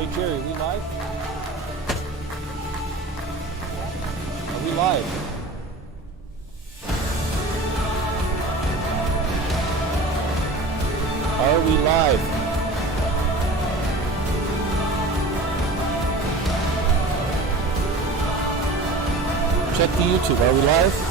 Hey Jerry, are we live? Are we live? Are we live? Check the YouTube. Are we live?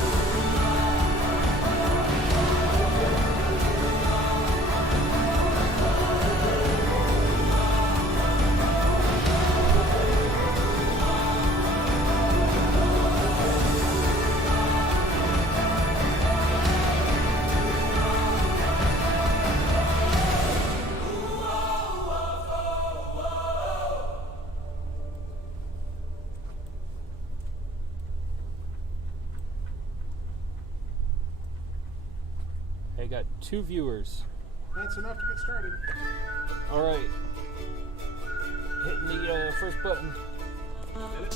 I got 2 viewers. That's enough to get started. All right. Hitting the first button. Did it?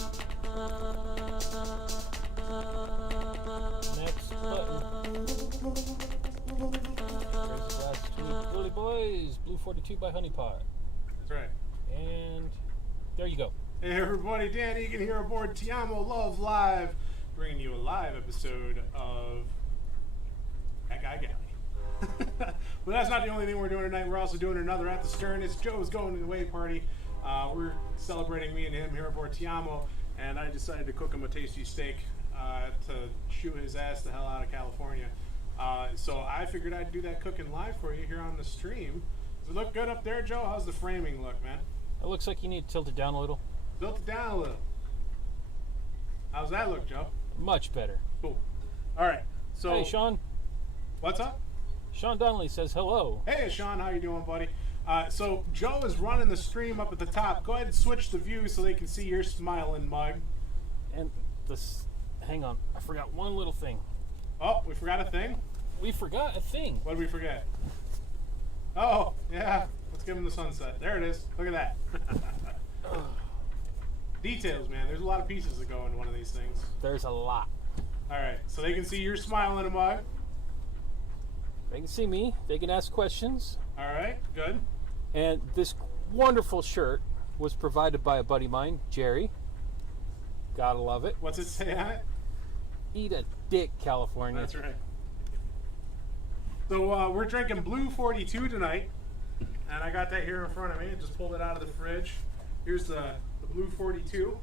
Next button. There's the last 2 early boys. Blue 42 by Honeypot. That's right. And there you go. Hey everybody, Dan Egan here aboard Tiamo Love Live, bringing you a live episode of Fat Guy Galley. But that's not the only thing we're doing tonight. We're also doing another At the Stern. It's Joe's Going Away party. We're celebrating me and him here aboard Tiamo, and I decided to cook him a tasty steak to shoot his ass the hell out of California. So I figured I'd do that cooking live for you here on the stream. Does it look good up there, Joe? How's the framing look, man? It looks like you need to tilt it down a little. Tilt it down a little. How's that look, Joe? Much better. Cool. All right. So Hey, Sean. what's up? Sean Donnelly says hello. Hey, Sean, how you doing, buddy? So Joe is running the stream up at the top. Go ahead and switch the view so they can see your smiling mug. And this, hang on, I forgot one little thing. Oh, we forgot a thing? We forgot a thing. What did we forget? Oh, yeah. Let's give him the sunset. There it is. Look at that. Details, man. There's a lot of pieces that go into one of these things. There's a lot. All right, so they can see your smiling mug. They can see me. They can ask questions. All right, good. And this wonderful shirt was provided by a buddy of mine, Jerry. Gotta love it. What's it say on it? Eat a dick, California. That's right. So we're drinking Blue 42 tonight, and I got that here in front of me. I just pulled it out of the fridge. Here's the Blue 42.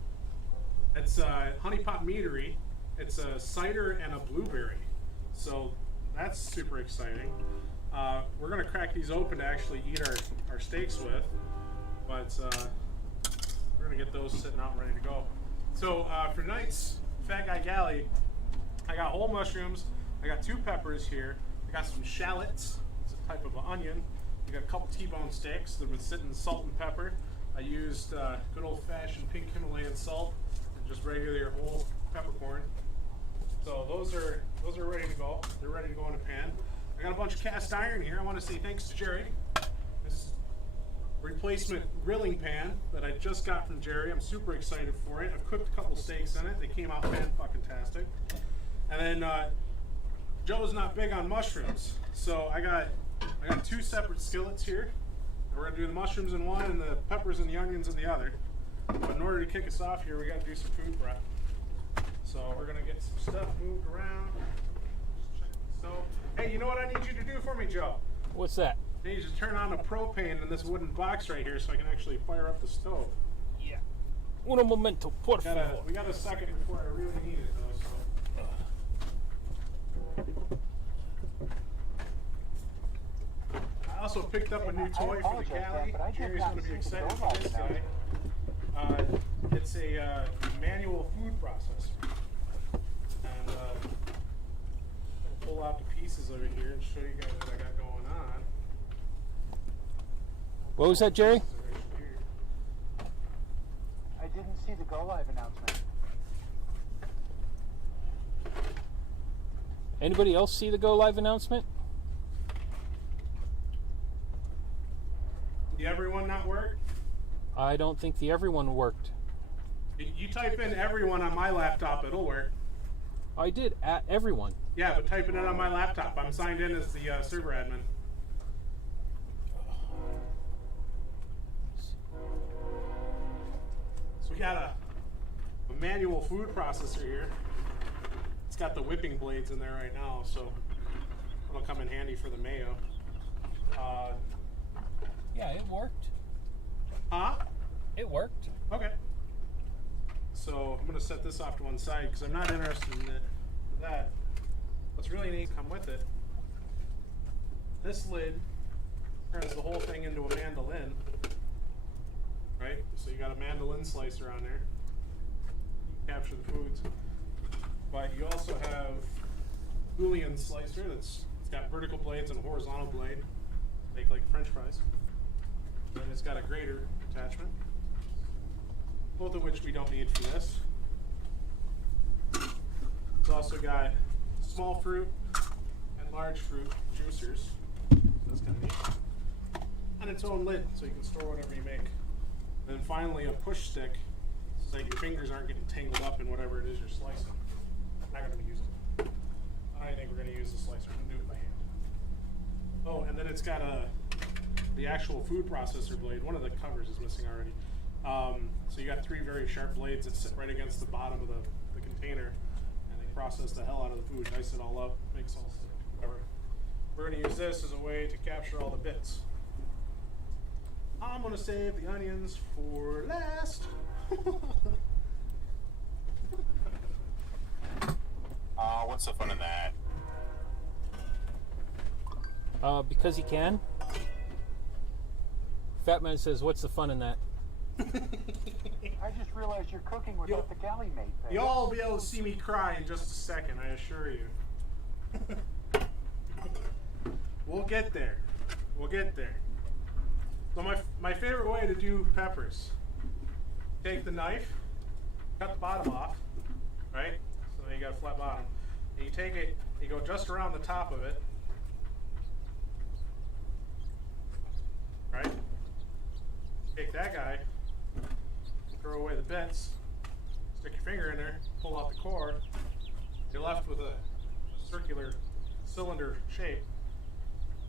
It's Honeypot Meadery. It's a cider and a blueberry. So that's super exciting. We're going to crack these open to actually eat our steaks with, but we're going to get those sitting out ready to go. So for tonight's Fat Guy Galley, I got whole mushrooms, I got 2 peppers here, I got some shallots, it's a type of an onion, I got a couple T-bone steaks that have been sitting in salt and pepper. I used good old-fashioned pink Himalayan salt and just regular whole peppercorn. So those are ready to go. They're ready to go in a pan. I got a bunch of cast iron here. I want to say thanks to Jerry. This is a replacement grilling pan that I just got from Jerry. I'm super excited for it. I've cooked a couple steaks in it. They came out fan-fucking-tastic. And then Joe's not big on mushrooms, so I got 2 separate skillets here. We're gonna do the mushrooms in one and the peppers and the onions in the other. But in order to kick us off here, we got to do some food prep. So we're gonna get some stuff moved around. Just check the stove. Hey, you know what I need you to do for me, Joe? What's that? I need you to turn on the propane in this wooden box right here so I can actually fire up the stove. Yeah. Uno momento, por favor. We got a second before I really need it though. So. I also picked up a new toy for the galley. Jerry's going to be excited for this guy. It's a manual food processor. And I'm going to pull out the pieces of it here and show you guys what I got going on. What was that, Jerry? I didn't see the Go Live announcement. Anybody else see the Go Live announcement? Did everyone not work? I don't think the everyone worked. You type in everyone on my laptop, it'll work. I did, at everyone. Yeah, but typing it on my laptop. I'm signed in as the server admin. got a manual food processor here. It's got the whipping blades in there right now, so it'll come in handy for the mayo. Yeah, it worked. Huh? It worked. Okay. So I'm gonna set this off to one side because I'm not interested in it. That. What's really neat come with it. This lid turns the whole thing into a mandolin. Right? So you got a mandolin slicer on there. Capture the foods. But you also have Julian slicer it's got vertical blades and a horizontal blade. Make like French fries. And it's got a grater attachment. Both of which we don't need for this. It's also got small fruit and large fruit juicers. So that's kind of neat. And its own lid, so you can store whatever you make. And then finally a push stick, so that your fingers aren't getting tangled up in whatever it is you're slicing. I'm not going to use it. I think we're going to use the slicer. I'm going to do it by hand. Oh, and then it's got the actual food processor blade. One of the covers is missing already. So you got 3 very sharp blades that sit right against the bottom of the container, and they process the hell out of the food, dice it all up, make salsa, whatever. We're going to use this as a way to capture all the bits. I'm going to save the onions for last. What's the fun in that? Because he can. Fat Man says, "What's the fun in that?" I just realized you're cooking without the galley mate. Babe. Y'all will be able to see me cry in just a second, I assure you. We'll get there. We'll get there. So my favorite way to do peppers, take the knife, cut the bottom off, right? So then you got a flat bottom. And you take it, you go just around the top of it, right? Take that guy, throw away the bits, stick your finger in there, pull out the core, you're left with a circular cylinder shape.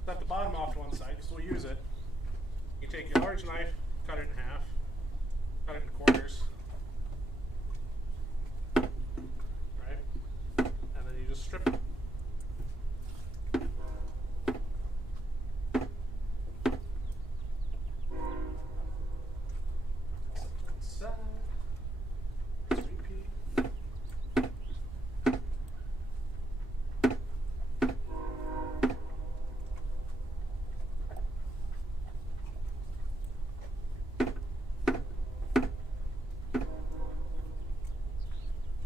Set the bottom off to one side, because we'll use it. You take your large knife, cut it in half, cut it in quarters, right? And then you just strip it. Side. Repeat.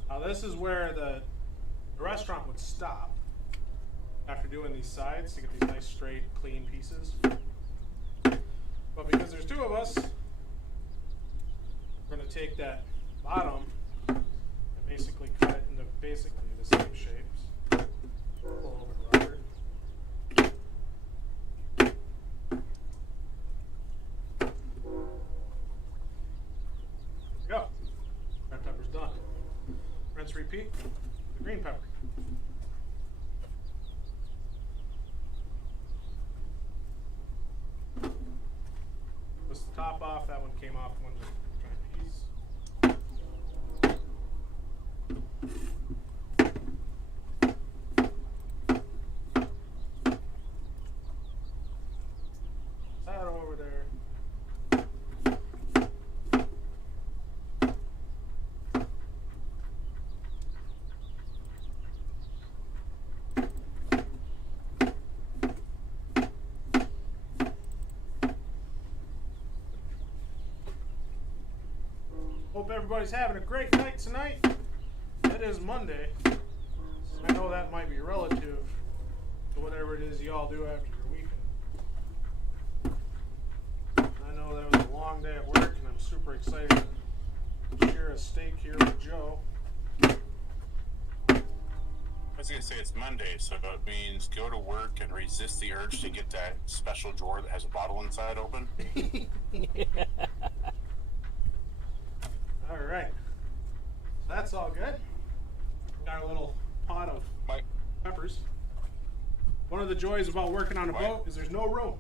Now this is where the restaurant would stop after doing these sides to get these nice straight clean pieces. But because there's 2 of us, we're going to take that bottom and basically cut it into basically the same shapes. A little bit rubber. There we go. Red pepper's done. Rinse, repeat. The green pepper. Twist the top off. That one came off one giant piece. That over there. Hope everybody's having a great night tonight. It is Monday. I know that might be relative to whatever it is y'all do after your weekend. I know that was a long day at work, and I'm super excited to share a steak here with Joe. I was going to say it's Monday, so it means go to work and resist the urge to get that special drawer that has a bottle inside open. All right. That's all good. Got a little pot of peppers. One of the joys about working on a boat is there's no room.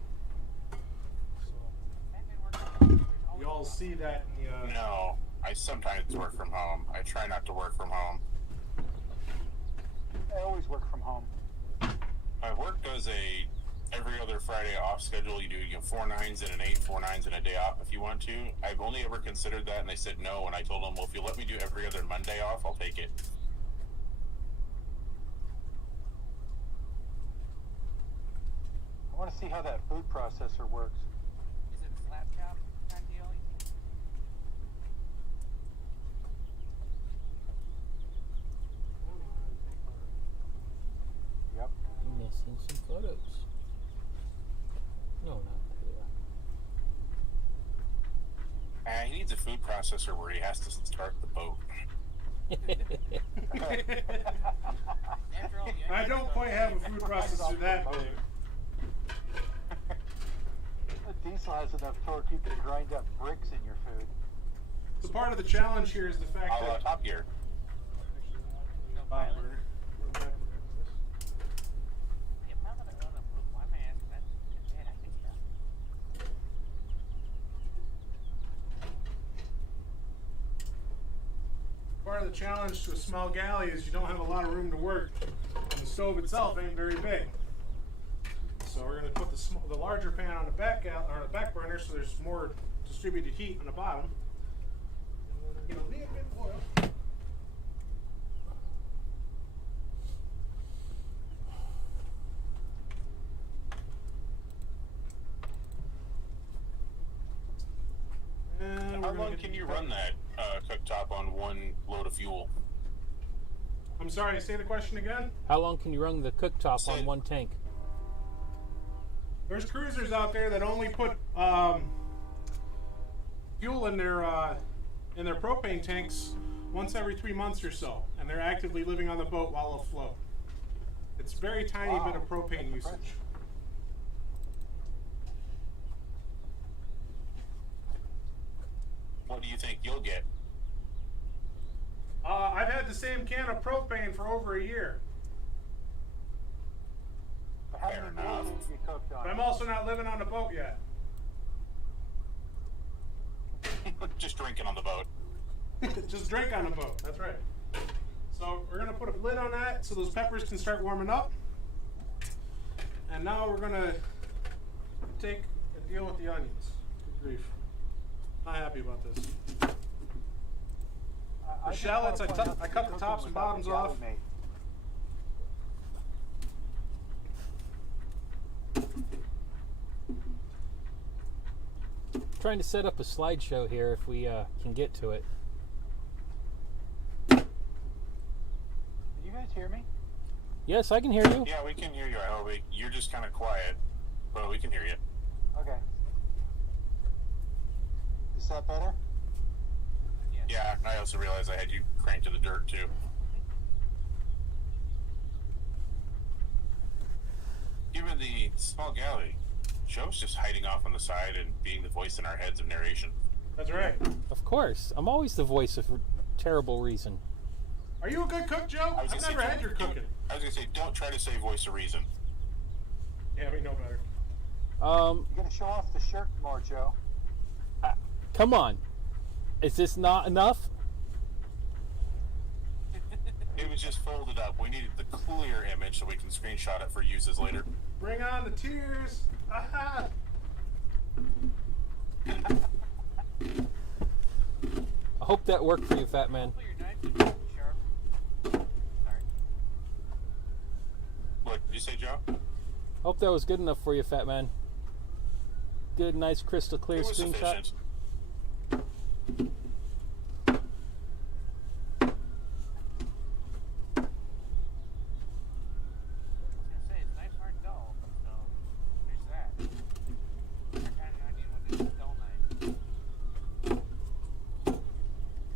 So, you all see that in the, No, I sometimes work from home. I try not to work from home. I always work from home. My work does a every other Friday off schedule. You do 4 9s and an 8, 4 9s and a day off if you want to. I've only ever considered that, and they said no. And I told them, well, if you let me do every other Monday off, I'll take it. I want to see how that food processor works. Is it a slap job kind of deal? You think? Yep. Missing some photos. No, not there. He needs a food processor where he has to start the boat. After all, the I onions don't are- quite have a food processor that big. The diesel has enough torque you can grind up bricks in your food. So part of the challenge here is the fact I'll that Top Gear. No Wow, pilot. burner. We're back to this. Yeah, pilot or other group. Why am I asking that? Man, I think that. Part of the challenge to a small galley is you don't have a lot of room to work, and the stove itself ain't very big. So we're going to put the larger pan on the back or the back burner, so there's more distributed heat on the bottom. And then get a little bit of oil. And How we're gonna long get can the you pepper. run that cooktop on one load of fuel? I'm sorry, say the question again. How long can you run the cooktop on Say- one tank? There's cruisers out there that only put fuel in their propane tanks once every 3 months or so, and they're actively living on the boat while afloat. It's very tiny Wow, bit of propane that's usage. What do you think you'll get? I've had the same can of propane for over a year, But how Fair many enough. meals have you cooked on? but I'm also not living on the boat yet. Just drinking on the boat. Just drink on the boat. That's right. So we're gonna put a lid on that so those peppers can start warming up. And now we're gonna take and deal with the onions. Good grief. Not happy about this. I The just shallots, wanna I point cut- out I that cut you're the cooking tops and without the bottoms galley off. mate. Trying to set up a slideshow here if we can get to it. Can you guys hear me? Yes, I can hear you. Yeah, we can hear you. I hope you're just kind of quiet, but we can hear you. Okay. Is that better? Yeah, and I also realized I had you cranked to the dirt too. Given the small galley, Joe's just hiding off on the side and being the voice in our heads of narration. That's right. Of course. I'm always the voice of terrible reason. Are you a good cook, Joe? I was I've gonna never say, had your don't- cooking. I was gonna say, don't try to say voice of reason. Yeah, we know better. Um, You gotta show off the shirt more, Joe. come on. Is this not enough? It was just folded up. We needed the clear image so we can screenshot it for uses later. Bring on the tears. Aha! I hope that worked for you, Fat Man. Hopefully your knives are nice and sharp. Sorry. What did you say, Joe? Hope that was good enough for you, Fat Man. Good, nice, crystal clear It was screenshot. sufficient. I was gonna say it's nice, hard, dull. So there's that. Different kind of onion with a dull knife.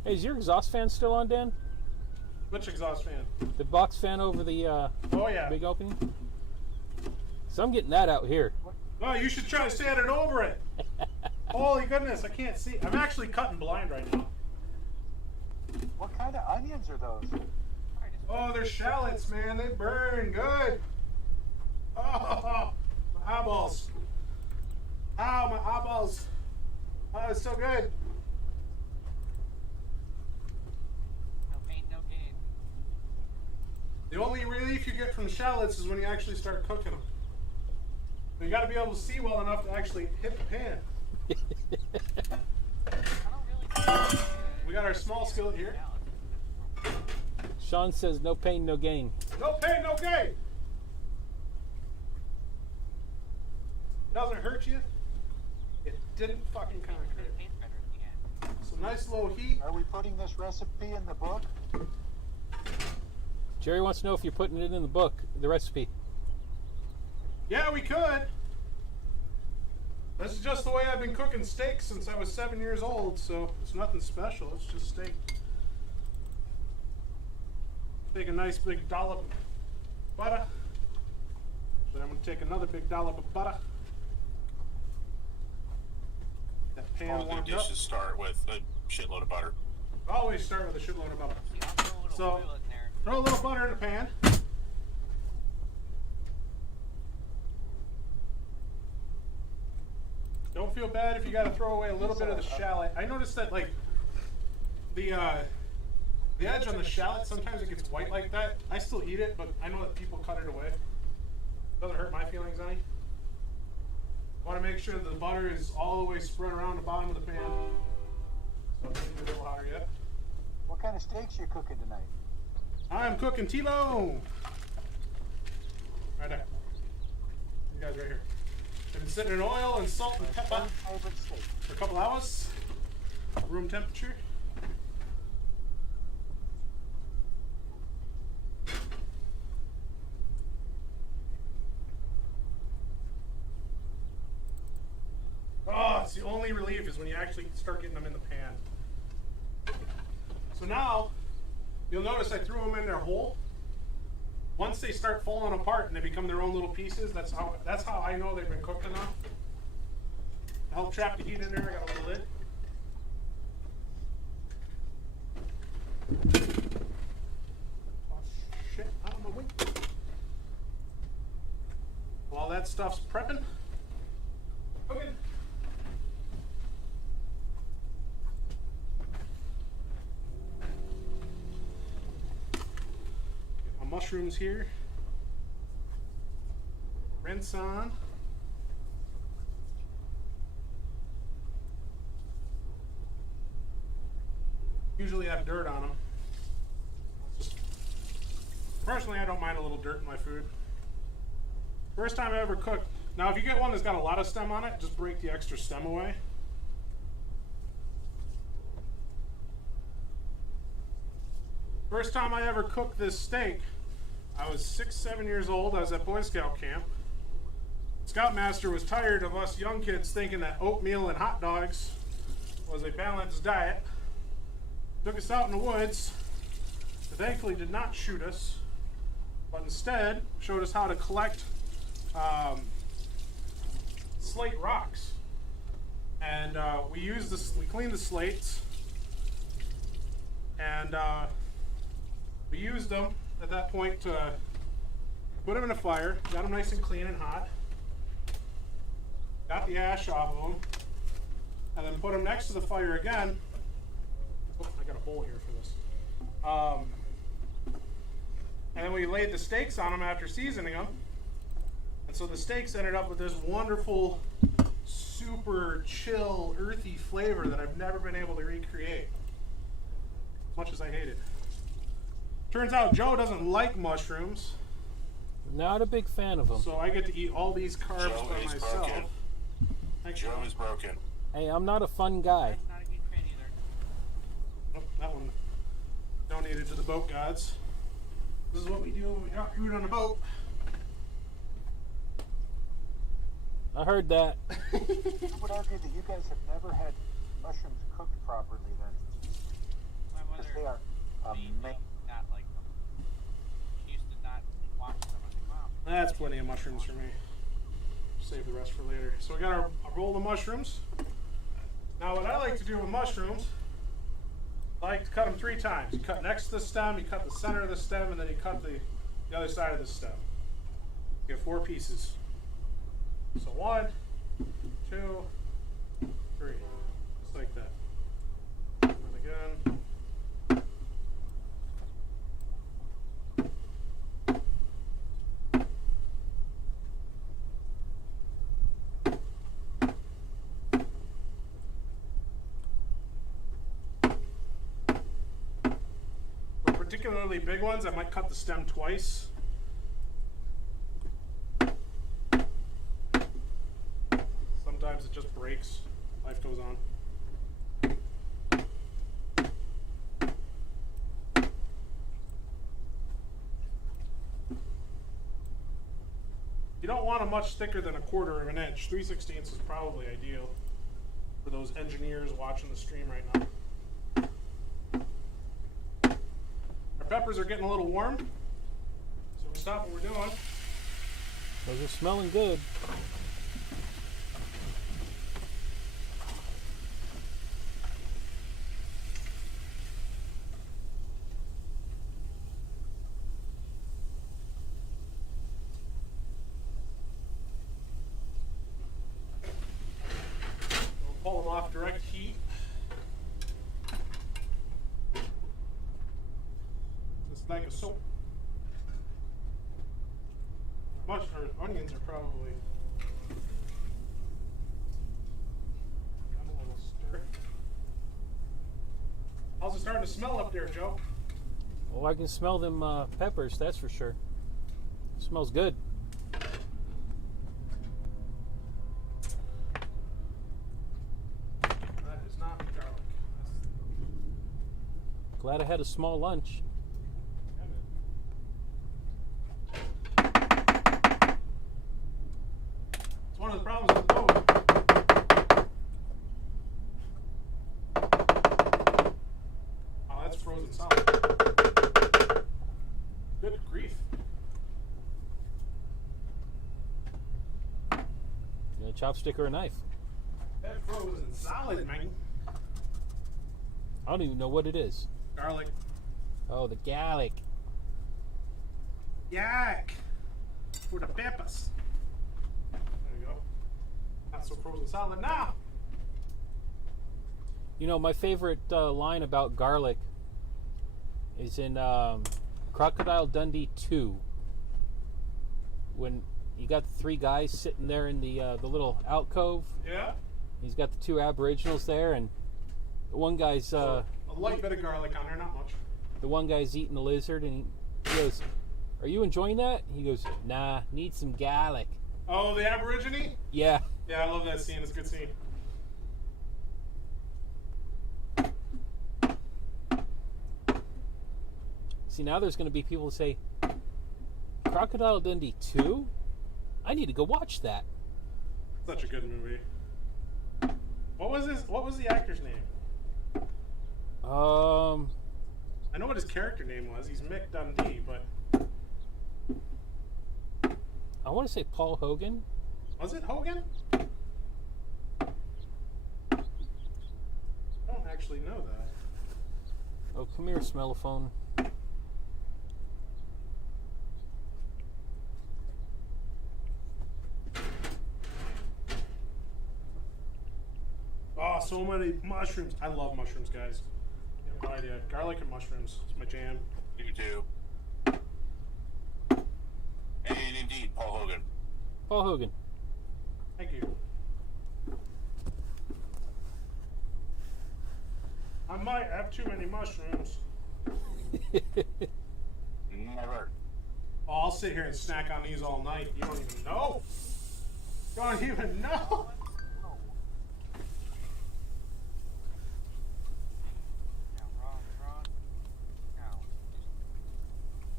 Hey, is your exhaust fan still on, Dan? Which exhaust fan? The box fan over the Oh yeah. big opening? So I'm getting that out here. Oh, you should try standing over it. Holy goodness, I can't see. I'm actually cutting blind right now. What kind of onions are those? Oh, they're shallots, man. They burn good. Oh, my eyeballs. Ow, my eyeballs. Oh, it's so good. only relief you get from shallots is when you actually start cooking them. You got to be able to see well enough to actually hit the pan. I don't really. We got our small skillet here. Sean says no pain, no gain. No pain, no gain. Doesn't hurt you. It didn't fucking conquer it. Tastes better at the end. Some nice low heat. Are we putting this recipe in the book? Jerry wants to know if you're putting it in the book, the recipe. Yeah, we could. This is just the way I've been cooking steak since I was 7 years old, so it's nothing special. It's just steak. Take a nice big dollop of butter. Then I'm going to take another big dollop of butter. That pan All good warmed up. dishes start with a shitload of butter. Always start with a shitload of butter. Yeah, I'll throw a little So, oil in there. throw a little butter in the pan. Don't feel bad if you got to throw away a little bit of the shallot. I noticed that, like, the edge on the shallot, sometimes it gets white like that. I still eat it, but I know that people cut it away. Doesn't hurt my feelings any. Want to make sure that the butter is all the way spread around the bottom of the pan. So it's a little hotter yet. What kind of steaks you cooking tonight? I'm cooking T-bone. Right there. You guys right here. I've been sitting in oil and salt and pepper Favorite steak? for a couple hours. Room temperature. Oh, it's the only relief is when you actually start getting them in the pan. So now, you'll notice I threw them in there whole. Once they start falling apart and they become their own little pieces, that's how I know they've been cooked enough. To help trap the heat in there, I got a little lid. Oh shit, out of my way. While that stuff's prepping, okay. Get my mushrooms here. Rinse on. Usually have dirt on them. Personally, I don't mind a little dirt in my food. First time I ever cooked. Now, if you get one that's got a lot of stem on it, just break the extra stem away. First time I ever cooked this steak, I was 6, 7 years old. I was at Boy Scout camp. Scoutmaster was tired of us young kids thinking that oatmeal and hot dogs was a balanced diet. Took us out in the woods. Thankfully did not shoot us, but instead showed us how to collect slate rocks. And we cleaned the slates, and we used them at that point to put them in a fire, got them nice and clean and hot, got the ash off of them, and then put them next to the fire again. Oh, I got a bowl here for this. And then we laid the steaks on them after seasoning them. And so the steaks ended up with this wonderful, super chill, earthy flavor that I've never been able to recreate, as much as I hate it. Turns out Joe doesn't like mushrooms, Not a big fan of them. so I get to eat all these carbs Joe by is myself. broken. Thanks, Joe Joe. is broken. Hey, I'm not a fun guy. That's not a huge fan either. Oh, that one donated to the boat gods. This is what we do when we drop food on the boat. I heard that. I would argue that you guys have never had mushrooms cooked properly then, My because they mother are made me amazing. not like them. She used to not watch them. I was like, Mom, That's plenty of mushrooms for me. Save the rest for later. So we got our roll of mushrooms. Now what I like to do with mushrooms, I like to cut them 3 times. You cut next to the stem, you cut the center of the stem, and then you cut the other side of the stem. You get 4 pieces. So 1, 2, 3. Just like that. And again. particularly big ones, I might cut the stem twice. Sometimes it just breaks. Life goes on. You don't want them much thicker than 1/4 of an inch. 3/16 is probably ideal for those engineers watching the stream right now. Our peppers are getting a little warm, so we'll stop what we're doing. Those are smelling good. We'll pull them off direct heat. Just like a soap. Onions are probably got a little stir. How's it starting to smell up there, Joe? Oh, I can smell them peppers, that's for sure. Smells good. That is not garlic. Glad I had a small lunch. It's one of the problems with the boat. Oh, that's frozen solid. Good grief. You know, chopstick or a knife. That frozen solid, man. I don't even know what it is. Garlic. Oh, the garlic. Yak! For the peppers. There you go. Not so frozen solid now. You know, my favorite line about garlic is in Crocodile Dundee 2. When you got the 3 guys sitting there in the little alcove. Yeah? He's got the 2 aboriginals there, and the one guy's A light bit of garlic on there, not much. the one guy's eating a lizard, and he goes, "Are you enjoying that?" He goes, "Nah, need some garlic." Oh, the Aborigine? Yeah. Yeah, I love that scene. It's a good scene. See, now there's going to be people who say, Crocodile Dundee 2? I need to go watch that. Such a good movie. What was the actor's name? I know what his character name was. He's Mick Dundee, but I want to say Paul Hogan. was it Hogan? I don't actually know that. Oh, come here, Smellophone. Oh, so many mushrooms. I love mushrooms, guys. You have no idea. Garlic and mushrooms. It's my jam. Do too. And indeed, Paul Hogan. Paul Hogan. Thank you. I might have too many mushrooms. Never. Oh, I'll sit here and snack on these all night. You don't even know. You don't even know. No, wrong. No.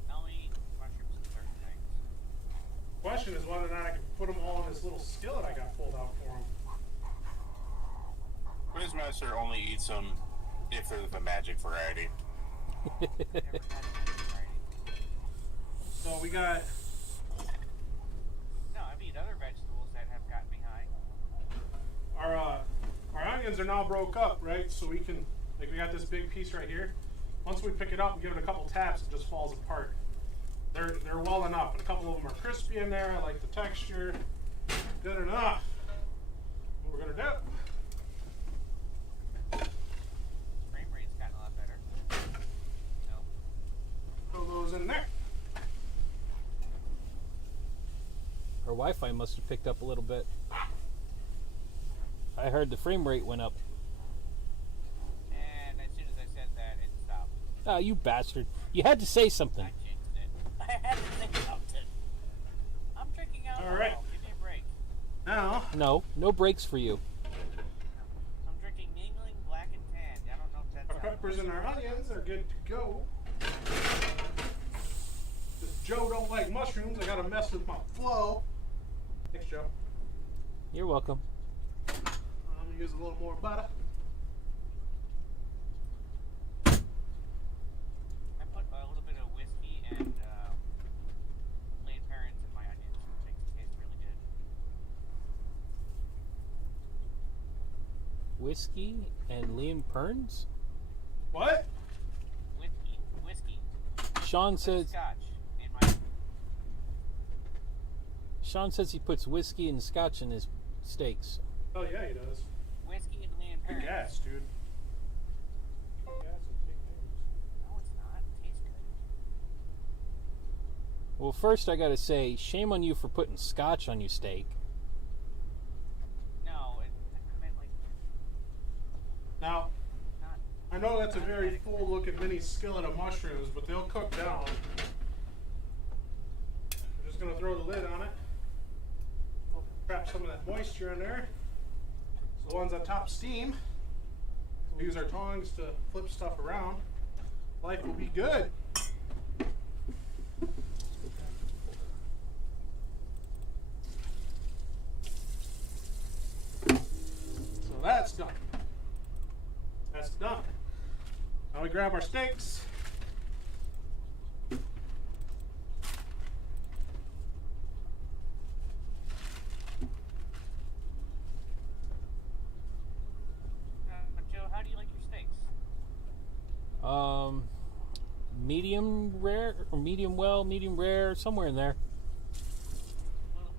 I only eat mushrooms and certain things. Question is whether or not I can put them all in this little skillet I got pulled out for him. Quizmaster only eats them if they're the magic variety. Never had any variety. So we got. No, I've eaten other vegetables that have gotten me high. Our onions are now broke up, right? So we can, like, we got this big piece right here. Once we pick it up and give it a couple taps, it just falls apart. They're well enough, and a couple of them are crispy in there. I like the texture. Good enough. What we're gonna do? Frame rate's gotten a lot better. Nope. Throw those in there. Her Wi-Fi must have picked up a little bit. I heard the frame rate went up. And as soon as I said that, it stopped. Ah, you bastard. You had to say something. I jinxed it. I had to think something. I'm drinking alcohol. All right. Give me a break. Now, No breaks for you. I'm drinking Mingling Black and Tan. I don't know if that's our peppers and our onions are good to go. If Joe don't like mushrooms, I gotta mess with my flow. Thanks, Joe. You're welcome. I'm gonna use a little more butter. I put a little bit of whiskey and laid parents in my onions. It makes it taste really good. Whiskey and Liam Perns? What? Whiskey. Sean Put says scotch in my. Sean says he puts whiskey and scotch in his steaks. Oh yeah, he does. Whiskey and lean Big parents. gas, dude. Big gas and big names. No, it's not. It tastes good. Well, first I gotta say, shame on you for putting scotch on your steak. No, I meant like Now, not. I know that's a very full-looking mini skillet of mushrooms, but they'll cook down. I'm just gonna throw the lid on it. Trap some of that moisture in there. So the ones on top steam. So we use our tongs to flip stuff around. Life will be good. So that's done. That's done. Now we grab our steaks. Joe, how do you like your steaks? Medium rare or medium well, medium rare, somewhere in there. A little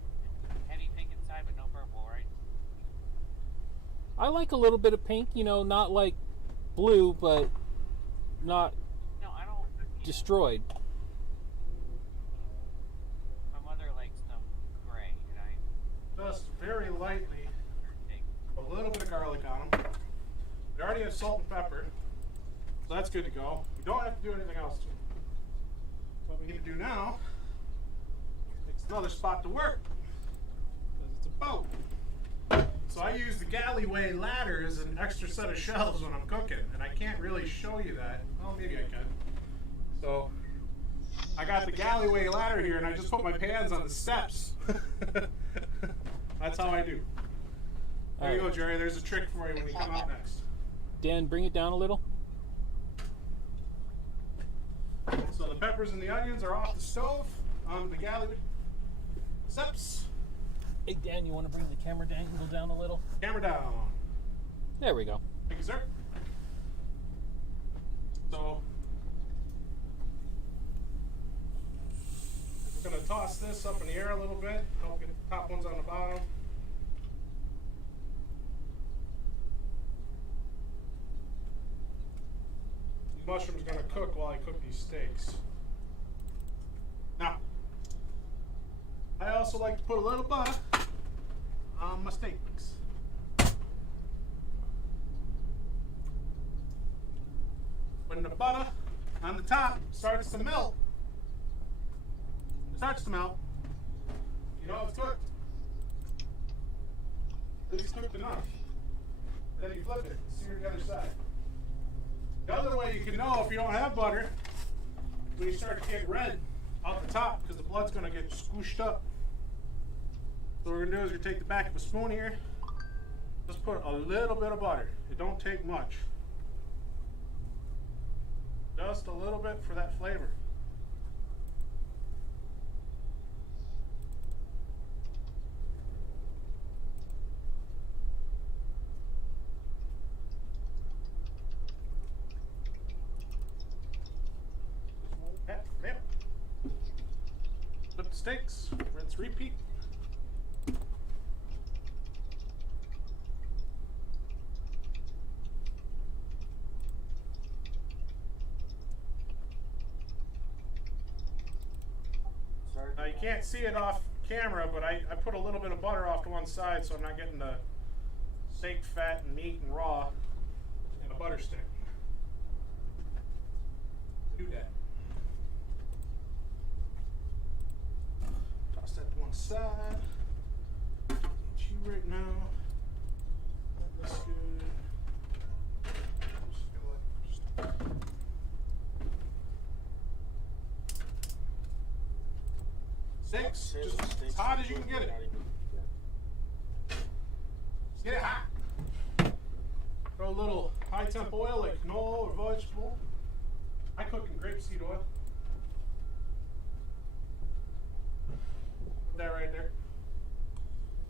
heavy pink inside, but no purple, right? I like a little bit of pink, not like blue, but not No, I don't. destroyed. My mother likes them gray, and I Just very lightly. take. A little bit of garlic on them. We already have salt and pepper, so that's good to go. We don't have to do anything else to it. What we need to do now is another spot to work, because it's a boat. So I use the galleyway ladder as an extra set of shelves when I'm cooking, and I can't really show you that. Well, maybe I can. So I got the galleyway ladder here, and I just put my pans on the steps. That's how I do. There you go, Jerry. There's a trick for you when you come out next. Dan, bring it down a little. So the peppers and the onions are off the stove on the gallery steps. Hey, Dan, you want to bring the camera angle down a little? Camera down. There we go. Thank you, sir. So we're going to toss this up in the air a little bit. Don't get the top ones on the bottom. These mushrooms are going to cook while I cook these steaks. Now, I also like to put a little butter on my steaks. When the butter on the top starts to melt, you know it's cooked. It's cooked enough. Then you flip it, sear the other side. The other way you can know if you don't have butter, when you start to get red out the top, because the blood's going to get squished up. So what we're going to do is we're going to take the back of a spoon here, just put a little bit of butter. It don't take much. Just a little bit for that flavor. Yep. Flip the steaks, rinse, repeat. Now you can't see it off camera, but I put a little bit of butter off to one side so I'm not getting the steak fat and meat and raw in a butter stick. side. Get you right now. That looks good. Six, just as hot as you can get it. Get it hot. Throw a little high temp oil like canola or vegetable. I cook in grapeseed oil. Put that right there.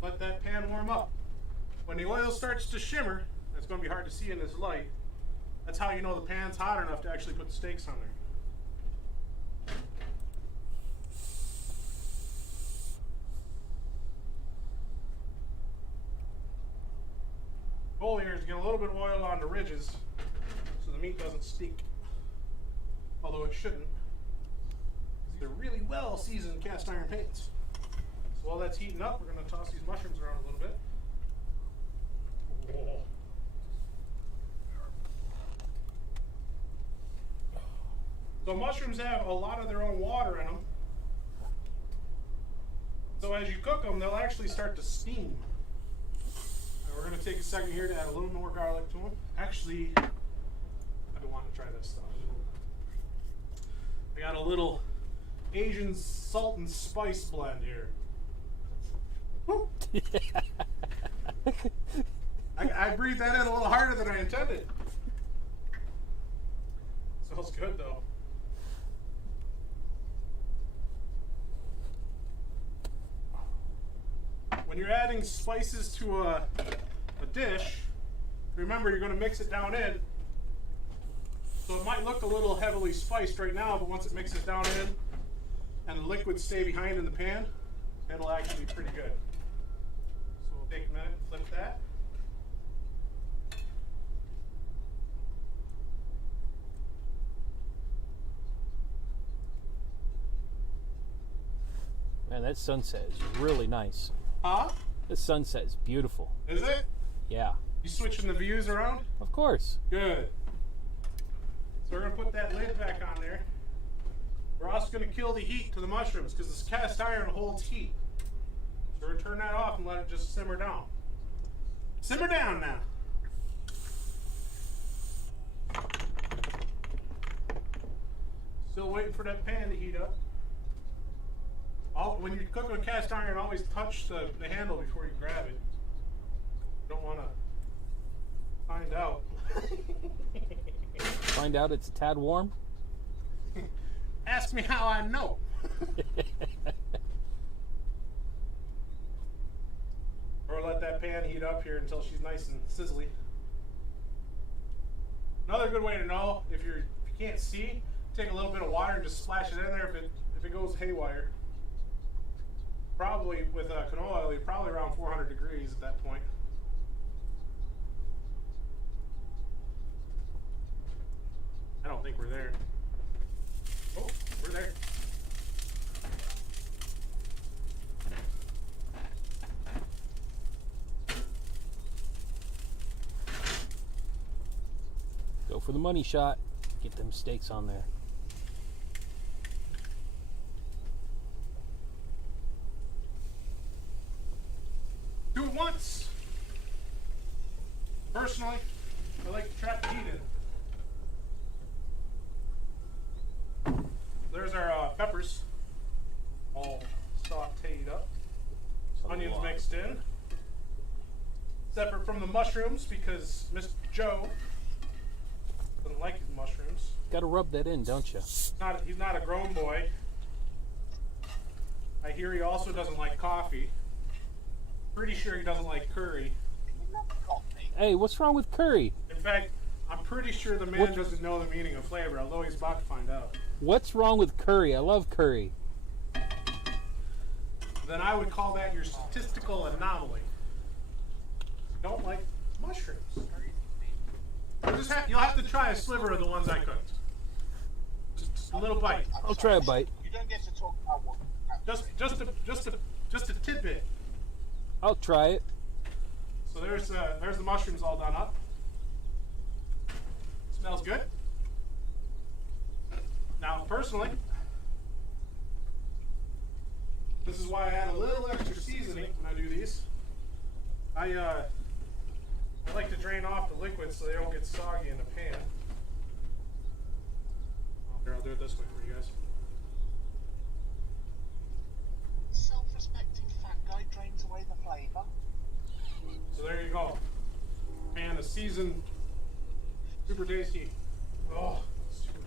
Let that pan warm up. When the oil starts to shimmer, it's going to be hard to see in this light. That's how you know the pan's hot enough to actually put the steaks on there. Goal here is to get a little bit of oil on the ridges so the meat doesn't steak. Although it shouldn't. These are really well seasoned cast iron pans. So while that's heating up, we're going to toss these mushrooms around a little bit. Whoa. So mushrooms have a lot of their own water in them. So as you cook them, they'll actually start to steam. And we're going to take a second here to add a little more garlic to them. Actually, I've been wanting to try this stuff. I got a little Asian salt and spice blend here. Woo. I breathed that in a little harder than I intended. Smells good though. When you're adding spices to a dish, remember you're going to mix it down in. So it might look a little heavily spiced right now, but once it mixes down in and the liquids stay behind in the pan, it'll actually be pretty good. So we'll take a minute and flip that. Man, that sunset is really nice. Huh? The sunset is beautiful. Is it? Yeah. You switching the views around? Of course. Good. So we're going to put that lid back on there. We're also going to kill the heat to the mushrooms because this cast iron holds heat. So we're going to turn that off and let it just simmer down. Simmer down now. Still waiting for that pan to heat up. When you're cooking with cast iron, always touch the handle before you grab it. You don't want to find out. Find out it's a tad warm? Ask me how I know. Or let that pan heat up here until she's nice and sizzly. Another good way to know if you can't see, take a little bit of water and just splash it in there if it goes haywire. Probably with canola oil, you're probably around 400 degrees at that point. I don't think we're there. Oh, we're there. Go for the money shot. Get them steaks on there. Do it once. Personally, I like to trap the heat in. There's our peppers, all sauteed up. Onions mixed in. Separate from the mushrooms because Mr. Joe doesn't like his mushrooms. Got to rub that in, don't you? He's not a grown boy. I hear he also doesn't like coffee. Pretty sure he doesn't like curry. Hey, what's wrong with curry? In fact, I'm pretty sure the man doesn't know the meaning of flavor, although he's about to find out. What's wrong with curry? I love curry. Then I would call that your statistical anomaly. Don't like mushrooms. You'll have to try a sliver of the ones I cooked. Just a little bite. I'll try a bite. You don't get to talk about what. Just a tidbit. I'll try it. So there's the mushrooms all done up. Smells good. Now, personally, this is why I add a little extra seasoning when I do these. I like to drain off the liquids so they don't get soggy in the pan. Oh, here, I'll do it this way for you guys. Self-respecting fat guy drains away the flavour. So there you go. And a seasoned, super tasty. Oh, super.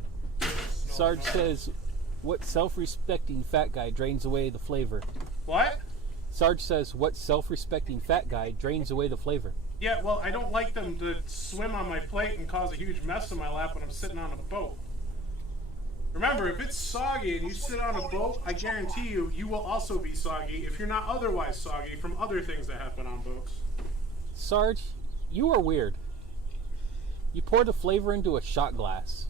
Sarge says, what self-respecting fat guy drains away the flavor? What? Sarge says, what self-respecting fat guy drains away the flavor? Yeah, well, I don't like them to swim on my plate and cause a huge mess in my lap when I'm sitting on a boat. Remember, if it's soggy and you sit on a boat, I guarantee you, you will also be soggy if you're not otherwise soggy from other things that happen on boats. Sarge, you are weird. You pour the flavor into a shot glass.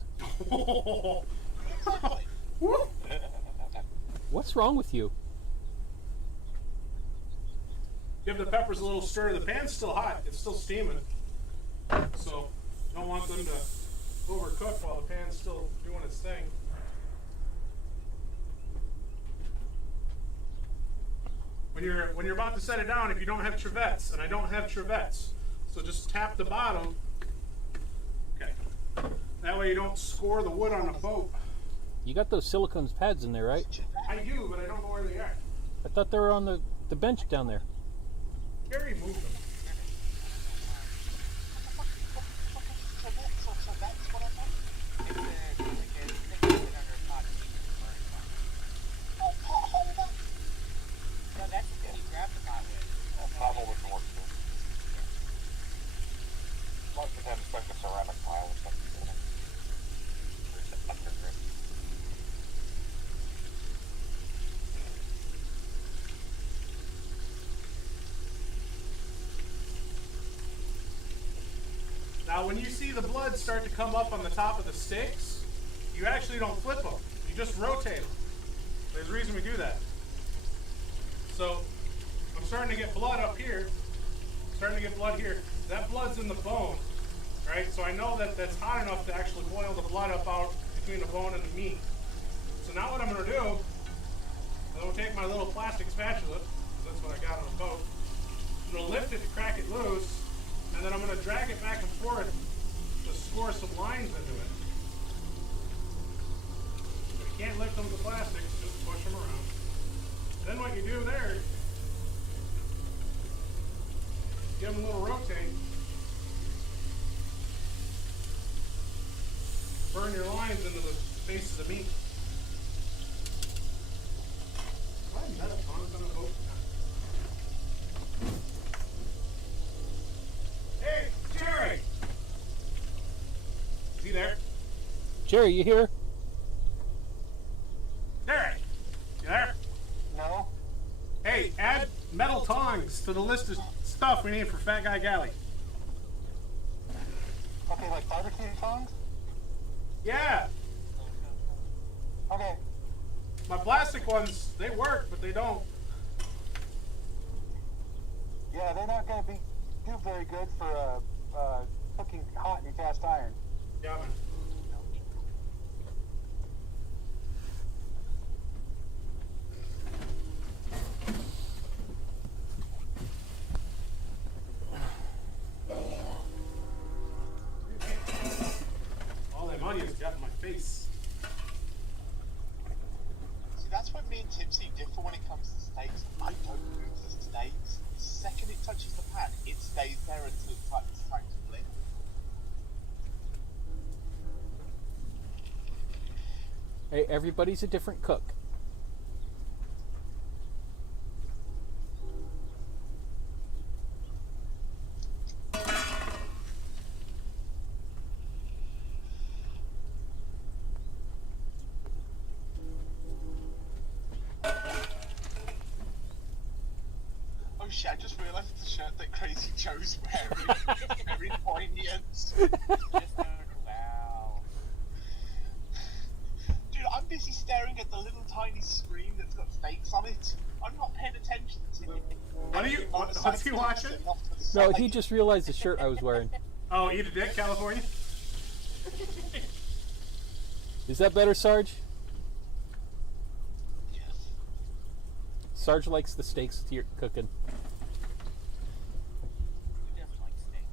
What's wrong with you? Give the peppers a little stir. The pan's still hot. It's still steaming. So, don't want them to overcook while the pan's still doing its thing. When you're about to set it down, if you don't have trevettes, and I don't have trevettes, so just tap the bottom. Okay. That way you don't score the wood on the boat. You got those silicone pads in there, right? I do, but I don't know where they are. I thought they were on the bench down there. Gary moved them. No, that's the thing you grab the pot with. Probably can work too. Most of the time it's like a ceramic tile or something. There's an undergrip. Now, when you see the blood start to come up on the top of the sticks, you actually don't flip them. You just rotate them. There's a reason we do that. So, I'm starting to get blood up here. Starting to get blood here. That blood's in the bone, right? So I know that that's hot enough to actually boil the blood up out between the bone and the meat. So now what I'm going to do, I'm going to take my little plastic spatula, 'cause that's what I got on the boat. I'm going to lift it to crack it loose, and then I'm going to drag it back and forth to score some lines into it. If you can't lift them with the plastic, just push them around. Then what you do there, give them a little rotate. Burn your lines into the face of the meat. Why metal tongs on the boat? Hey, Jerry! Is he there? Jerry, you here? Jerry! You there? No? Hey, add metal tongs to the list of stuff we need for Fat Guy Galley. Okay, like barbecue tongs? Yeah! Okay. My plastic ones, they work, but they don't. Yeah, they're not going to do very good for cooking hot in cast iron. Yeah, man. All that money has got in my face. See, that's when me and Tipsy differ when it comes to steaks. I don't move the steaks. The second it touches the pan, it stays there until it's time to flip. Hey, everybody's a different cook. Oh shit, I just realised it's the shirt that Crazy Joe's wearing. Very poignant. Just wow. Dude, I'm busy staring at the little tiny screen that's got steaks on it. I'm not paying attention to it. What's he watching? No, he just realized the shirt I was wearing. Oh, eat a dick, California? Is that better, Sarge? Yes. Sarge likes the steaks you're cooking. Who doesn't like steak?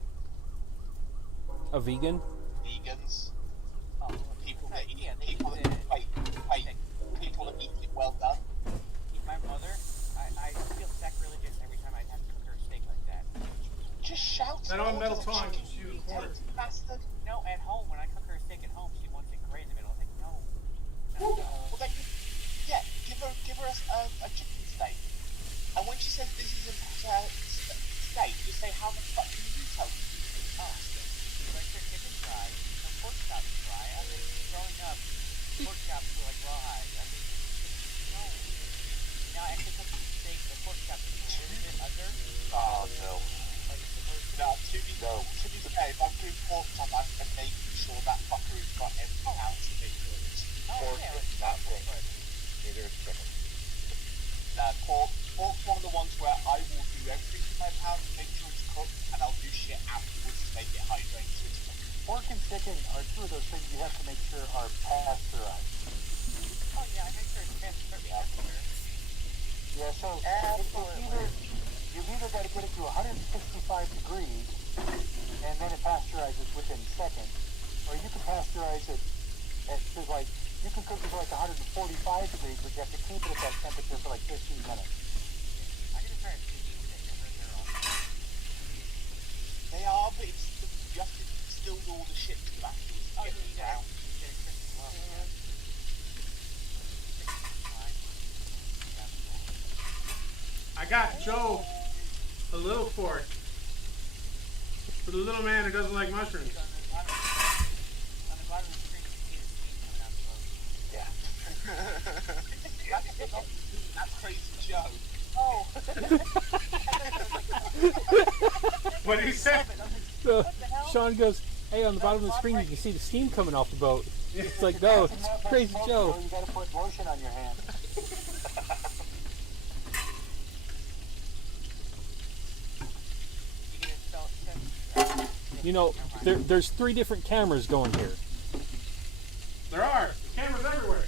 A vegan? Vegans, Oh, people that eat, yeah, they people eat that it. wait, people that eat it well done. My mother, I feel sacrilegious every time I have to cook her a steak like that. Just shout. That on metal orders of tongue chicken, is you you corner. tainted bastard. No, at home, when I cook her a steak at home, she wants it gray in the middle. I'm like, no. Well, then, yeah, give her a chicken steak. And when she says this is a steak, just say how the fuck can you tell me this is bastard? Like her chicken dry, her pork chops dry. I mean, growing up, pork chops were like rawhide. I mean, no. Now I actually cook the steak, the pork chops is a little bit under. Oh no. Like it's supposed to. No, to be fair, if I'm doing pork chop, I'm making sure that fucker has got every ounce of it good. Oh, yeah, is not thing. but Neither is chicken. Pork's one of the ones where I will do everything in my power to make sure it's cooked, and I'll do shit afterwards to make it hydrated so it's cooked. Pork and chicken are two of those things you have to make sure are pasteurized. oh yeah, I make sure it's past a certain temperature. Yeah, so you've either got to get it to 165 degrees, and then it pasteurizes within seconds, or you can pasteurize it to like, you can cook it to like 145 degrees, but you have to keep it at that temperature for like 15 minutes. I'm gonna try a TV steak. I heard they're awesome. They are, but you have to still do all the shit to them afterwards. Oh, Get you them gotta down. get it crispy well. I got Joe a little fork for the little man who doesn't like mushrooms. On the bottom of the screen, you can see the steam coming out the boat. That's crazy Joe. Oh! What did he say? So Sean goes, hey, on the bottom of the screen you can see the steam coming off the boat. It's like, no, it's Crazy Joe. You got to put lotion on your hand. You know, there's 3 different cameras going here. There are cameras everywhere,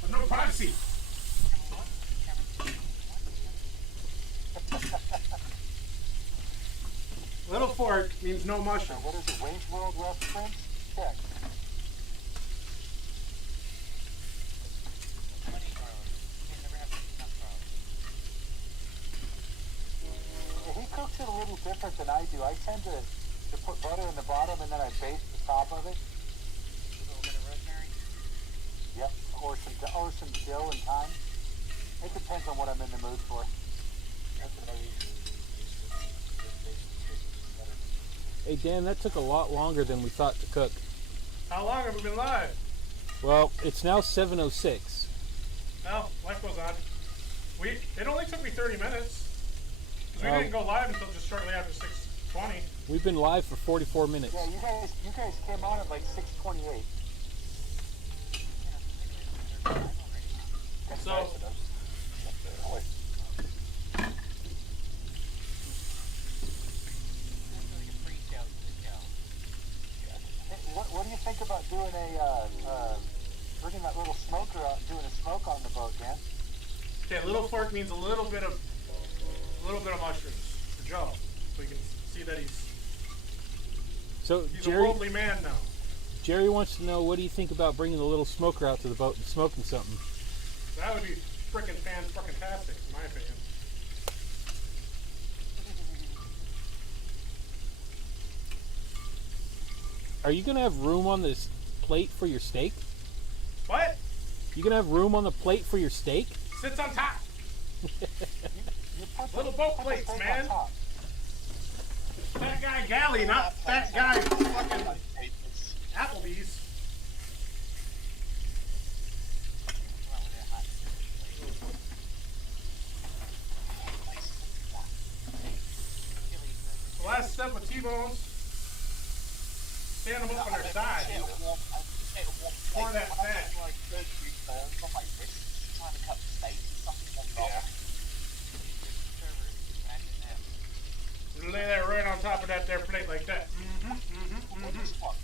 but no privacy. Little fork means no So mushroom. what is it, Wayne's World reference? Check. He cooks it a little different than I do. I tend to put butter in the bottom and then I baste the top of it. A little bit of rosemary. Yep. Or some dill and thyme. It depends on what I'm in the mood for. Hey, Dan, that took a lot longer than we thought to cook. How long have we been live? Well, it's now 7:06. Well, life goes on. It only took me 30 minutes. 'Cause we Oh. didn't go live until just shortly after 6:20. We've been live for 44 minutes. Yeah, you guys came on at like 6:28. So, Hey, what do you think about doing bringing that little smoker out and doing a smoke on the boat, Dan? okay, little fork means a little bit of mushrooms for Joe, so you can see that he's So a Jerry worldly man now. wants to know, what do you think about bringing the little smoker out to the boat and smoking something? That would be frickin' fan-fucking-tastic, in my opinion. Are you gonna have room on this plate for your steak? What? You gonna have room on the plate for your steak? Sits on top. You put Little boat put the plates, steak man. on top. Fat Guy Galley, not Fat Guy fucking Papers. Applebee's. The last step with T-bones. Stand them up on their side. Pour that fat. Like mercury burns on my wrists trying to cut the steak. Something went wrong. Lay that right on top of that there plate like that. Well, this one,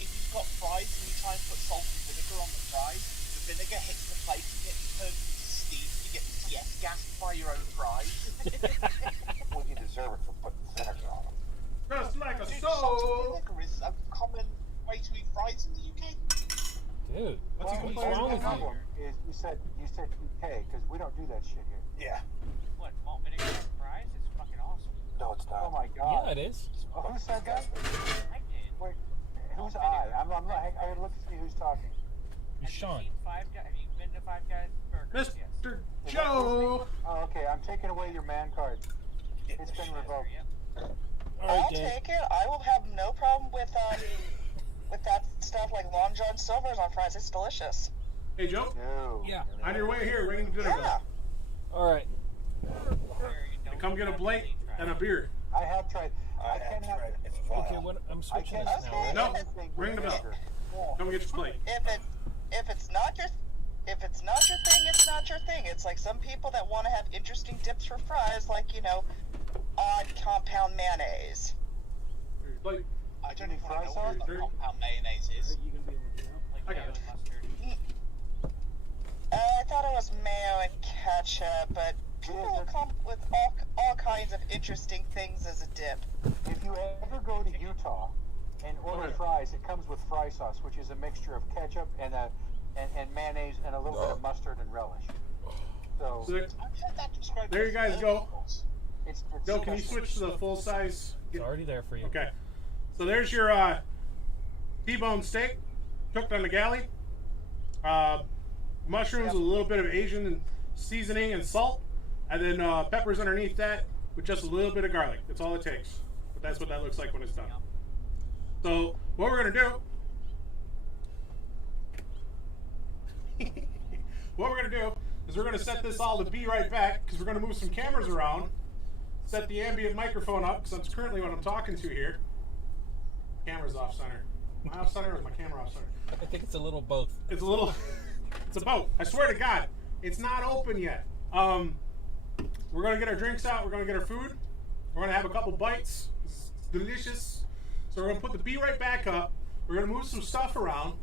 if you've got fries and you try and put salt and vinegar on the fries, the vinegar hits the plate and it turns into Steve, you get CS gassed by your own fries. Well, you deserve it for putting vinegar on them. Just like a Dude, soul. vinegar is a common way to eat fries in the UK. Dude, What's what's he wrong with you? problem is you said UK because we don't do that shit here. Yeah. What, malt vinegar on fries? It's fucking awesome. No, it's not. Oh my god. Yeah, it is. Oh, who said that? I did. Wait, who's I? I'm not. I gotta look to see who's talking. It's Sean. Have you been to Five Guys Burgers? Yes. Mr. Joe. Oh, okay. I'm taking away your man card. It's been revoked. Yep. All I'll right, Dan. take it. I will have no problem with that stuff like Long John Silver's on fries. It's delicious. Hey, Joe. No. Yeah. On your way here, ring the dinner Yeah. bell. All right. And come get a plate and a beer. I have tried. I have cannot. tried it. It's vile. Okay, what? I'm I switching cannot this now. Okay. Right? No, anything ring the with bell. vinegar. Come get your plate. If it's not your thing, it's not your thing. It's like some people that want to have interesting dips for fries, like odd compound mayonnaise. Here's your plate. I don't even fry want to know what sauce? the compound mayonnaise is. Like I got mayo it. and mustard. I thought it was mayo and ketchup, but people will come with all kinds of interesting things as a dip. If you ever go to Utah and order fries, it comes with fry sauce, which is a mixture of ketchup and mayonnaise and a little bit of mustard and relish. So So there, I've heard that described. there you guys go. it's Joe, can you special. switch to the full size? It's already there for you. Okay. So there's your T-bone steak cooked on the galley. Mushrooms with a little bit of Asian seasoning and salt. And then peppers underneath that with just a little bit of garlic. That's all it takes. But that's what that looks like when it's done. So what we're going to do... what we're going to do is we're going to set this all to be right back because we're going to move some cameras around. Set the ambient microphone up because that's currently what I'm talking to here. Camera's off center. Am I off center or is my camera off center? I think it's a little both. It's a little. It's a boat. I swear to God, it's not open yet. We're gonna get our drinks out. We're gonna get our food. We're gonna have a couple bites. It's delicious. So we're gonna put the Be Right Back up. We're gonna move some stuff around.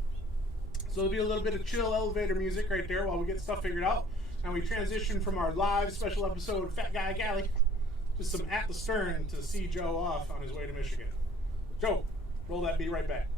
So there'll be a little bit of chill elevator music right there while we get stuff figured out. And we transition from our live special episode of Fat Guy Galley to some At the Stern to see Joe off on his way to Michigan. Joe, roll that Be Right Back.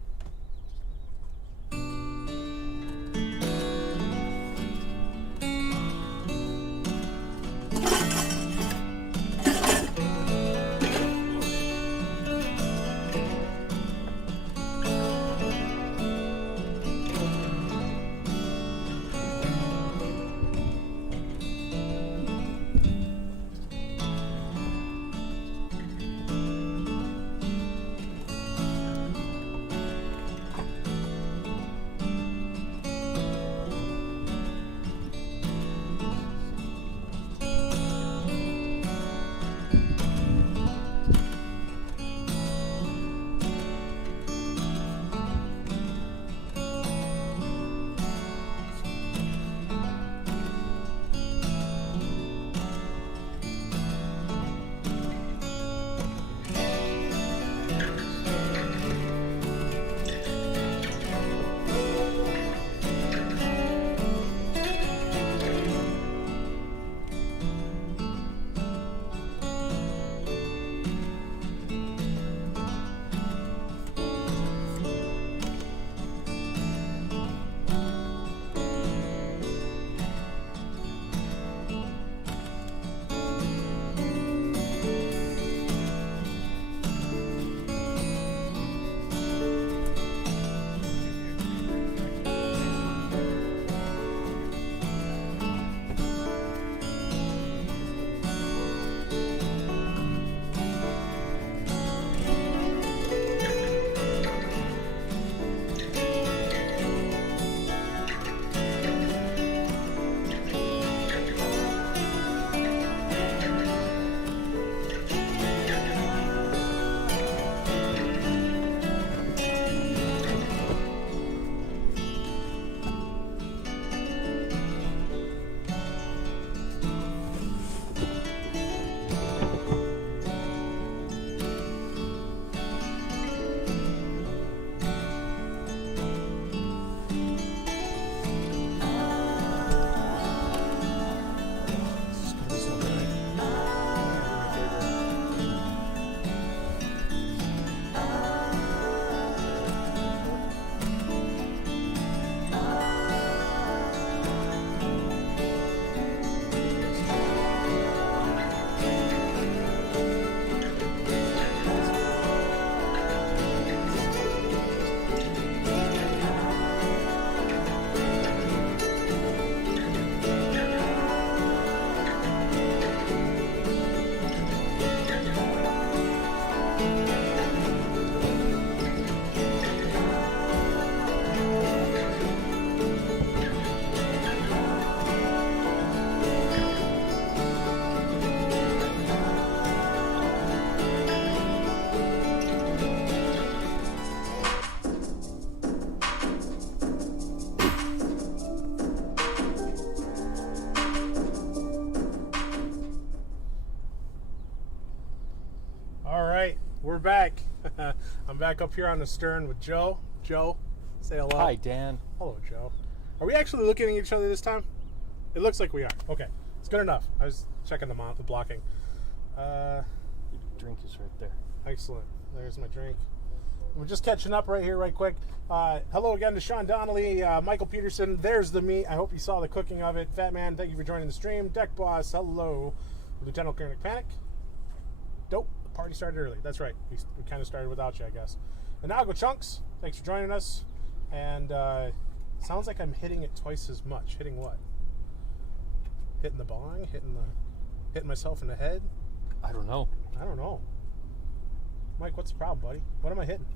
back. I'm back up here on the stern with Joe. Joe, say hello. Hi, Dan. Hello, Joe. Are we actually looking at each other this time? It looks like we are. Okay, it's good enough. I was checking the blocking. Your drink is right there. Excellent. There's my drink. We're just catching up right here, right quick. Hello again to Sean Donnelly, Michael Peterson. There's the meat. I hope you saw the cooking of it. Fat Man, thank you for joining the stream. Deck Boss, hello. Lieutenant Colonel Panic. Dope. The party started early. That's right. We kind of started without you, I guess. Inago Chunks, thanks for joining us. And sounds like I'm hitting it twice as much. Hitting what? Hitting the bong? Hitting myself in the head? I don't know. Mike, what's the problem, buddy? What am I hitting?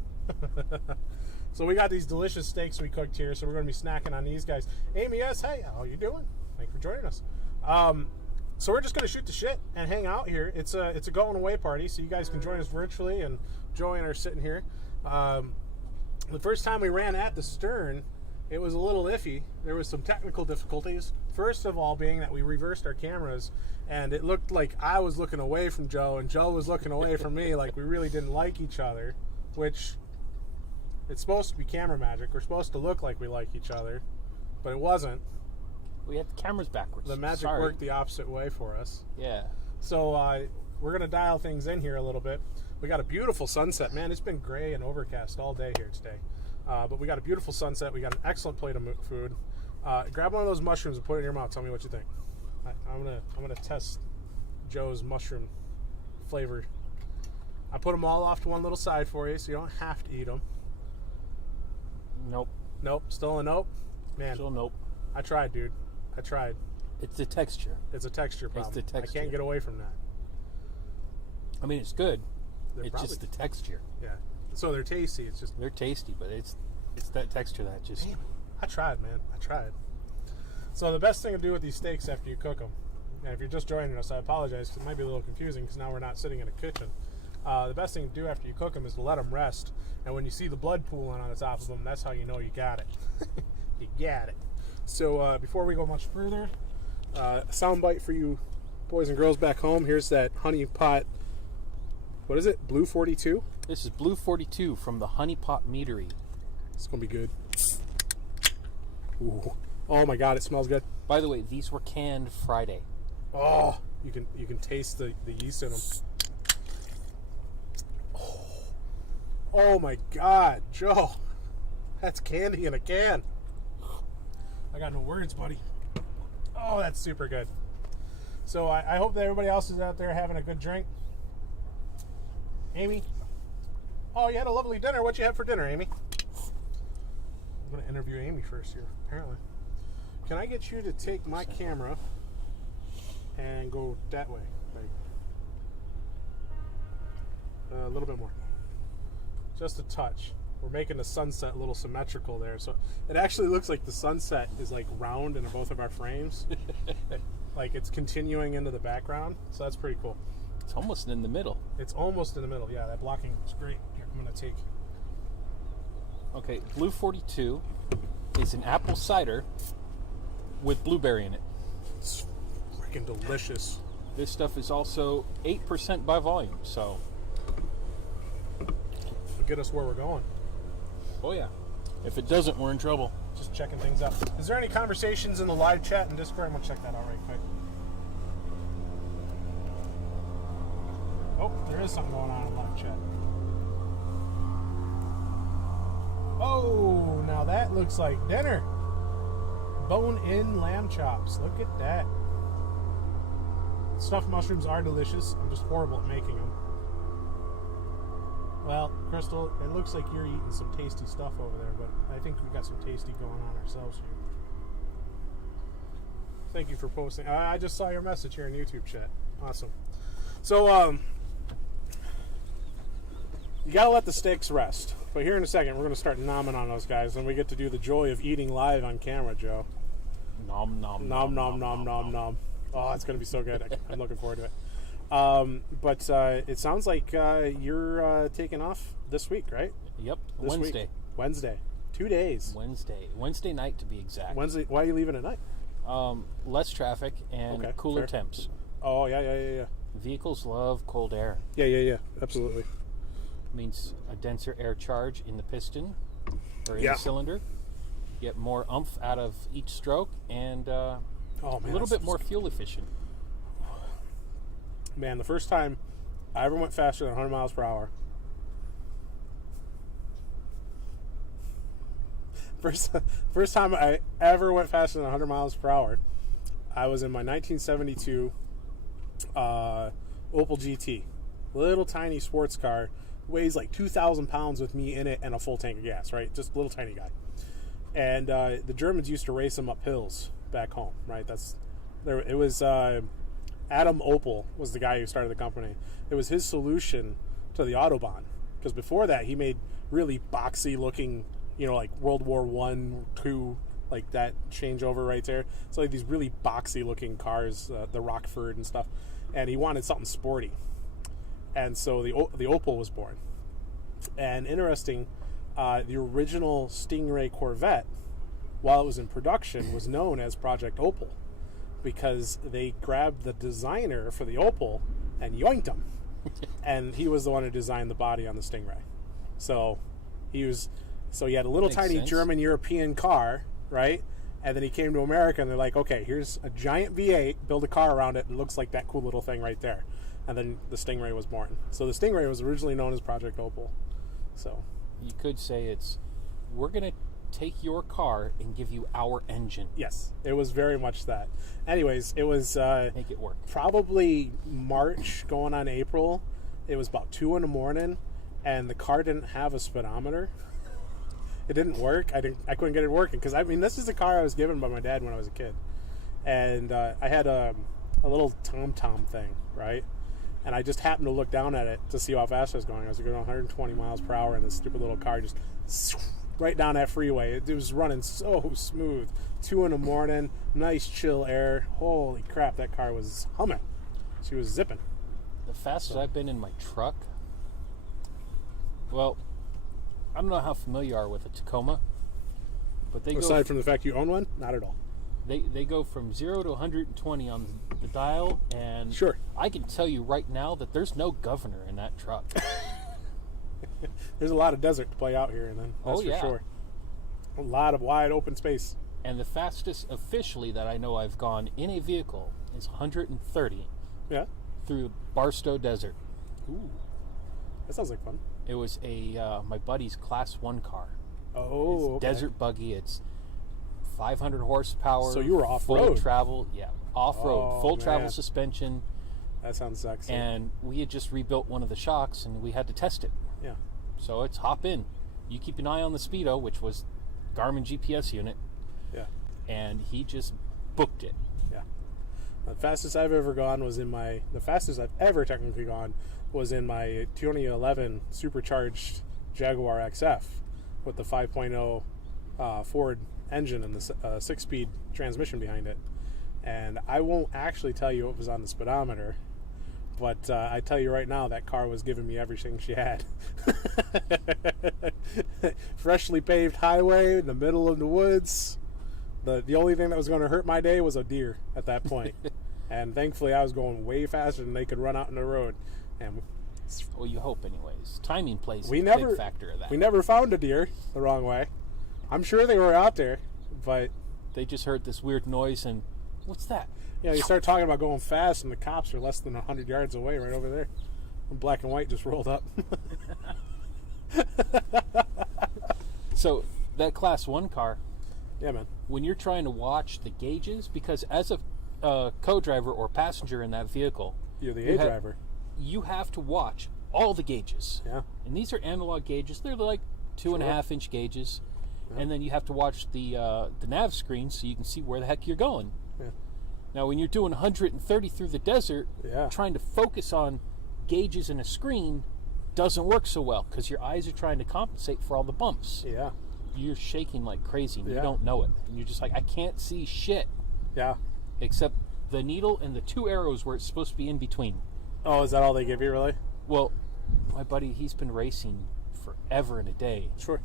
So we got these delicious steaks we cooked here, so we're going to be snacking on these guys. Amy S., hey, how you doing? Thanks for joining us. So we're just going to shoot the shit and hang out here. It's a going away party, so you guys can join us virtually, and Joey and I are sitting here. The first time we ran at the stern, it was a little iffy. There was some technical difficulties. First of all being that we reversed our cameras, and it looked like I was looking away from Joe, and Joe was looking away from me, like we really didn't like each other, which it's supposed to be camera magic. We're supposed to look like we like each other, but it wasn't. We had the cameras backwards. The magic worked the opposite way for us. Yeah. So we're going to dial things in here a little bit. We got a beautiful sunset. Man, it's been gray and overcast all day here today. But we got a beautiful sunset. We got an excellent plate of food. Grab one of those mushrooms and put it in your mouth. Tell me what you think. I'm gonna test Joe's mushroom flavor. I put them all off to one little side for you, so you don't have to eat them. Nope. Still a nope. Man, Still nope. I tried, dude. I tried. It's the texture. It's a texture problem. It's the texture. I can't get away from that. I mean, it's good. They're It's just the texture. Yeah. So they're tasty. They're tasty, but it's that texture that just. Damn, I tried, man. I tried. So the best thing to do with these steaks after you cook them, and if you're just joining us, I apologize because it might be a little confusing because now we're not sitting in a kitchen. The best thing to do after you cook them is to let them rest. And when you see the blood pooling on the top of them, that's how you know you got it. You got it. So before we go much further, soundbite for you boys and girls back home. Here's that honey pot. What is it? Blue 42? This is Blue 42 from the Honey Pot Meadery. It's going to be good. Ooh. Oh my God, it smells good. By the way, these were canned Friday. Oh, you can taste the yeast in them. Oh my God, Joe. That's candy in a can. I got no words, buddy. Oh, that's super good. So I hope that everybody else is out there having a good drink. Amy? Oh, you had a lovely dinner. What'd you have for dinner, Amy? I'm going to interview Amy first here, apparently. Can I get you to take my camera and go that way? A little bit more. Just a touch. We're making the sunset a little symmetrical there. So it actually looks like the sunset is like round in both of our frames. Like it's continuing into the background. So that's pretty cool. It's almost in the middle. It's almost in the middle. Yeah, that blocking is great. Here, I'm going to take. Okay, Blue 42 is an apple cider with blueberry in it. It's freaking delicious. This stuff is also 8% by volume, so. It'll get us where we're going. Oh, yeah. If it doesn't, we're in trouble. Just checking things out. Is there any conversations in the live chat and Discord? I'm going to check that out right quick. Oh, there is something going on in live chat. Oh, now that looks like dinner. Bone-in lamb chops. Look at that. Stuffed mushrooms are delicious. I'm just horrible at making them. Well, Crystal, it looks like you're eating some tasty stuff over there, but I think we've got some tasty going on ourselves here. Thank you for posting. I just saw your message here in YouTube chat. Awesome. So, you gotta let the steaks rest. But here in a second, we're gonna start nomming on those guys, and we get to do the joy of eating live on camera, Joe. Nom, nom, Nom, nom, nom, nom, nom. Oh, it's gonna be so good. I'm looking forward to it. But it sounds like you're taking off this week, right? Yep, This Wednesday. week. Wednesday. 2 days. Wednesday night to be exact. Wednesday. Why are you leaving at night? Less traffic and Okay, cooler fair. temps. Oh, yeah. Vehicles love cold air. Yeah. Absolutely. means a denser air charge in the piston or in Yeah. the cylinder. Get more oomph out of each stroke and a little bit more fuel efficient. Man, the first time I ever went faster than 100 miles per hour. First time I ever went faster than 100 miles per hour, I was in my 1972 Opel GT. Little tiny sports car, weighs like 2,000 pounds with me in it and a full tank of gas, right? Just a little tiny guy. And the Germans used to race them up hills back home, right? It was Adam Opel was the guy who started the company. It was his solution to the Autobahn, because before that he made really boxy looking, like World War I, II, like that changeover right there. So like these really boxy looking cars, the Rockford and stuff, and he wanted something sporty, and so the Opel was born. And interesting, the original Stingray Corvette, while it was in production, was known as Project Opel, because they grabbed the designer for the Opel and yoinked him. And he was the one who designed the body on the Stingray. So he had a little Makes tiny sense. German European car, right? And then he came to America and they're like, okay, here's a giant V8, build a car around it, and it looks like that cool little thing right there. And then the Stingray was born. So the Stingray was originally known as Project Opel. So You could say we're going to take your car and give you our engine. yes, it was very much that. Anyways, it was Make it work. probably March going on April. It was about 2 a.m, and the car didn't have a speedometer. It didn't work. I couldn't get it working, because this is the car I was given by my dad when I was a kid, and I had a little TomTom thing, right? And I just happened to look down at it to see how fast I was going. I was going 120 miles per hour, and this stupid little car just right down that freeway. It was running so smooth. 2 a.m, nice chill air. Holy crap, that car was humming. She was zipping. The fastest I've been in my truck, well, I don't know how familiar you are with a Tacoma, but they Aside from the fact you own one, not at all. They go from 0 to 120 on the dial, and Sure. I can tell you right now that there's no governor in that truck. There's a lot of desert to play out here, and then that's for sure. A lot of wide open space. And the fastest officially that I know I've gone in a vehicle is 130 Yeah. through Barstow Desert. Ooh, that sounds like fun. It was my buddy's Class 1 car. Oh, It's okay. desert buggy. It's 500 horsepower. So you were off-road. Full travel, yeah, off-road, Oh, full travel man. suspension. That sounds sexy. And we had just rebuilt one of the shocks, and we had to test it. yeah. So it's hop in. You keep an eye on the speedo, which was Garmin GPS unit, Yeah. and he just booked it. Yeah. The fastest I've ever gone was the fastest I've ever technically gone was in my 2011 supercharged Jaguar XF with the 5.0 Ford engine and the 6-speed transmission behind it. And I won't actually tell you what was on the speedometer, but I tell you right now, that car was giving me everything she had. Freshly paved highway in the middle of the woods. The only thing that was going to hurt my day was a deer at that point. And thankfully, I was going way faster than they could run out in the road. And Well, you hope, anyways. Timing plays we a never big factor of that. we never found a deer the wrong way. I'm sure they were out there, but They just heard this weird noise, and what's that? you start talking about going fast, and the cops are less than 100 yards away, right over there. And black and white just rolled up. So that Class 1 car, Yeah, man. when you're trying to watch the gauges, because as a co-driver or passenger in that vehicle, You're the You A have- driver. you have to watch all the gauges. Yeah. And these are analog gauges. They're like 2.5-inch gauges. Yeah. And then you have to watch the nav screen so you can see where the heck you're going. Yeah. Now, when you're doing 130 through the desert, Yeah. trying to focus on gauges in a screen doesn't work so well because your eyes are trying to compensate for all the bumps. Yeah. You're shaking like crazy and Yeah. you don't know it. And you're just like, I can't see shit Yeah. except the needle and the 2 arrows where it's supposed to be in between. Oh, is that all they give you, really? Well, my buddy, he's been racing forever and a day. Sure.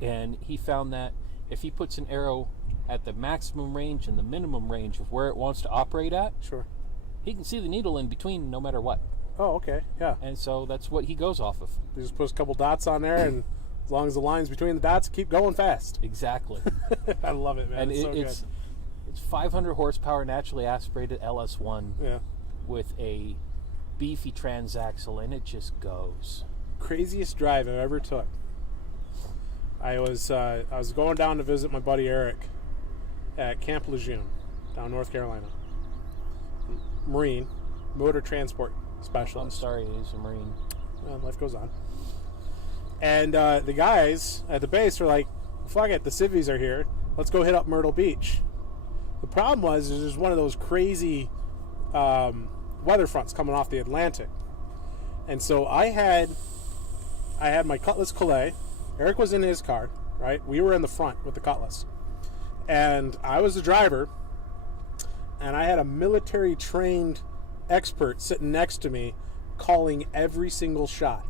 And he found that if he puts an arrow at the maximum range and the minimum range of where it wants to operate at, Sure. he can see the needle in between no matter what. Oh, okay. Yeah. And so that's what he goes off of. You just put a couple dots on there, and as long as the lines between the dots keep going fast. Exactly. I love it, man. And it's so it's 500 horsepower naturally aspirated LS1 good. Yeah. with a beefy transaxle, and it just goes. Craziest drive I ever took. I was going down to visit my buddy Eric at Camp Lejeune, down North Carolina. Marine, motor transport specialist. I'm sorry, he's a Marine. Life goes on. And the guys at the base were like, fuck it, the civvies are here. Let's go hit up Myrtle Beach. The problem was there's one of those crazy weather fronts coming off the Atlantic. And so I had my Cutlass Calais. Eric was in his car, right? We were in the front with the Cutlass. And I was the driver. And I had a military-trained expert sitting next to me calling every single shot.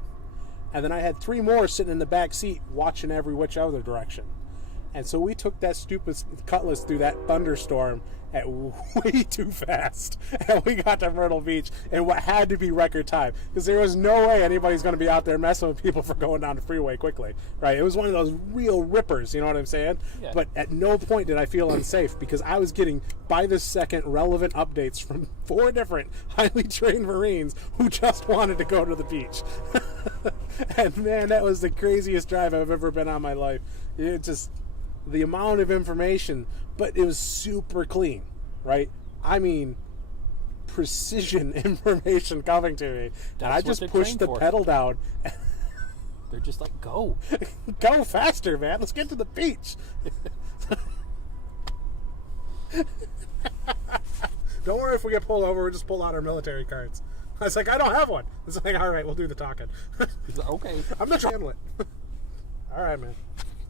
And then I had 3 more sitting in the back seat watching every which other direction. And so we took that stupid Cutlass through that thunderstorm at way too fast. And we got to Myrtle Beach in what had to be record time. Because there was no way anybody's going to be out there messing with people for going down the freeway quickly. Right? It was one of those real rippers, you know what I'm saying? Yeah. But at no point did I feel unsafe because I was getting, by the second, relevant updates from 4 different highly trained Marines who just wanted to go to the beach. And man, that was the craziest drive I've ever been on in my life. It just... the amount of information, but it was super clean, right? I mean, precision information coming to me. And I just pushed the pedal down. They're just like, go. Go faster, man. Let's get to the beach. Don't worry if we get pulled over. We'll just pull out our military cards. I was like, I don't have one. It's like, all right, we'll do the talking. He's like, okay. I'm not trying to handle it. All right, man.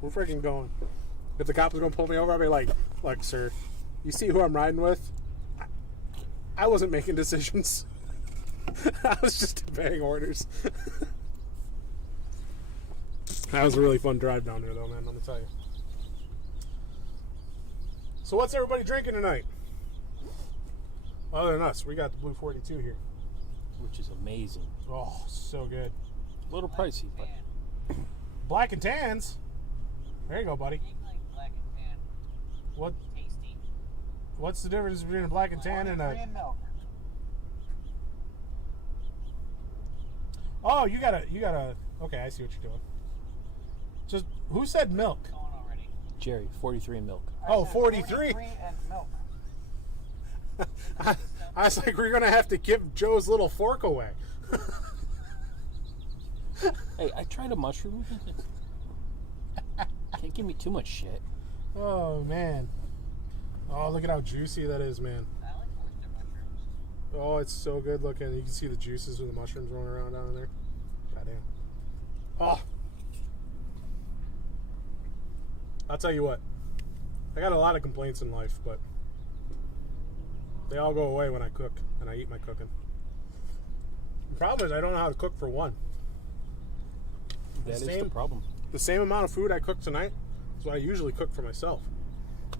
We're freaking going. If the cop was going to pull me over, I'd be like, look, sir, you see who I'm riding with? I wasn't making decisions. I was just obeying orders. That was a really fun drive down there, though, man, let me tell you. So what's everybody drinking tonight? Other than us, we got the Blue 42 here. Which is amazing. Oh, so good. A little pricey, but... Black and tans? There you go, buddy. Black and tan. What? Tasty. What's the difference between a black and tan and a... milk. Oh, you gotta... Okay, I see what you're doing. Just, who said milk? Going already. Jerry, 43 and milk. Oh, 43. 43 and milk. I was like, we're gonna have to give Joe's little fork away. Hey, I tried a mushroom. Can't give me too much shit. Oh, man. Oh, look at how juicy that is, man. I like oyster mushrooms. Oh, it's so good looking. You can see the juices of the mushrooms rolling around down in there. Goddamn. Oh. I'll tell you what. I got a lot of complaints in life, but they all go away when I cook and I eat my cooking. The problem is I don't know how to cook for one. That is the problem. The same amount of food I cook tonight is what I usually cook for myself.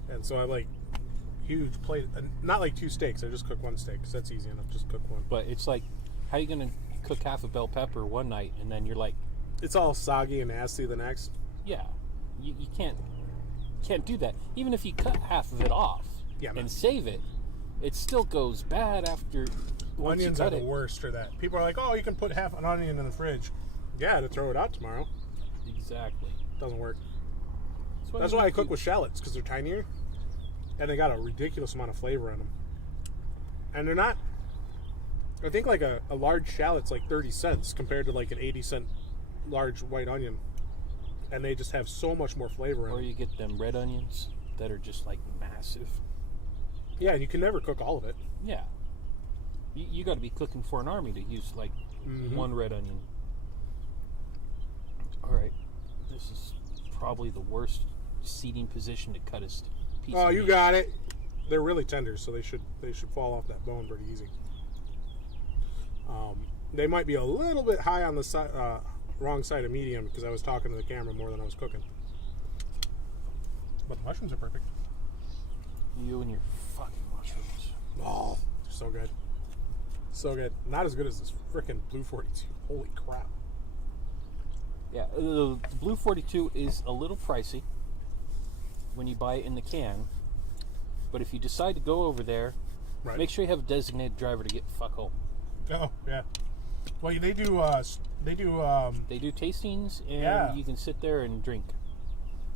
And so I like huge plate, not like 2 steaks. I just cook 1 steak because that's easy enough. Just cook 1. But it's like, how are you going to cook half a bell pepper one night and then you're like... It's all soggy and nasty the next. Yeah, you can't do that. Even if you cut half of it off and save it, it still goes bad after once Onions you are cut the it. worst for that. People are like, oh, you can put half an onion in the fridge. Yeah, to throw it out tomorrow. Exactly. Doesn't work. what That's I why I do. cook with shallots, because they're tinier. And they got a ridiculous amount of flavor in them. And they're not... I think like a large shallot's like 30 cents compared to like an 80-cent large white onion. And they just have so much more flavor in Or them. you get them red onions that are just like massive. Yeah, and you can never cook all of it. Yeah. You got to be cooking for an army to use like one red onion. All right. This is probably the worst seating position to cut a piece Oh, of you meat. got it. They're really tender, so they should fall off that bone pretty easy. They might be a little bit high on the wrong side of medium because I was talking to the camera more than I was cooking. But the mushrooms are perfect. You and your fucking mushrooms. Oh, they're so good. So good. Not as good as this freaking Blue 42. Holy crap. Yeah, the Blue 42 is a little pricey when you buy it in the can. But if you decide to go over there, make sure you have a designated driver to get the fuck home. Oh, yeah. Well, they do tastings, and you can sit there and drink.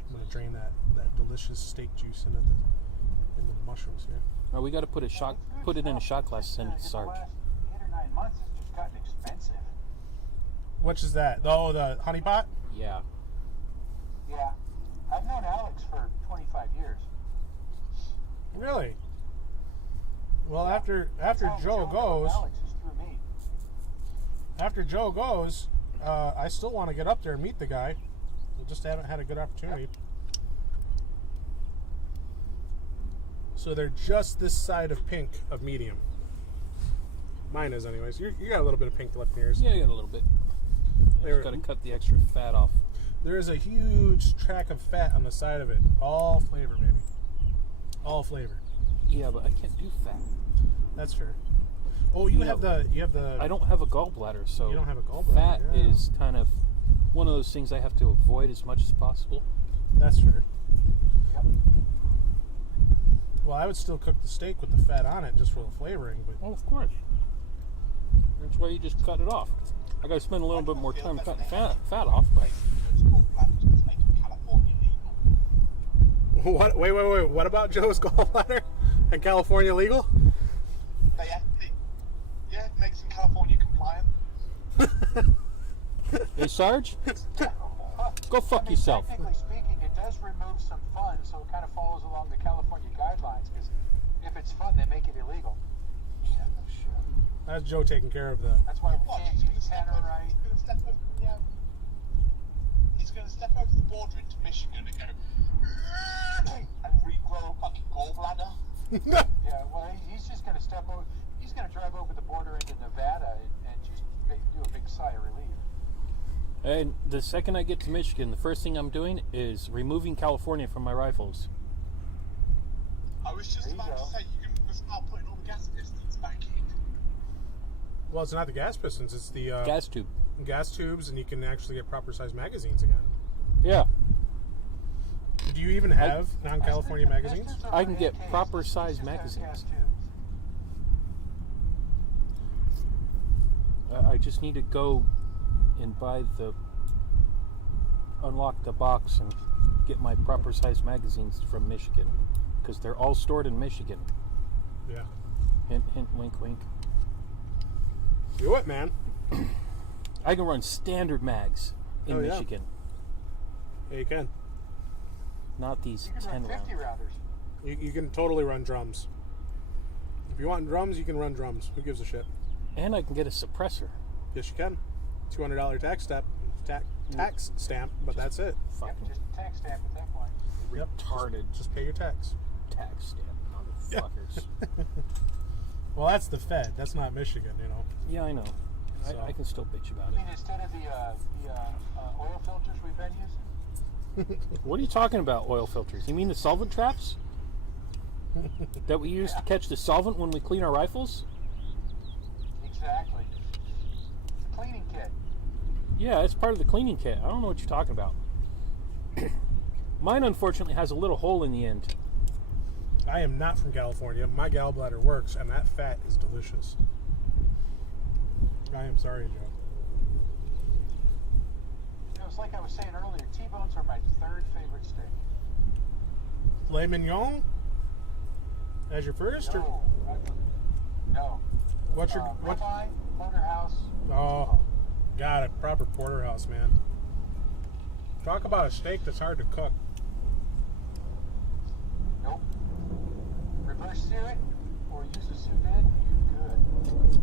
I'm gonna drain that delicious steak juice into the mushrooms here. Oh, we got to put it in a shot glass and send it to Sarge. The last 8 or 9 months, it's just gotten expensive. Which is that? Oh, the honey pot? Yeah. Yeah. I've known Alex for 25 years. Really? Well, after Joe goes, Alex is through me. After Joe goes, I still want to get up there and meet the guy. We just haven't had a good opportunity. Yep. So they're just this side of pink of medium. Mine is, anyways. You got a little bit of pink left in yours. Yeah, I got a little bit. Just got to cut the extra fat off. There is a huge track of fat on the side of it. All flavor, baby. All flavor. Yeah, but I can't do fat. That's fair. Oh, you have the. I don't have a gallbladder, so you don't have a gallbladder. Fat is kind of one of those things I have to avoid as much as possible. That's fair. Yep. Well, I would still cook the steak with the fat on it just for the flavoring, but of course. That's why you just cut it off. I got to spend a little bit more time cutting fat off, but. What? Wait. What about Joe's gallbladder and California legal? Yeah, it makes them California compliant. Hey, Sarge? Go fuck yourself. Technically speaking, it does remove some fun, so it kind of follows along the California guidelines, because if it's fun, they make it illegal. Yeah, no shit. That's Joe taking care of the... That's why we can't use tannerite. He's going to step over the border into Michigan and go and regrow a fucking gallbladder. Yeah, well, he's just going to step over. He's going to drive over the border into Nevada and just do a big sigh of relief. And the second I get to Michigan, the first thing I'm doing is removing California from my rifles. I was just about to say, you can start putting all the gas pistons back in. Well, it's not the gas pistons, it's the... gas tube. Gas tubes, and you can actually get proper size magazines again. Yeah. Do you even have non-California magazines? I can get proper size magazines. I just need to go and unlock the box and get my proper size magazines from Michigan, because they're all stored in Michigan. Yeah. Hint, hint, wink, wink. Do it, man. I can run standard mags in Michigan. Yeah, you can. Not these 10 round. 50 rounders. You can totally run drums. If you want drums, you can run drums. Who gives a shit? And I can get a suppressor. Yes, you can. $200 tax stamp, but that's it. Yep, just a tax stamp at that point. Yep. Retarded. Just pay your tax. Tax stamp, motherfuckers. Well, that's the Fed. That's not Michigan, you know. Yeah, I know. So. I can still bitch about it. I mean, instead of the oil filters we've been using? What are you talking about, oil filters? You mean the solvent traps? That we use to catch the solvent when we clean our rifles? Exactly. The cleaning kit. Yeah, it's part of the cleaning kit. I don't know what you're talking about. Mine, unfortunately, has a little hole in the end. I am not from California. My gallbladder works, and that fat is delicious. I am sorry, Joe. It was like I was saying earlier, T-bones are my third favorite steak. Filet mignon? As your first? No. No. What's your... Ribeye, porterhouse. Oh, got it. Proper porterhouse, man. Talk about a steak that's hard to cook. Nope. Reverse sear it or use a sous vide, you're good.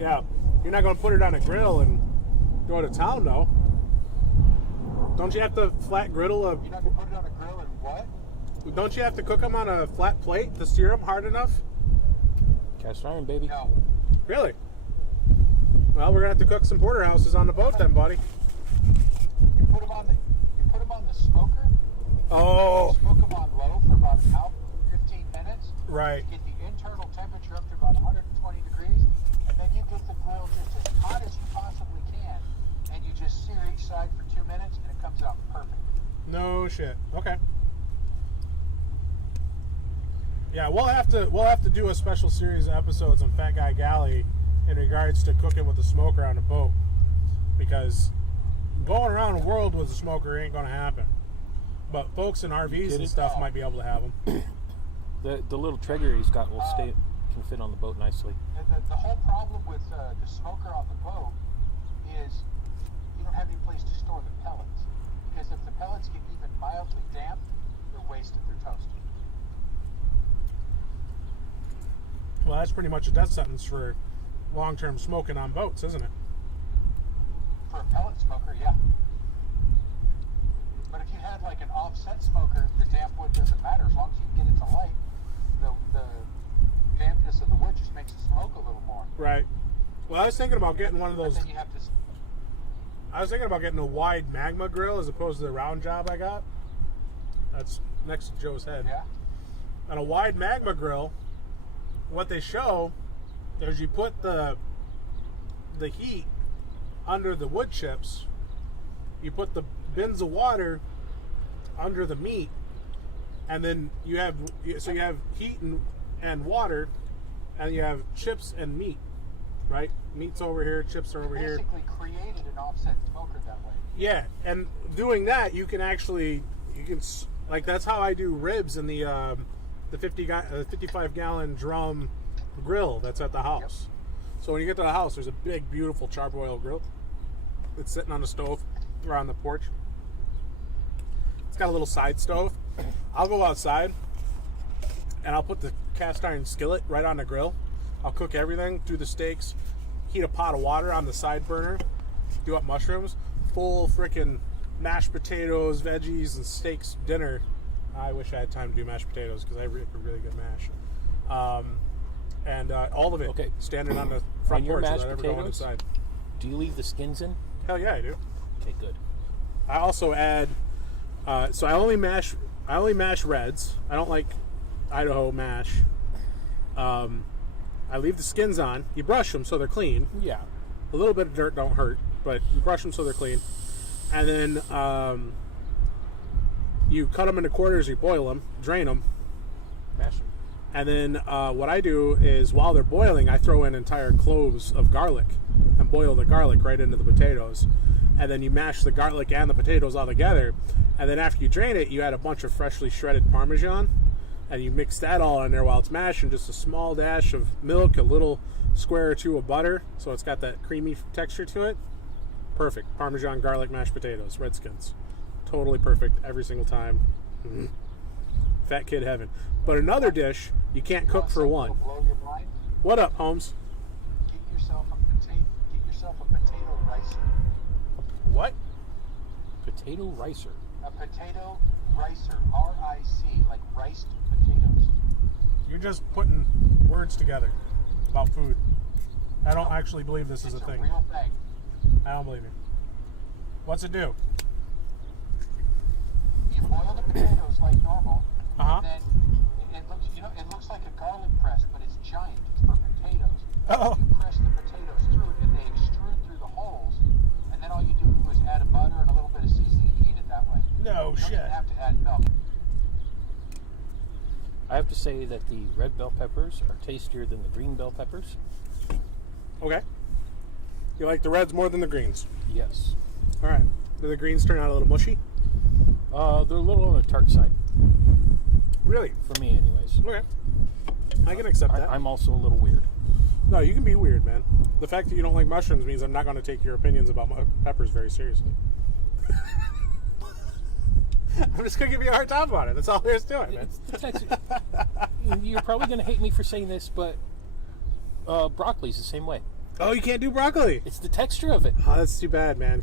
Yeah. You're not going to put it on a grill and go to town, though. Don't you have to flat griddle a... You're not going to put it on a grill and what? Don't you have to cook them on a flat plate to sear them hard enough? Cast iron, baby. No. Really? Well, we're going to have to cook some porterhouses on the boat then, buddy. You put them on the smoker. Oh. You smoke them on low for about an hour, 15 minutes. Right. Get the internal temperature up to about 120 degrees, Yeah, we'll have to do a special series of episodes on Fat Guy Galley in regards to cooking with a smoker on a boat, because going around the world with a smoker ain't gonna happen. But folks in RVs and stuff might be able to have them. The little Traeger he's got can fit on the boat nicely. The whole problem with the smoker on the boat is you don't have any place to store the pellets, because if the pellets get even mildly damp, they're wasted, they're toasted. Well, that's pretty much a death sentence for long-term smoking on boats, isn't it? For a pellet smoker, yeah. But if you had like an offset smoker, the damp wood doesn't matter as long as you can get it to light. The dampness of the wood just makes it smoke a little more. Right. Well, I was thinking about getting one of those. But then you have to. I was thinking about getting a wide magma grill as opposed to the round job I got. That's next to Joe's head. Yeah. On a wide magma grill, what they show is you put the heat under the wood chips. You put the bins of water under the meat, and then you have heat and water, and you have chips and meat, right? Meat's over here, chips are over here. Basically created an offset smoker that way. Yeah, and doing that, you can like, that's how I do ribs in the 55-gallon drum grill that's at the house. Yep. So when you get to the house, there's a big, beautiful charbroil grill. It's sitting on the stove or on the porch. It's got a little side stove. I'll go outside and I'll put the cast iron skillet right on the grill. I'll cook everything, do the steaks, heat a pot of water on the side burner, do up mushrooms, full frickin' mashed potatoes, veggies, and steaks dinner. I wish I had time to do mashed potatoes because I make a really good mash. And all of it standing on the front porch without ever going inside. Do you leave the skins in? Hell yeah, I do. Okay, good. I also add, so I only mash reds. I don't like Idaho mash. I leave the skins on. You brush them so they're clean. Yeah. A little bit of dirt don't hurt, but you brush them so they're clean. And then you cut them into quarters, you boil them, drain them. Mash them. And then what I do is, while they're boiling, I throw in entire cloves of garlic and boil the garlic right into the potatoes. And then you mash the garlic and the potatoes all together. And then after you drain it, you add a bunch of freshly shredded Parmesan. And you mix that all in there while it's mashing. Just a small dash of milk, a little square or two of butter, so it's got that creamy texture to it. Perfect. Parmesan, garlic, mashed potatoes, Redskins. Totally perfect every single time. Mm-hmm. Fat kid heaven. But another dish you can't cook for one. Blow your mind? What up, Holmes? Get yourself a potato ricer. What? Potato ricer. A potato ricer, R-I-C, like riced potatoes. You're just putting words together about food. I don't actually believe this is a thing. It's a real thing. I don't believe it. What's it do? You boil the potatoes like normal, Uh-huh. and then it looks like a garlic press, but it's giant. It's for potatoes. Oh. You press the potatoes through it, and they extrude through the holes, and then all you do is add a butter and a little bit of seasoning and eat it that way. No You don't shit. even have to add milk. I have to say that the red bell peppers are tastier than the green bell peppers. Okay. You like the reds more than the greens? Yes. All right. Do the greens turn out a little mushy? They're a little on the tart side. Really? For me, anyways. Okay. I can accept that. I'm also a little weird. No, you can be weird, man. The fact that you don't like mushrooms means I'm not going to take your opinions about peppers very seriously. I'm just going to give you a hard time about it. That's all there is to it, man. It's the texture. You're probably going to hate me for saying this, but broccoli's the same way. Oh, you can't do broccoli? It's the texture of it. Oh, that's too bad, man.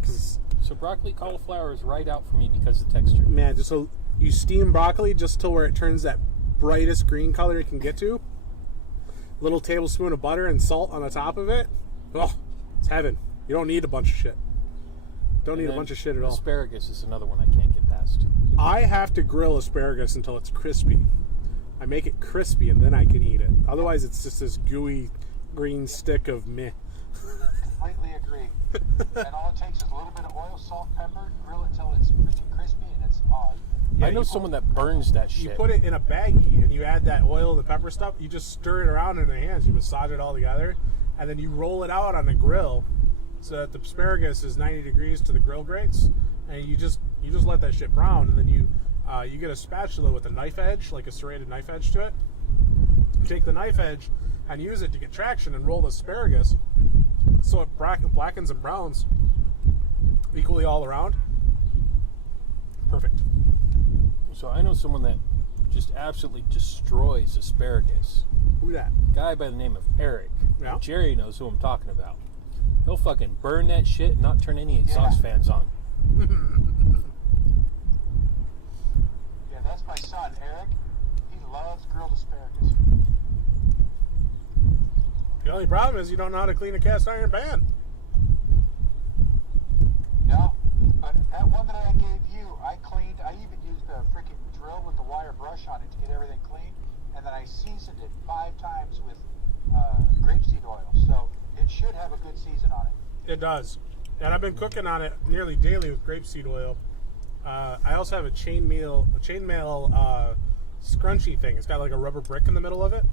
So broccoli, cauliflower is right out for me because of the texture. Man, just so you steam broccoli just till where it turns that brightest green color it can get to. Little tablespoon of butter and salt on the top of it. Oh, it's heaven. You don't need a bunch of shit. Don't need a bunch of shit at all. Asparagus is another one I can't get past. I have to grill asparagus until it's crispy. I make it crispy and then I can eat it. Otherwise, it's just this gooey green stick of meh. Completely agree. And all it takes is a little bit of oil, salt, pepper, grill it till it's freaking crispy, and it's Yeah, I know someone that burns that You shit. put it in a baggie and you add that oil and the pepper stuff. You just stir it around in your hands. You massage it all together, and then you roll it out on the grill so that the asparagus is 90 degrees to the grill grates, and you just let that shit brown, and then you get a spatula with a knife edge, like a serrated knife edge to it. You take the knife edge and use it to get traction and roll the asparagus so it blackens and browns equally all around. Perfect. So I know someone that just absolutely destroys asparagus. Who that? Guy by the name of Eric. Yeah. Jerry knows who I'm talking about. He'll fucking burn that shit and not turn any exhaust fans on. Yeah, that's my son, Eric. He loves grilled asparagus. The only problem is you don't know how to clean a cast iron pan. No, but that one that I gave you, I cleaned. I even used a freaking drill with the wire brush on it to get everything clean, and then I seasoned it 5 times with grapeseed oil. So it should have a good season on it. It does. And I've been cooking on it nearly daily with grapeseed oil. I also have a chainmail scrunchy thing. It's got like a rubber brick in the middle of it.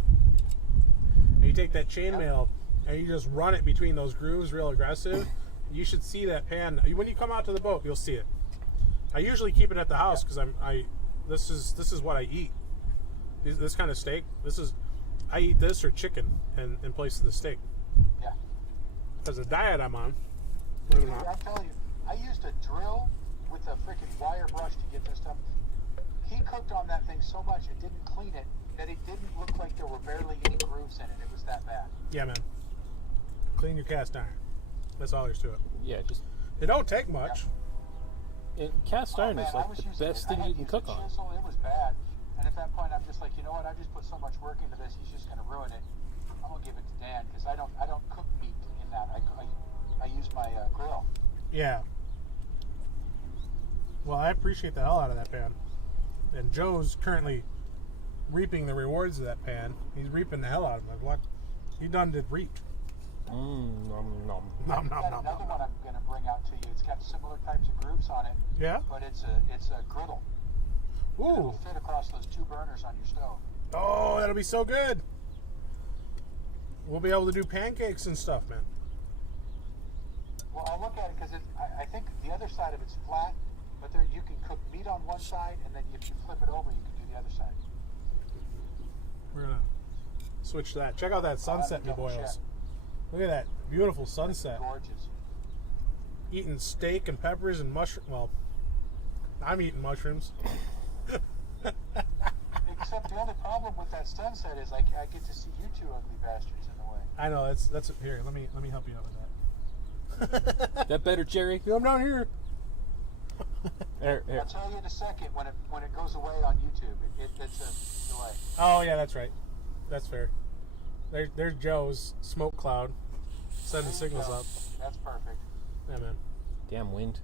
And you take that chainmail and you just run it between those grooves real aggressive. You should see that pan. When you come out to the boat, you'll see it. I usually keep it at the house because this is what I eat. This kind of steak. I eat this or chicken in place of the steak. Yeah. Because the diet I'm on. Believe it or I'm not. telling you, I used a drill with a freaking wire brush to get this stuff. He cooked on that thing so much it didn't clean it that it didn't look like there were barely any grooves in it. It was that bad. Yeah, man. Clean your cast iron. That's all there's to it. Yeah, just It don't take much. and cast iron man, is I like was the using best it. thing I had you can used cook a on. chisel. It was bad. And at that point, I'm just like, you know what? I just put so much work into this. He's just going to ruin it. I'm going to give it to Dan because I don't cook meat in that. I use my grill. Yeah. Well, I appreciate the hell out of that pan. And Joe's currently reaping the rewards of that pan. He's reaping the hell out of it. Like, he done did reap. Nom, nom. Nom, nom, I've got nom, another nom. one I'm going to bring out to you. It's got similar types of grooves on it, Yeah? but it's a griddle. And Ooh. it'll fit across those 2 burners on your stove. Oh, that'll be so good. We'll be able to do pancakes and stuff, man. Well, I'll look at it because I think the other side of it's flat, but there you can cook meat on one side, and then if you flip it over, you can do the other side. We're going to switch to that. Check out that sunset, me double boys. check. Look at that beautiful sunset. Gorgeous. Eating steak and peppers and mushroom. Well, I'm eating mushrooms. Except the only problem with that sunset is I get to see you 2 ugly bastards in the way. I know that's here. Let me help you out with that. That better, Jerry? Come down here. Here. I'll tell you in a second when it goes away on YouTube. It's a delay. Oh yeah, that's right. That's fair. There's Joe's smoke cloud sending signals up. That's perfect. Yeah, man. Damn wind.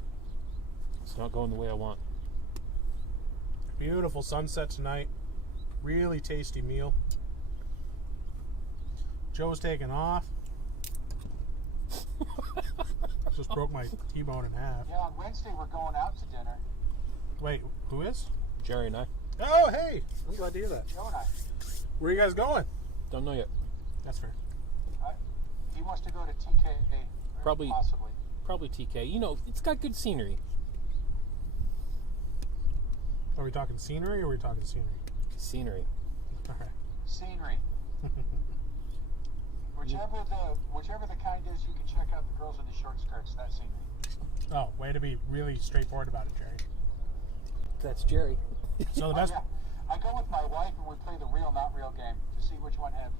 It's not going the way I want. Beautiful sunset tonight. Really tasty meal. Joe's taking off. Just broke my T-bone in half. Yeah, on Wednesday we're going out to dinner. Wait, who is? Jerry and I Oh, hey. I'm glad to hear that. Joe and I. Where are you guys going? don't know yet. That's fair. He wants to go to TK. Probably- Possibly. Probably TK. You know, it's got good scenery. Are we talking scenery or are we talking scenery? Scenery. All right. Scenery. Whichever the kind is, you can check out the girls in the short skirts. That scenery. Oh, way to be really straightforward about it, Jerry. That's Jerry. So the best. Oh, yeah. I go with my wife and we play the real, not real game to see which one have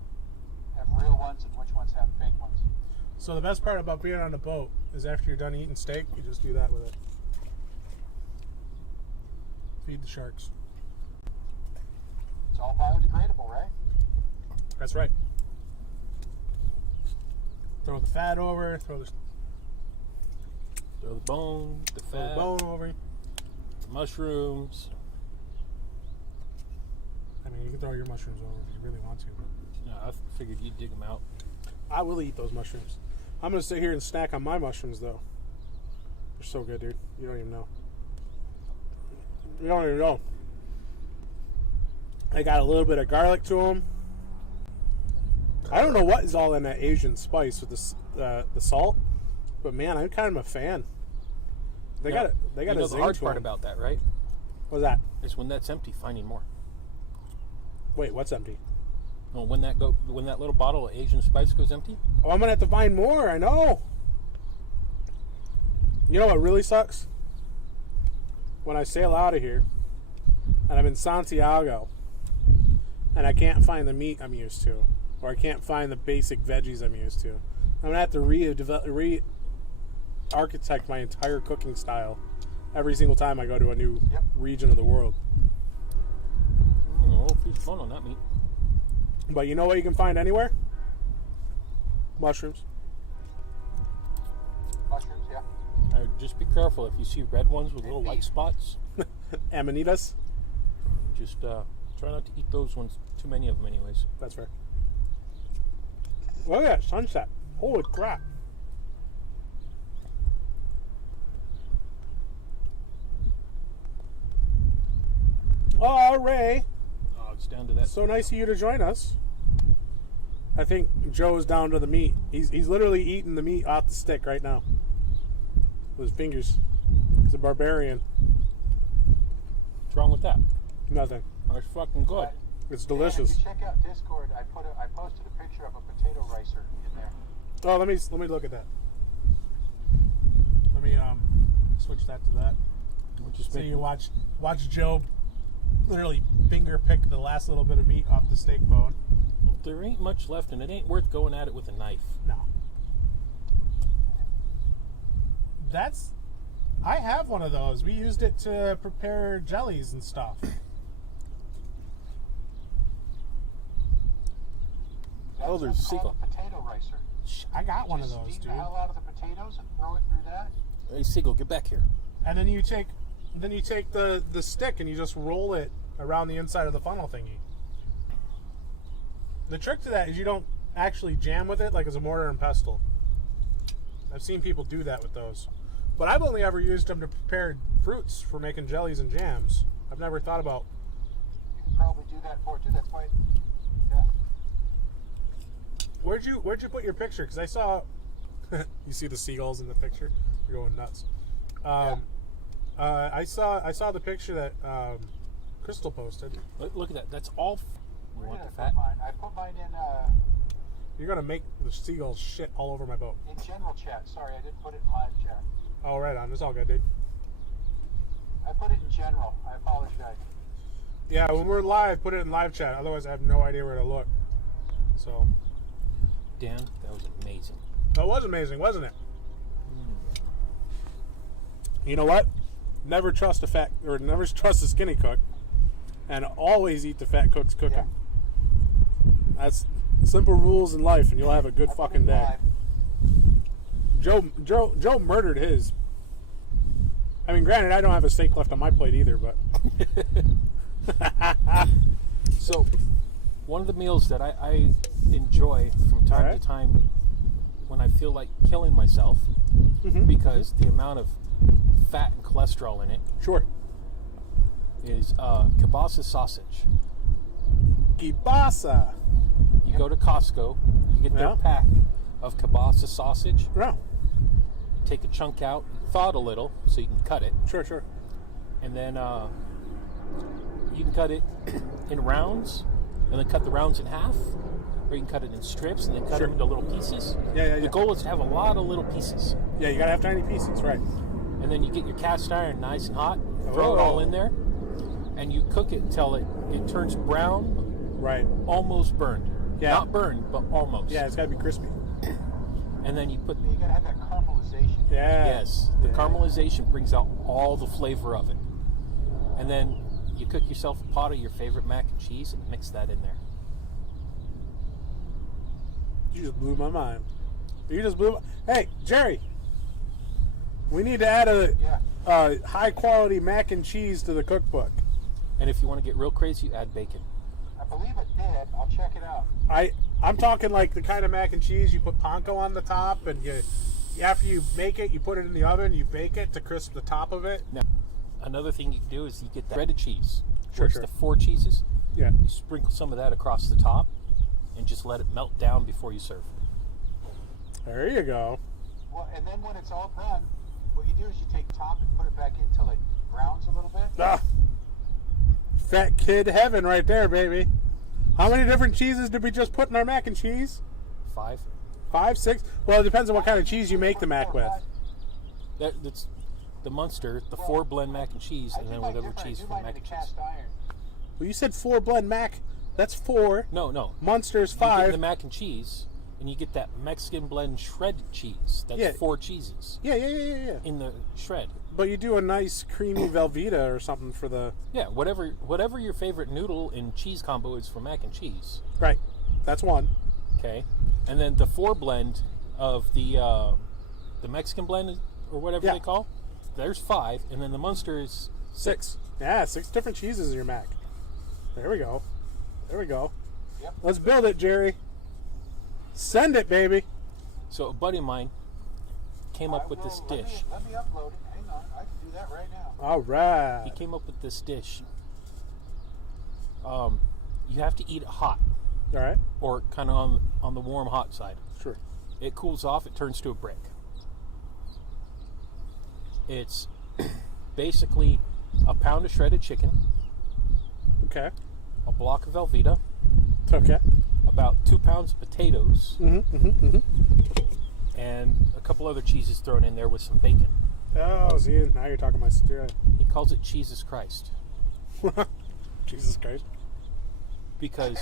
real ones and which ones have fake ones. So the best part about being on a boat is after you're done eating steak, you just do that with it. Feed the sharks. It's all biodegradable, right? That's right. Throw the fat over. Throw the Throw the fat, bone over. the mushrooms. I mean, you can throw your mushrooms over if you really want to. No, I figured you'd dig them out. I will eat those mushrooms. I'm going to sit here and snack on my mushrooms, though. They're so good, dude. You don't even know. You don't even know. They got a little bit of garlic to them. I don't know what is all in that Asian spice with the salt, but man, I'm kind of a fan. They got the zing hard to part them. about that, right? What's that? Is when that's empty, finding more. Wait, what's empty? Well, when that little bottle of Asian spice goes empty. Oh, I'm gonna have to find more. I know. You know what really sucks? When I sail out of here, and I'm in Santiago, and I can't find the meat I'm used to, or I can't find the basic veggies I'm used to. I'm gonna have to re-architect my entire cooking style every single time I go to a new region of the world. Oh, fish fun on that meat. But you know what you can find anywhere? Mushrooms. Mushrooms, yeah. Just be careful if you see red ones with little white spots. Amanitas. Just try not to eat those ones. Too many of them, anyways. That's fair. Look at that sunset. Holy crap. Oh, Ray. Oh, it's down to that. So nice of you to join us. I think Joe's down to the meat. He's literally eating the meat off the stick right now. With his fingers. He's a barbarian. What's wrong with that? Nothing. It's fucking good. It's Dan, delicious. if you check out Discord, I posted a picture of a potato ricer in there. Oh, let me look at that. Let me switch that to that. So you watch Joe literally finger pick the last little bit of meat off the steak bone. There ain't much left, and it ain't worth going at it with a knife. No. I have one of those. We used it to prepare jellies and stuff. Oh, there's That's seagull. called a potato ricer. I got one of Just those, steam dude. the hell out of the potatoes and throw it through that. Hey, Seagull, get back here. And then you take the stick and you just roll it around the inside of the funnel thingy. The trick to that is you don't actually jam with it like as a mortar and pestle. I've seen people do that with those. But I've only ever used them to prepare fruits for making jellies and jams. I've never thought about... You can probably do that for it too. That's why. Yeah. Where'd you put your picture? Because I saw... you see the seagulls in the picture? You're going nuts. I saw the picture that Crystal posted. Look at that. That's all. You Where want did the I fat? put mine? I put mine in You're going to make the seagulls shit all over my boat. general chat. Sorry, I didn't put it in live chat. Oh, right on. It's all good, dude. I put it in general. I apologize. Yeah, when we're live, put it in live chat. Otherwise, I have no idea where to look. So, Dan, that was amazing. that was amazing, wasn't it? You know what? Never trust a skinny cook, and always eat the fat cook's cooking. Yeah. That's simple rules in life, and you'll have a good I put fucking it day. live. Joe murdered his. I mean, granted, I don't have a steak left on my plate either, but So, one of the meals that I enjoy from time Alright. to time when I feel like killing myself because the amount of fat and cholesterol in it sure. is kielbasa sausage. Kielbasa. You go to Costco, you get their Yeah. pack of kielbasa sausage, Yeah, take a chunk out, thaw it a little so you can cut it, sure. and then you can cut it in rounds, and then cut the rounds in half, or you can cut it in strips and then cut them into little pieces. Yeah. The goal is to have a lot of little pieces, Yeah, you gotta have tiny pieces, right? and then you get your cast iron nice and hot, throw it all in there, and you cook it until it turns brown, Right. almost burned. Yeah. Not burned, but almost. Yeah, it's gotta be crispy. And then you put You gotta have that caramelization. Yeah. yes, the caramelization brings out all the flavor of it, and then you cook yourself a pot of your favorite mac and cheese and mix that in there. You just blew my mind. Hey, Jerry. We need to add a high quality mac and cheese to the cookbook. And if you want to get real crazy, you add bacon. I believe it did. I'll check it out. I'm talking like the kind of mac and cheese you put panko on the top, and you after you make it, you put it in the oven, you bake it to crisp the top of it. Now, another thing you can do is you get the shredded cheese. Sure, It's sure. the 4 cheeses. Yeah. You sprinkle some of that across the top and just let it melt down before you serve. There you go. Well, and then when it's all done, what you do is you take top and put it back in until it browns a little bit. Ah, fat kid heaven right there, baby. How many different cheeses did we just put in our mac and cheese? 5. 5, 6? Well, it depends on what kind of cheese you make the mac with. That's the Munster, the 4 blend mac and cheese, and then whatever cheese for mac and cheese. Cast iron. Well, you said 4 blend mac. That's 4. No. Munster's You get 5. the mac and cheese, and you get that Mexican blend shredded cheese. That's Yeah. 4 cheeses Yeah. in the shred. But you do a nice creamy Velveeta or something for the... Yeah, whatever your favorite noodle and cheese combo is for mac and cheese. Right. That's 1. Okay, and then the 4 blend of the Mexican blend or whatever Yeah. they call. There's 5, and then the Munster is 6. Yeah, 6 different cheeses in your mac. There we go. Yep. Let's build it, Jerry. Send it, baby. So a buddy of mine came up with this dish. Let me upload it. Hang on. I can do that right now. All right. He came up with this dish. You have to eat it hot, All right. or kind of on the warm hot side. Sure. It cools off, it turns to a brick. It's basically a pound of shredded chicken, Okay. a block of Velveeta, Okay. about 2 pounds of potatoes, and a couple other cheeses thrown in there with some bacon. Oh, see, now you're talking my steer. He calls it Jesus Christ Jesus Christ. because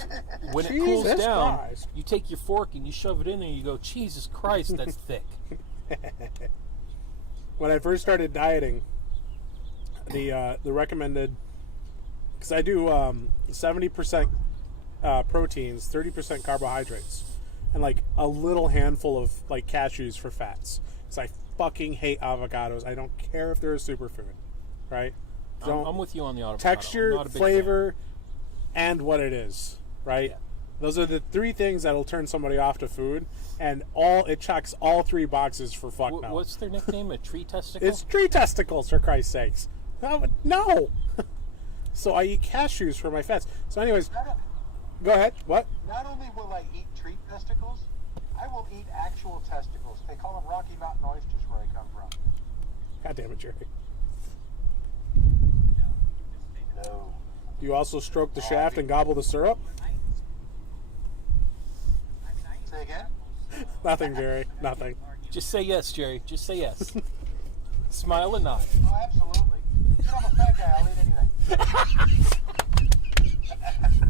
when it Jesus cools down, Christ. you take your fork and you shove it in there and you go, Jesus Christ, that's thick. When I first started dieting, the recommended, because I do 70% proteins, 30% carbohydrates, and like a little handful of like cashews for fats. Because I fucking hate avocados. I don't care if they're a superfood, right? I'm with you on the avocado. I'm Texture, not a big flavor, and what it is, right? Yeah. Those are the 3 things that'll turn somebody off to food, and it checks all 3 boxes for fuck fan. no. What's their nickname? A tree testicle? It's tree testicles, for Christ's sakes. No. So I eat cashews for my fats. So anyways, go ahead. What? Not only will I eat tree testicles, I will eat actual testicles. They call them Rocky Mountain oysters where I come from. God damn it, Jerry. No. Do you also stroke the shaft and gobble the syrup? Say again? Nothing, Jerry. Nothing. Just say yes, Jerry. Just say yes. Smile and nod. Oh, absolutely. You know, I'm a fat guy. I'll eat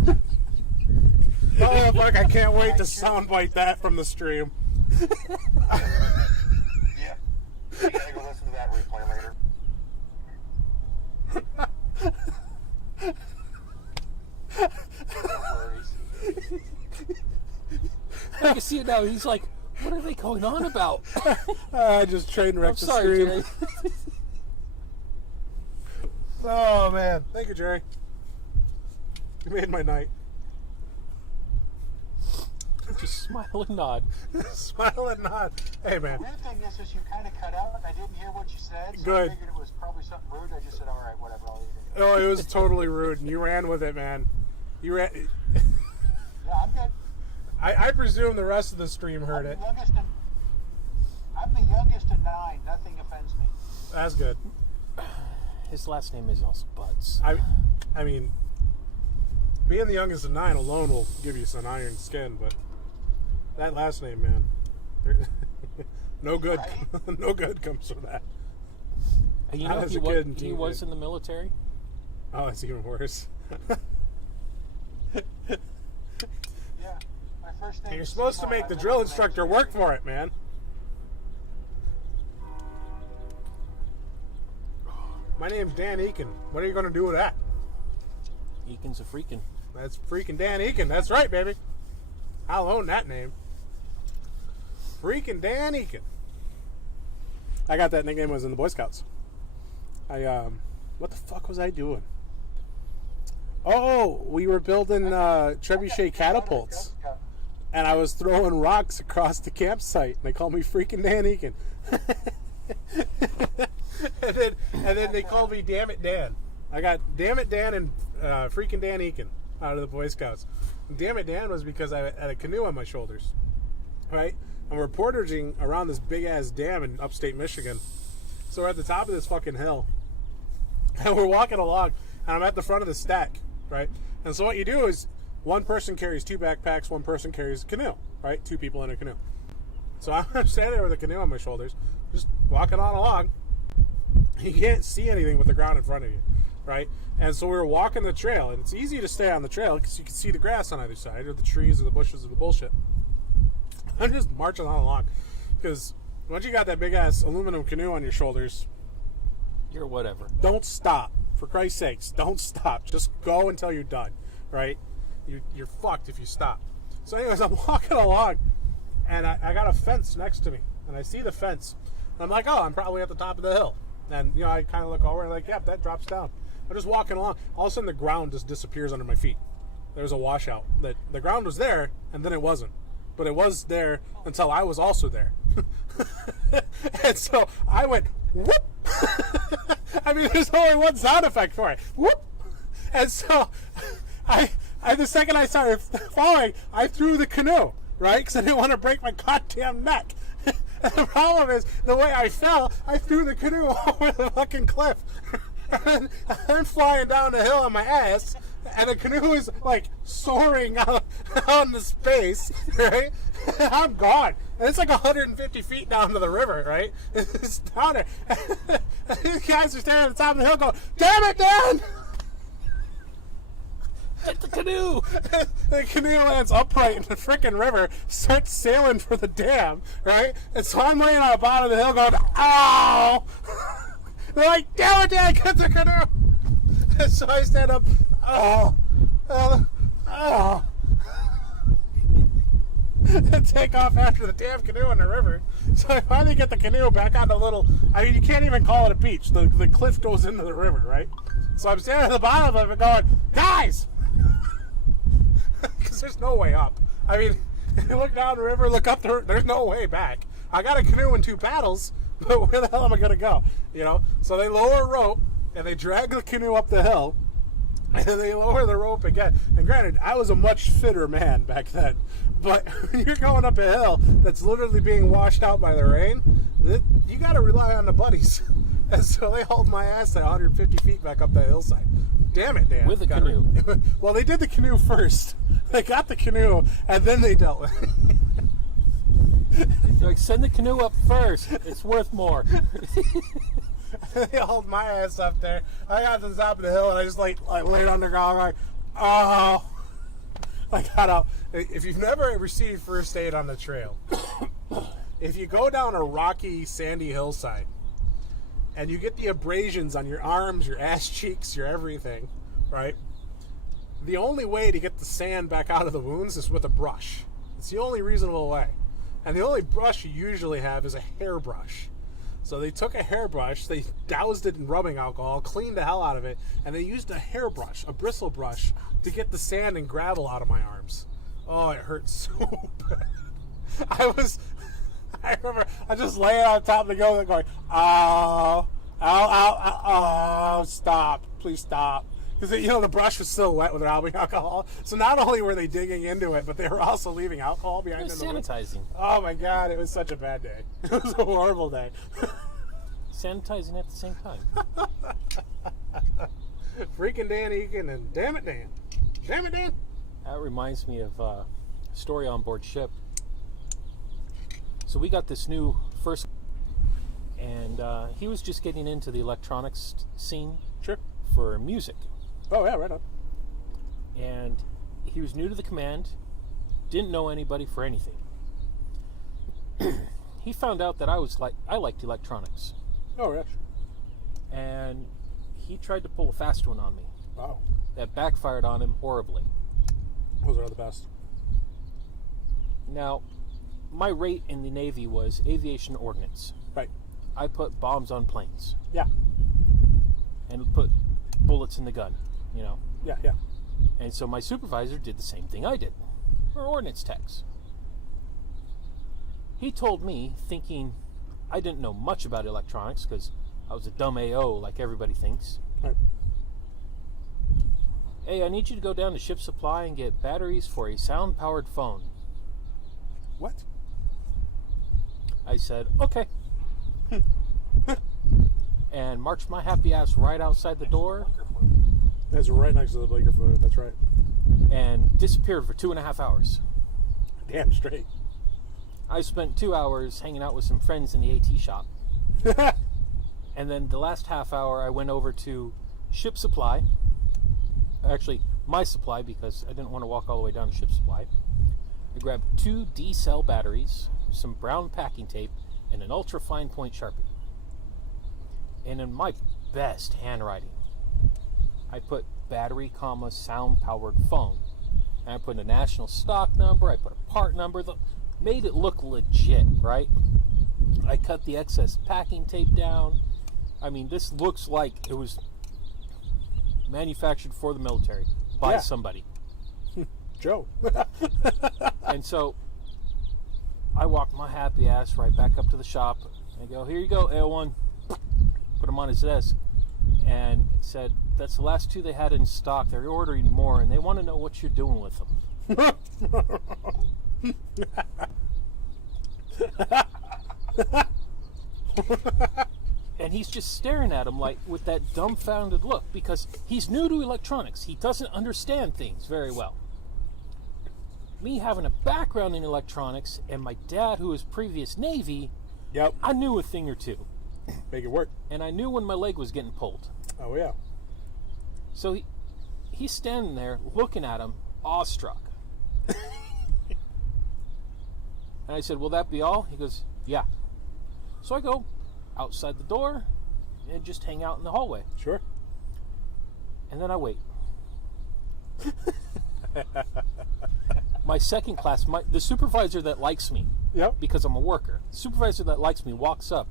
anything. Oh, fuck, I can't wait to soundbite that from the stream. Yeah. You gotta go listen to that replay later. No worries. I can see it now. He's like, what are they going on about? I just train I'm wrecked the sorry, stream. Jerry. Oh, man. Thank you, Jerry. You made my night. Just smile and nod. Smile and nod. Hey, man. The weird thing is you kind of cut out and I didn't hear what you said, so Good. I figured it was probably something rude. I just said, all right, whatever, I'll eat it. Oh, it was totally rude, and you ran with it, man. You ran. Yeah, I'm good. I presume the rest of the stream heard I'm it. the youngest of 9. Nothing offends me. That's good. His last name is also Butts. I mean, being the youngest of 9 alone will give you some iron skin, but that last name, man, no good, Right? no good comes from that. You I know, was he a kid in was teenage. in the military. Oh, it's even worse. Yeah. My first name You're is supposed to Seymour, make my the middle drill name instructor is work Jerry. for it, man. My name's Dan Eakin. What are you going to do with that? Eakin's a freaking. That's freaking Dan Eakin. That's right, baby. I'll own that name. Freaking Dan Eakin. I got that nickname when I was in the Boy Scouts. What the fuck was I doing? Oh, we were building trebuchet catapults. And I was throwing rocks across the campsite. And they called me freaking Dan Eakin. and then they called me Damn It Dan. I got Damn It Dan and freaking Dan Eakin out of the Boy Scouts. And Damn It Dan was because I had a canoe on my shoulders, right? And we're portaging around this big ass dam in upstate Michigan. So we're at the top of this fucking hill, and we're walking along, and I'm at the front of the stack, right? And so what you do is one person carries 2 backpacks, one person carries a canoe, right? 2 people in a canoe. So I'm standing there with a canoe on my shoulders, just walking on along. You can't see anything with the ground in front of you, right? And so we were walking the trail, and it's easy to stay on the trail because you can see the grass on either side, or the trees, or the bushes, or the bullshit. I'm just marching on along because once you got that big ass aluminum canoe on your shoulders, You're whatever. don't stop. For Christ's sakes, don't stop. Just go until you're done, right? You're fucked if you stop. So anyways, I'm walking along, and I got a fence next to me, and I see the fence. And I'm like, oh, I'm probably at the top of the hill. And, you know, I kind of look over and like, yep, that drops down. I'm just walking along. All of a sudden, the ground just disappears under my feet. There's a washout. The ground was there, and then it wasn't. But it was there until I was also there. And so I went, whoop! I mean, there's only one sound effect for it. Whoop! And so the second I started falling, I threw the canoe, right? Because I didn't want to break my goddamn neck. And the problem is, the way I fell, I threw the canoe over the fucking cliff. And I'm flying down the hill on my ass, and the canoe is like soaring out into space, right? I'm gone. And it's like 150 feet down to the river, right? It's down there. And these guys are standing at the top of the hill going, damn it, Dan! Get the canoe! The canoe lands upright in the freaking river, starts sailing for the dam, right? And so I'm laying on the bottom of the hill going, ow! They're like, damn it, Dan, get the canoe! And so I stand up, and take off after the damn canoe in the river. So I finally get the canoe back on the little, I mean, you can't even call it a beach. The cliff goes into the river, right? So I'm standing at the bottom of it going, guys! Because there's no way up. I mean, you look down the river, look up the river, there's no way back. I got a canoe and 2 paddles, but where the hell am I going to go? You know? So they lower a rope, and they drag the canoe up the hill, and they lower the rope again. And granted, I was a much fitter man back then, but when you're going up a hill that's literally being washed out by the rain, you got to rely on the buddies. And so they hauled my ass at 150 feet back up that hillside. Damn it, Dan. With a canoe. Well, they did the canoe first. They got the canoe, and then they dealt with it. They're like, send the canoe up first. It's worth more. They hauled my ass up there. I got to the top of the hill, and I just like laid on the ground like, oh. I got up. If you've never received first aid on the trail, if you go down a rocky, sandy hillside, and you get the abrasions on your arms, your ass cheeks, your everything, right? The only way to get the sand back out of the wounds is with a brush. It's the only reasonable way. And the only brush you usually have is a hairbrush. So they took a hairbrush, they doused it in rubbing alcohol, cleaned the hell out of it, and they used a hairbrush, a bristle brush, to get the sand and gravel out of my arms. Oh, it hurt so bad. I remember I just laying on top of the hill going, oh, stop, please stop. Because, you know, the brush was still wet with rubbing alcohol. So not only were they digging into it, but they were also leaving alcohol behind them. Sanitizing. Oh, my God, it was such a bad day. It was a horrible day. Sanitizing at the same time. Freaking Dan Eakin and damn it, Dan. Damn it, Dan. That reminds me of a story on board ship. So we got this new first, and he was just getting into the electronics scene. Sure. For music. Oh, yeah, right on. And he was new to the command, didn't know anybody for anything. He found out that I liked electronics. Oh, yeah. And he tried to pull a fast one on me. Wow. That backfired on him horribly. Those are the best. Now, my rate in the Navy was aviation ordnance. Right. I put bombs on planes. Yeah. And put bullets in the gun, you know. Yeah, yeah. And so my supervisor did the same thing I did. We're ordnance techs. He told me, thinking I didn't know much about electronics, because I was a dumb AO like everybody thinks. Right. Hey, I need you to go down to Ship Supply and get batteries for a sound-powered phone. What? I said, okay. And marched my happy ass right outside the door. That's right next to the Blaker foot. That's right. And disappeared for 2.5 hours. Damn straight. I spent 2 hours hanging out with some friends in the AT shop. And then the last half hour I went over to Ship Supply. Actually, my supply, because I didn't want to walk all the way down to Ship Supply. I grabbed 2 D-cell batteries, some brown packing tape, and an ultra fine point Sharpie. And in my best handwriting, I put battery, sound powered phone. And I put a national stock number, I put a part number, made it look legit, right? I cut the excess packing tape down. I mean, this looks like it was manufactured for the military by somebody. Joe. And so I walked my happy ass right back up to the shop. I go, here you go, L1. Put them on his desk. And it said, that's the last 2 they had in stock. They're ordering more, and they want to know what you're doing with them. And he's just staring at him like with that dumbfounded look because he's new to electronics. He doesn't understand things very well. Me having a background in electronics and my dad who was previous Navy, Yep. I knew a thing or two. Make it work. And I knew when my leg was getting pulled. Oh, yeah. So he's standing there looking at him, awestruck. And I said, will that be all? He goes, yeah. So I go outside the door and just hang out in the hallway. Sure. And then I wait. My second class, the supervisor that likes me, Yep. because I'm a worker, the supervisor that likes me walks up,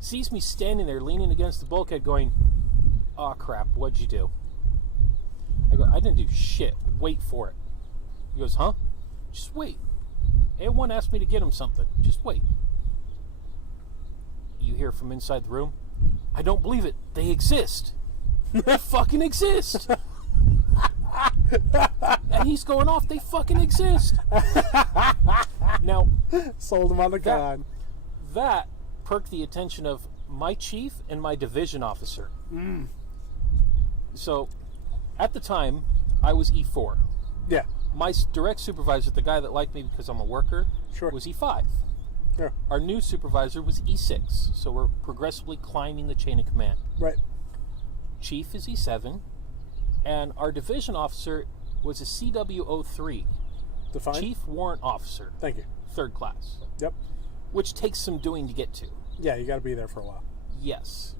sees me standing there leaning against the bulkhead going, oh crap, what'd you do? I go, I didn't do shit. Wait for it. He goes, huh? Just wait. Everyone asked me to get him something. Just wait. You hear from inside the room, I don't believe it. They exist. They fucking exist. And he's going off, they fucking exist. Now, sold him on the con. That perked the attention of my chief and my division officer. So, at the time, I was E4. Yeah. My direct supervisor, the guy that liked me because I'm a worker, Sure. was E5. Yeah. Our new supervisor was E6, so we're progressively climbing the chain of command. Right. Chief is E7, and our division officer was a CW03, Define. Chief Warrant Officer, Thank you. 3rd class, Yep. which takes some doing to get to. Yeah, you got to be there for a while. Yes.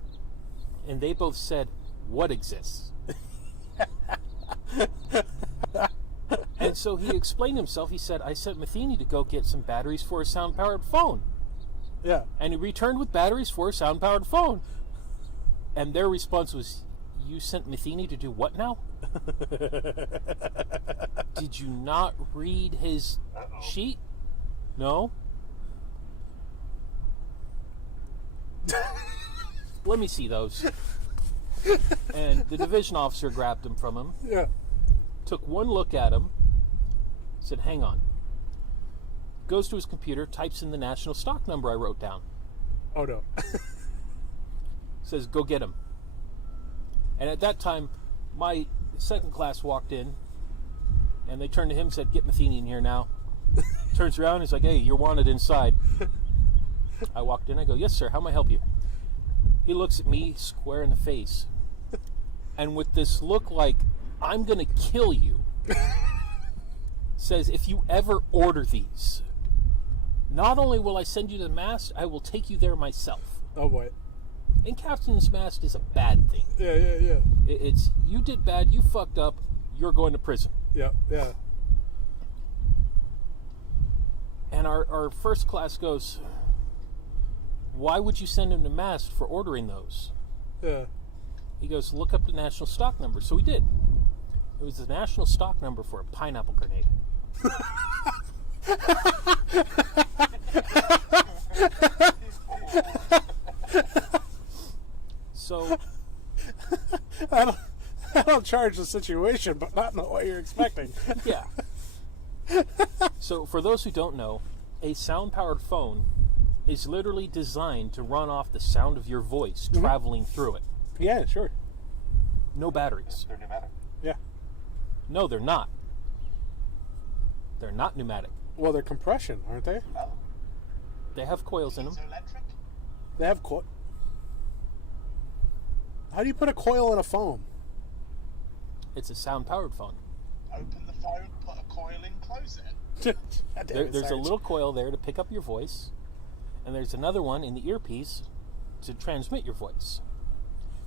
And they both said, what exists? And so he explained himself. He said, I sent Matheny to go get some batteries for a sound-powered phone. Yeah. And he returned with batteries for a sound-powered phone. And their response was, you sent Matheny to do what now? Did you not read his sheet? No? Let me see those. And the division officer grabbed them from him, Yeah. took one look at him, said, hang on. Goes to his computer, types in the national stock number I wrote down. Oh, no. Says, go get him. And at that time, my second class walked in, and they turned to him and said, get Matheny in here now. Turns around, he's like, hey, you're wanted inside. I walked in, I go, yes, sir, how may I help you? He looks at me square in the face, and with this look like, I'm going to kill you, says, if you ever order these, not only will I send you to the mast, I will take you there myself. Oh, boy. And captain's mast is a bad thing. Yeah. It's, you did bad, you fucked up, you're going to prison. Yeah. And our first class goes, why would you send him to mast for ordering those? Yeah. He goes, look up the national stock number. So we did. It was the national stock number for a pineapple grenade. So, That'll charge the situation, but not in the way you're expecting. yeah. So, for those who don't know, a sound-powered phone is literally designed to run off the sound of your voice traveling through it. Yeah, sure. No batteries. They're pneumatic. Yeah. No, they're not. They're not pneumatic. Well, they're compression, aren't they? Oh, They have coils in them. Electric? They have How do you put a coil in a phone? It's a sound-powered phone. Open the phone, put a coil in, close it. There's a little coil there to pick up your voice, and there's another one in the earpiece to transmit your voice.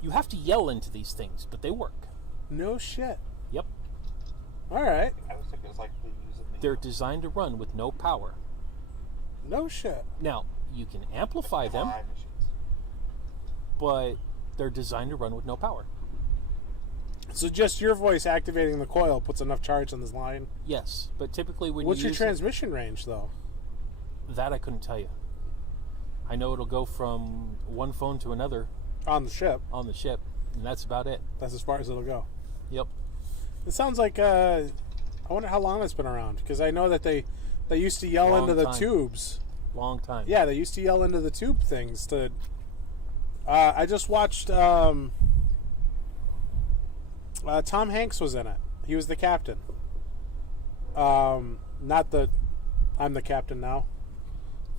You have to yell into these things, but they work. No shit. Yep. All right. I was thinking it's like they're using the... They're designed to run with no power. No shit. Now, you can amplify them, MRI machines. but they're designed to run with no power. So just your voice activating the coil puts enough charge on this line. Yes, but typically when What's you your use transmission range, though? that I couldn't tell you. I know it'll go from one phone to another On the ship. on the ship, and that's about it. That's as far as it'll go. Yep. It sounds like, I wonder how long it's been around. Because I know that they used to yell Long into the time. tubes. Long time. Yeah, they used to yell into the tube things to... I just watched... Tom Hanks was in it. He was the captain. Not the... I'm the captain now.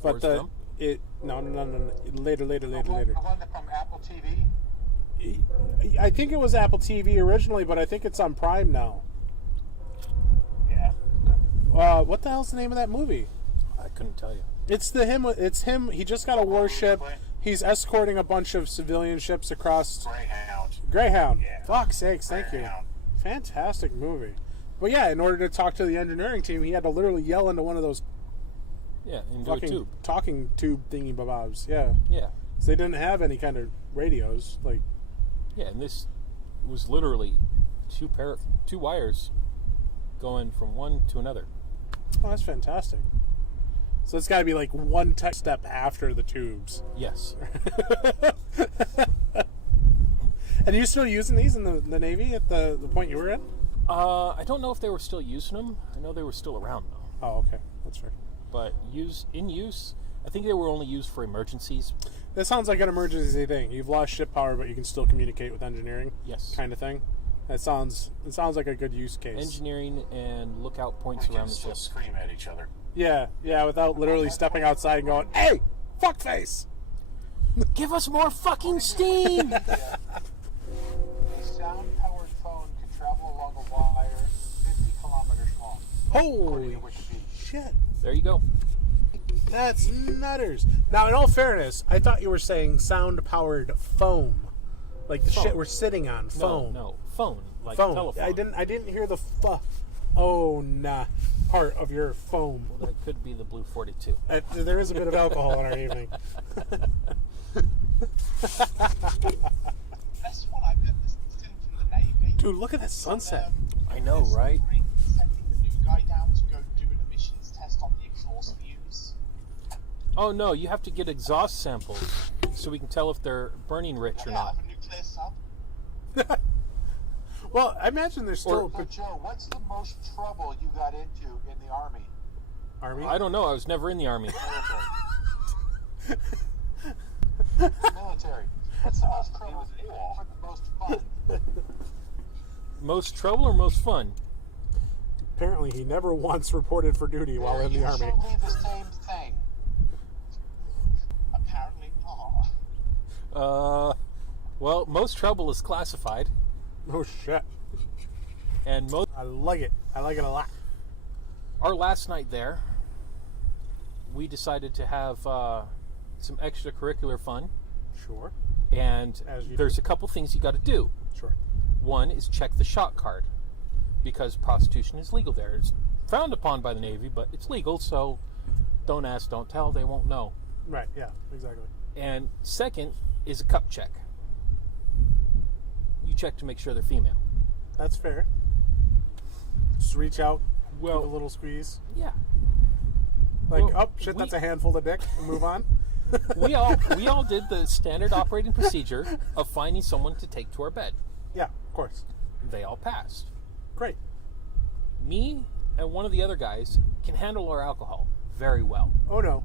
But Forrest Gump? No. Later. The one from Apple TV? I think it was Apple TV originally, but I think it's on Prime now. Yeah. What the hell's the name of that movie? I couldn't tell you. It's him. He just got a warship. He's escorting a bunch of civilian ships across. Greyhound. Yeah. Fuck's sakes, thank you. Greyhound. Fantastic movie. But yeah, in order to talk to the engineering team, he had to literally yell into one of those Yeah, into a fucking tube. talking tube thingy babobs. Yeah. Yeah. So they didn't have any kind of radios. Like, Yeah, and this was literally two wires going from one to another. oh, that's fantastic. So it's got to be like one tech step after the tubes. Yes. And are you still using these in the Navy at the point you were in? I don't know if they were still using them. I know they were still around though. Oh, okay. That's fair. But in use, I think they were only used for emergencies. That sounds like an emergency thing. You've lost ship power, but you can still communicate with engineering. Yes. Kind of thing. It sounds like a good use case. Engineering and lookout points We around can the still ship. scream at each other. Yeah, without literally stepping outside and going, "Hey, fuckface!" Give us more fucking steam! A sound-powered phone can travel along a wire 50 kilometers long. Holy According to Wikipedia. shit! There you go. That's nutters. Now, in all fairness, I thought you were saying sound-powered foam, like the Foam. shit we're sitting on. Foam. No, phone. Like Phone. telephone. I didn't hear the part of your foam. Well, that could be the Blue 42. There is a bit of alcohol in our evening. That's what I've got this thing from the Navy. Dude, look at that sunset. I know, right? Sending the new guy down to go do an emissions test on the exhaust fumes. Oh no, you have to get exhaust samples so we can tell if they're burning rich or Yeah, not. have a nuclear sub. Well, I imagine there's still So, Joe, what's the most trouble you got into in the Army? Army. I don't know. I was never in the Army. Military. What's the most trouble or the most fun? Most trouble or most fun? Apparently, he never once reported for duty while in the Army. Usually the same thing. Apparently not. Well, most trouble is classified, Oh shit! and I like it. I like it a lot. our last night there, we decided to have some extracurricular fun, Sure. and As you there's do. a couple things you got to do. Sure. One is check the shot card, because prostitution is legal there. It's frowned upon by the Navy, but it's legal, so don't ask, don't tell. They won't know. Right. Yeah. Exactly. And second is a cup check. You check to make sure they're female. That's fair. Just reach out, Well- give a little squeeze. Yeah. Like, Well, oh shit, we- that's a handful of dick. And move on. we all did the standard operating procedure of finding someone to take to our bed. Yeah, of course. They all passed. Great. Me and one of the other guys can handle our alcohol very well. Oh no.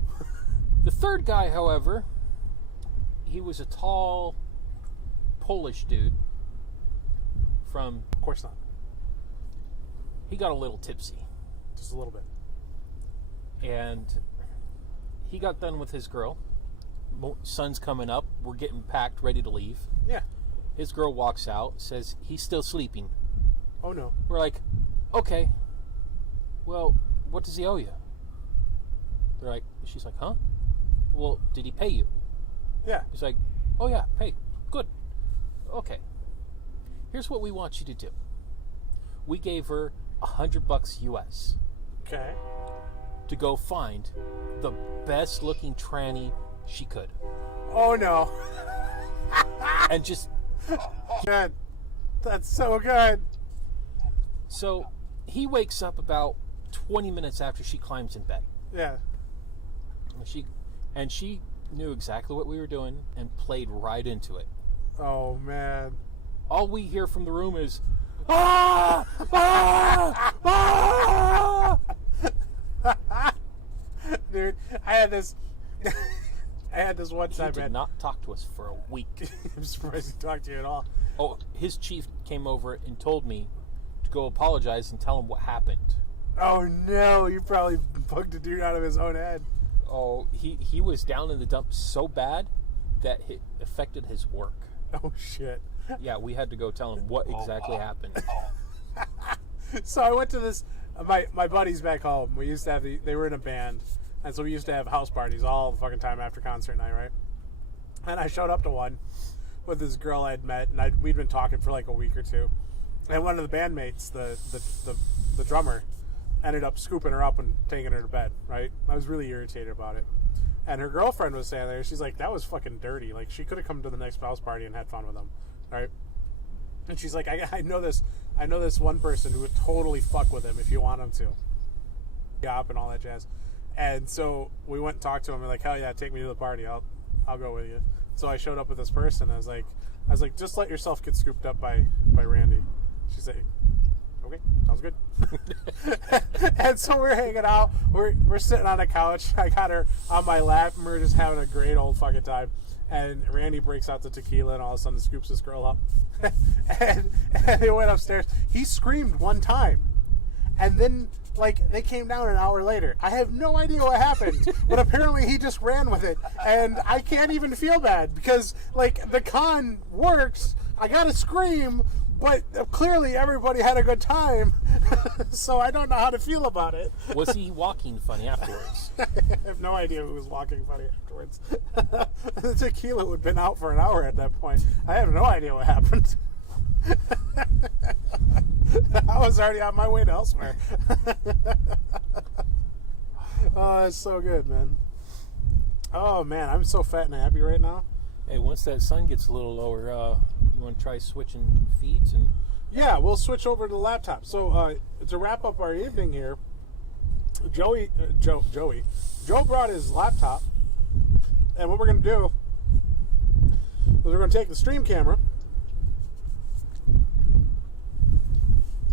The third guy, however, he was a tall Polish dude from... Of course not. He got a little tipsy. Just a little bit. And he got done with his girl. Sun's coming up. We're getting packed, ready to leave. Yeah. His girl walks out, says he's still sleeping. Oh no. We're like, okay, well, what does he owe you? She's like, huh? Well, did he pay you? Yeah. He's like, oh yeah, paid. Good. Okay. Here's what we want you to do. We gave her $100 US. Okay. To go find the best looking tranny she could. Oh no. And just... Good. That's so good. So he wakes up about 20 minutes after she climbs in bed. Yeah. And she knew exactly what we were doing and played right into it. Oh man. All we hear from the room is, ah! Ah! Ah! Dude, I had this one He time, did man. not talk to us for a week. I'm surprised he talked to you at all. Oh, his chief came over and told me to go apologize and tell him what happened. Oh no, you probably bugged a dude out of his own head. Oh, he was down in the dumps so bad that it affected his work. Oh shit. Yeah, we had to go tell him what exactly happened. So I went to this, my buddies back home. We used to have they were in a band, and so we used to have house parties all the fucking time after concert night, right? And I showed up to one with this girl I'd met, and we'd been talking for like a week or two. And one of the bandmates, the drummer, ended up scooping her up and taking her to bed, right? I was really irritated about it. And her girlfriend was standing there. She's like, that was fucking dirty. Like, she could have come to the next house party and had fun with them, right? And she's like, I know this one person who would totally fuck with him if you want him to. Yop and all that jazz. And so we went and talked to him. We're like, hell yeah, take me to the party. I'll go with you. So I showed up with this person. I was like, just let yourself get scooped up by Randy. She's like, okay, sounds good. And so we're hanging out. We're sitting on a couch. I got her on my lap, and we're just having a great old fucking time. And Randy breaks out the tequila, and all of a sudden scoops this girl up. and they went upstairs. He screamed one time, and then like they came down an hour later. I have no idea what happened, but apparently he just ran with it, and I can't even feel bad because like the con works. I gotta scream. But clearly everybody had a good time, so I don't know how to feel about it. Was he walking funny afterwards? I have no idea who was walking funny afterwards. The tequila would have been out for an hour at that point. I have no idea what happened. I was already on my way to elsewhere. Oh, it's so good, man. Oh, man, I'm so fat and happy right now. Hey, once that sun gets a little lower, you want to try switching feeds? And yeah, we'll switch over to the laptop. So to wrap up our evening here, Joe brought his laptop, and what we're going to do is we're going to take the stream camera,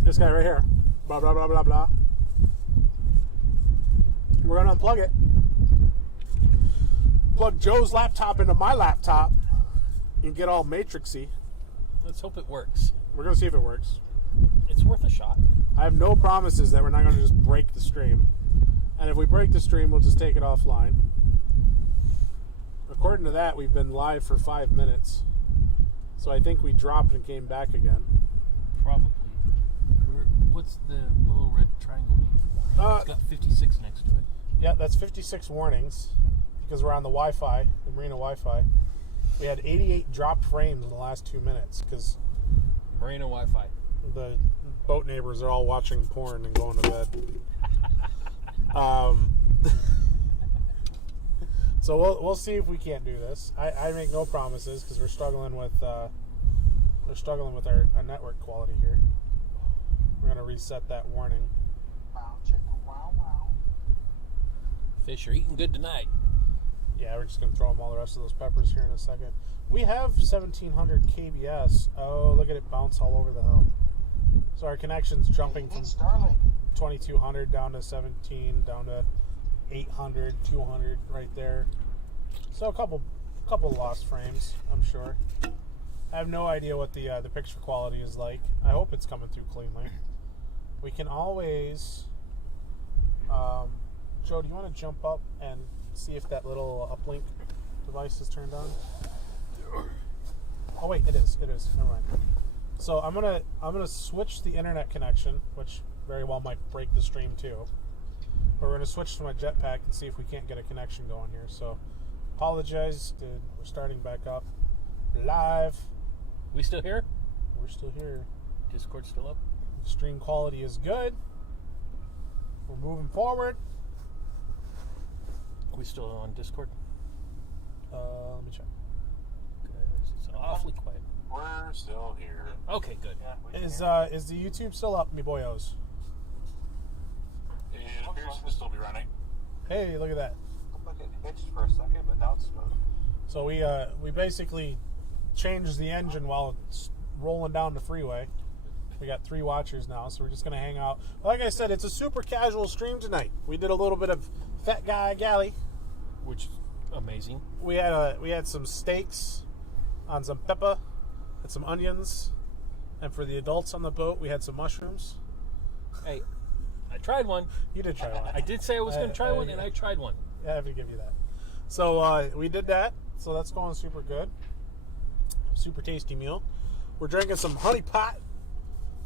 this guy right here, blah, blah, blah, blah, blah. We're going to unplug it, plug Joe's laptop into my laptop, and get all matrixy. let's hope it works. We're going to see if it works. It's worth a shot. I have no promises that we're not going to just break the stream. And if we break the stream, we'll just take it offline. According to that, we've been live for 5 minutes. So I think we dropped and came back again. Probably. What's the little red triangle mean? It's got 56 next to it. Yeah, that's 56 warnings because we're on the Wi-Fi, the Marina Wi-Fi. We had 88 dropped frames in the last 2 minutes because Marina Wi-Fi. the boat neighbors are all watching porn and going to bed. So we'll see if we can't do this. I make no promises because we're struggling with our network quality here. We're gonna reset that warning. Wow, chicken, wow, wow. Fish are eating good tonight. Yeah, we're just going to throw them all the rest of those peppers here in a second. We have 1700 KBS. Oh, look at it bounce all over the hill. So our connection's jumping from 2200 down to 17, down to 800, 200 right there. So a couple lost frames, I'm sure. I have no idea what the picture quality is like. I hope it's coming through cleanly. We can always... Joe, do you want to jump up and see if that little uplink device is turned on? Oh wait, it is. Never mind. So I'm gonna switch the internet connection, which very well might break the stream too. But we're gonna switch to my jetpack and see if we can't get a connection going here. So apologize, dude. We're starting back up live. We still here? We're still here. Discord still up? Stream quality is good. We're moving forward. Are we still on Discord? Let me check. It's awfully quiet. We're still here. Okay, good. Is the YouTube still up, me boyos? It appears to still be running. Hey, look at that. Looked like it hitched for a second, but now it's smooth. So we basically changed the engine while it's rolling down the freeway. We got 3 watchers now, so we're just gonna hang out. Like I said, it's a super casual stream tonight. We did a little bit of Fat Guy Galley, which is amazing. We had some steaks on some pepper and some onions, and for the adults on the boat, we had some mushrooms. Hey, I tried one. You did try one. I did say I was going to try one, and I tried one. I have to give you that. So we did that. So that's going super good. Super tasty meal. We're drinking some honey pot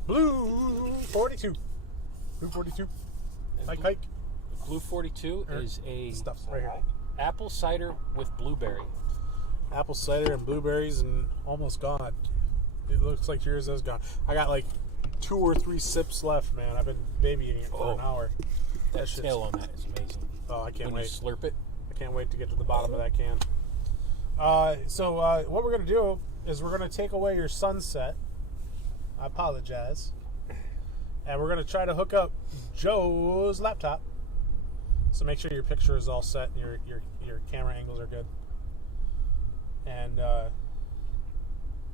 Blue 42. Blue 42. Hike. Blue 42 is a Stuff right here. apple cider with blueberry. Apple cider and blueberries and almost gone. It looks like yours is gone. I got like 2 or 3 sips left, man. I've been babying it for an hour. That tail on that is amazing. Oh, I can't when wait. you slurp it. I can't wait to get to the bottom of that can. So what we're going to do is we're going to take away your sunset. I apologize. And we're going to try to hook up Joe's laptop. So make sure your picture is all set and your camera angles are good. And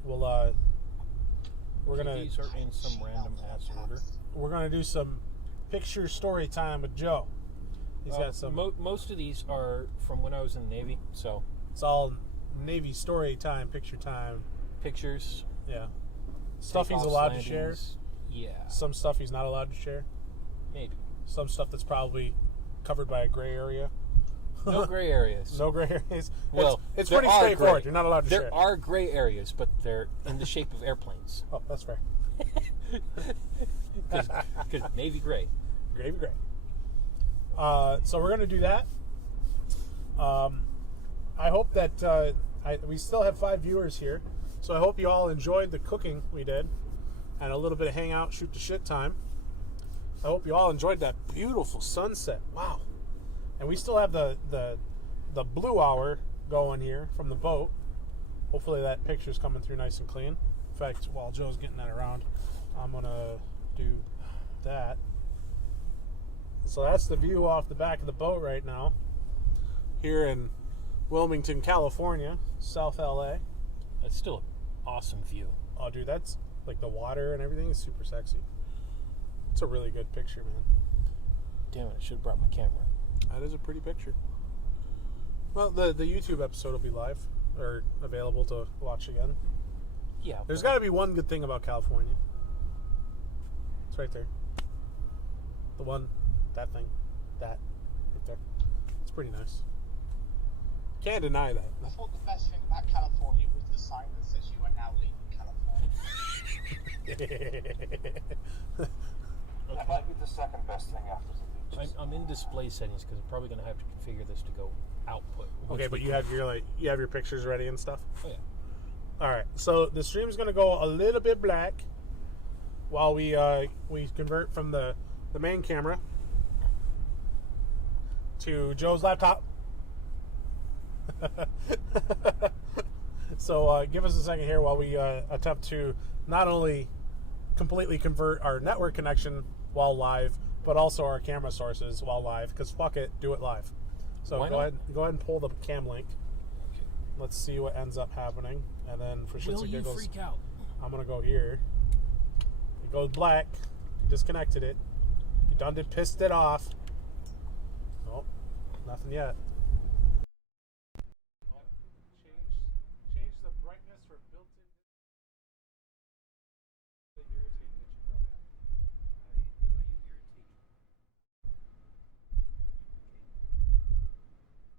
we're gonna. These are in some random ass order. We're gonna do some picture story time with Joe. He's got some. Most of these are from when I was in the Navy, so It's all Navy story time, picture time. pictures. Yeah. Stuff he's takeoffs, allowed to share. landings. Yeah, Some stuff he's not allowed to share. maybe. Some stuff that's probably covered by a gray area. No gray areas. No gray areas. Well, it's there pretty are straightforward. gray. You're not allowed to share. There are gray areas, but they're in the shape of airplanes. Oh, that's fair. Because Navy gray. Gravy gray. So we're going to do that. I hope that we still have 5 viewers here. So I hope you all enjoyed the cooking we did and a little bit of hangout, shoot the shit time. I hope you all enjoyed that beautiful sunset. Wow. And we still have the blue hour going here from the boat. Hopefully that picture's coming through nice and clean. In fact, while Joe's getting that around, I'm going to do that. So that's the view off the back of the boat right now. Here in Wilmington, California, South LA. That's still an awesome view. Oh, dude, that's like the water and everything is super sexy. It's a really good picture, man. Damn it, I should have brought my camera. That is a pretty picture. Well, the YouTube episode will be live or available to watch again. Yeah. There's got to be one good thing about California. It's right there. The one, that thing, that, right there. It's pretty nice. Can't deny that. I thought the best thing about California was the sign that says you are now leaving California. That might be the second best thing after the beaches. I'm in display settings because I'm probably going to have to configure this to go output. Okay, but you have your pictures ready and stuff. Oh yeah. All right, so the stream's gonna go a little bit black while we convert from the main camera to Joe's laptop. So give us a second here while we attempt to not only completely convert our network connection while live, but also our camera sources while live. Because fuck it, do it live. So Why go not? ahead and pull the cam link. Let's see what ends up happening, and then for shits Will and you giggles, freak out? I'm gonna go here. It goes black. You disconnected it. You done pissed it off. Nope, nothing yet. Change the brightness for built-in. Irritating that you brought up. Why you irritate me?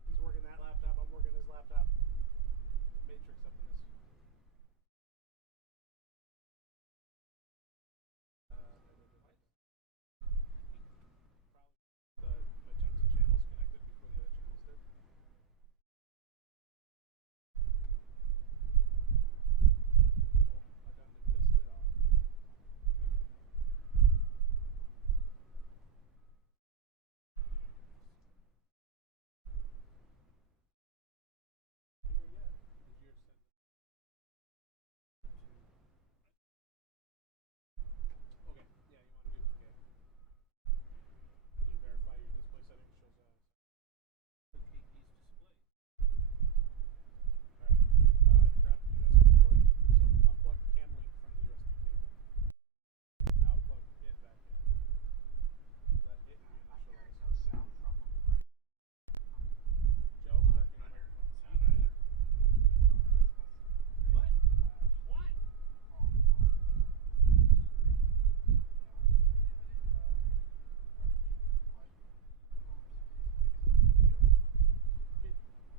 He's working that laptop. I'm working his laptop. Matrix up in this. Probably the magenta channels connected before the other channels did. I done pissed it off. Here yet? Did you send it? Okay, yeah, you want to duplicate. You verify your display settings shows Duplicate these displays. Alright, grab the USB port. So unplug cam link from the USB cable. Now plug it back in. Let it reinitialize. No sound from them, right? Joe, talking to your microphone. What? What?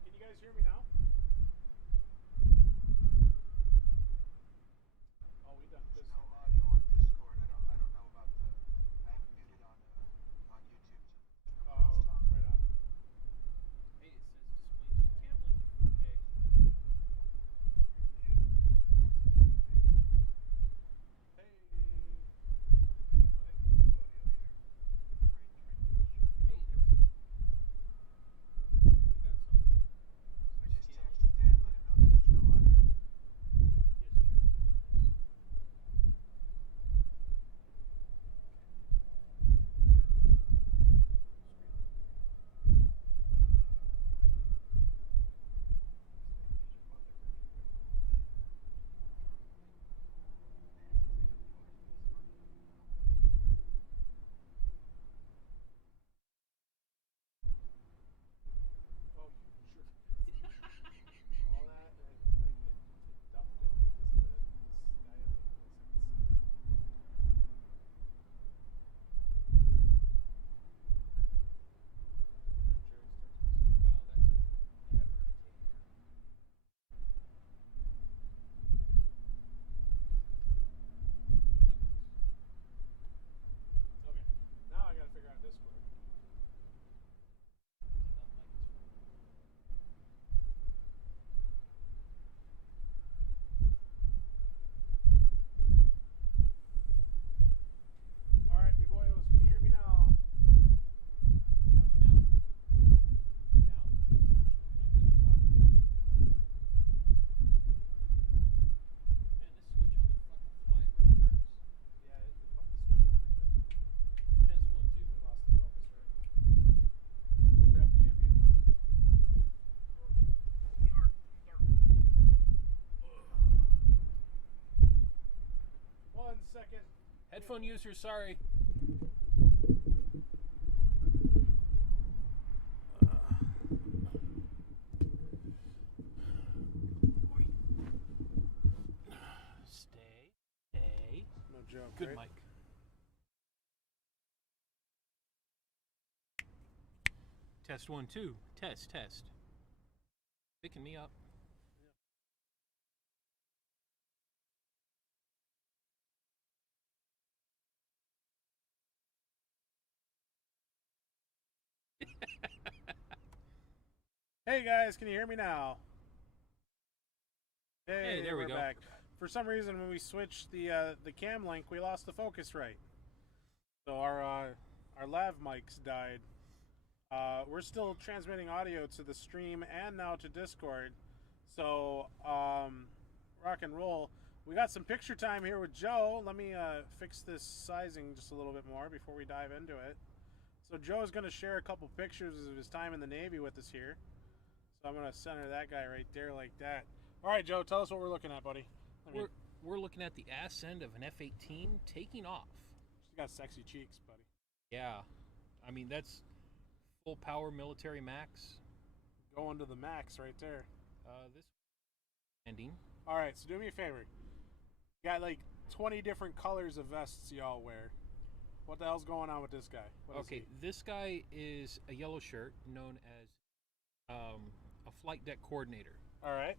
Can you guys hear me now? Oh, we done There's pissed. no audio on Discord. I don't know about the. I haven't muted on YouTube. So Oh, right on. Hey, it says display to cam link 4K. Hey. Hey, there we go. We got something. I just texted Dan, let him know that there's no audio. Yes, Jack, we know this. Oh, sure. All that, and it dumped it because the styling was Jerry's text message. Wow, that took forever to get here. That works. Okay, now I gotta figure out Discord. It's not like it's full. All right, me boyos, can you hear me now? How about now? Now? Is it showing up like we're talking? Man, this switch on the fucking fly, it really hurts. Yeah, it fucked the stream up pretty good. Test 1, 2. We lost the focus, right? Go grab the ambient mic. One second. Headphone user, sorry. Stay. No joke. Good right? mic. Test 1, 2. Test. Picking me up. Hey guys, can you hear me now? Hey, there we we're go. back. For some reason, when we switched the cam link, we lost the focus rate. So our lav mics died. We're still transmitting audio to the stream and now to Discord. So rock and roll. We got some picture time here with Joe. Let me fix this sizing just a little bit more before we dive into it. So Joe's going to share a couple pictures of his time in the Navy with us here. So I'm going to center that guy right there like that. All right, Joe, tell us what we're looking at, buddy. We're looking at the ass end of an F-18 taking off. She's got sexy cheeks, buddy. Yeah. I mean, that's full power military max. Going to the max right there. This ending. All right, so do me a favor. You got like 20 different colors of vests y'all wear. What the hell's going on with this guy? Okay, this guy is a yellow shirt known as a flight deck coordinator. All right.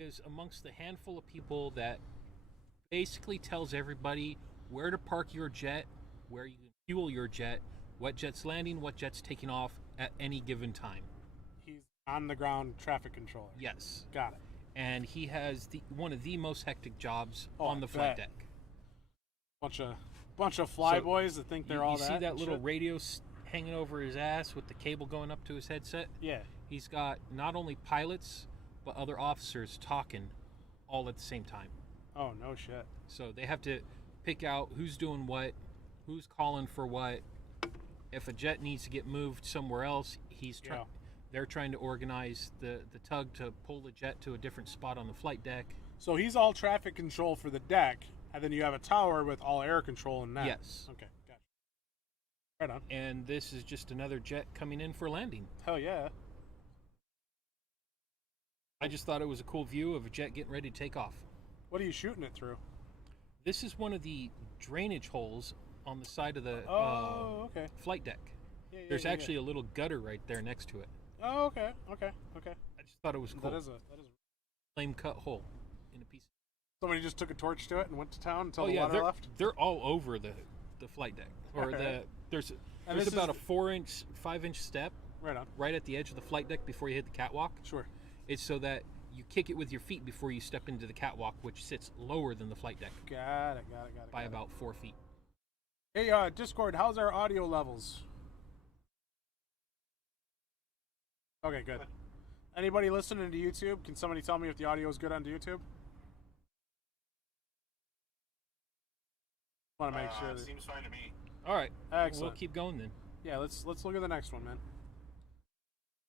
Is amongst the handful of people that basically tells everybody where to park your jet, where you can fuel your jet, what jet's landing, what jet's taking off at any given time. He's on the ground traffic controller. Yes. Got it. And he has one of the most hectic jobs on the flight deck. Bunch of flyboys that think they're all that. You see that little shit? radio hanging over his ass with the cable going up to his headset? Yeah. He's got not only pilots, but other officers talking all at the same time. Oh, no shit. So they have to pick out who's doing what, who's calling for what. If a jet needs to get moved somewhere else, they're trying to organize the tug to pull the jet to a different spot on the flight deck. So he's all traffic control for the deck, and then you have a tower with all air control in that. Yes. Okay, gotcha. Right on. And this is just another jet coming in for landing. Hell yeah. I just thought it was a cool view of a jet getting ready to take off. What are you shooting it through? This is one of the drainage holes on the side of the flight deck. There's actually a little gutter right there next to it. Oh, okay. I just thought it was cool. That is a flame cut hole in a piece. Somebody just took a torch to it and went to town until the water left? They're all over the flight deck. Or there's about a 5-inch step right at the edge of the flight deck before you hit the catwalk. Sure. It's so that you kick it with your feet before you step into the catwalk, which sits lower than the flight deck. Got it. By about 4 feet. Hey, Discord, how's our audio levels? Okay, good. Anybody listening to YouTube? Can somebody tell me if the audio is good on YouTube? Want to make sure. Seems fine to me. All right, excellent. We'll keep going then. Yeah, let's look at the next one, man.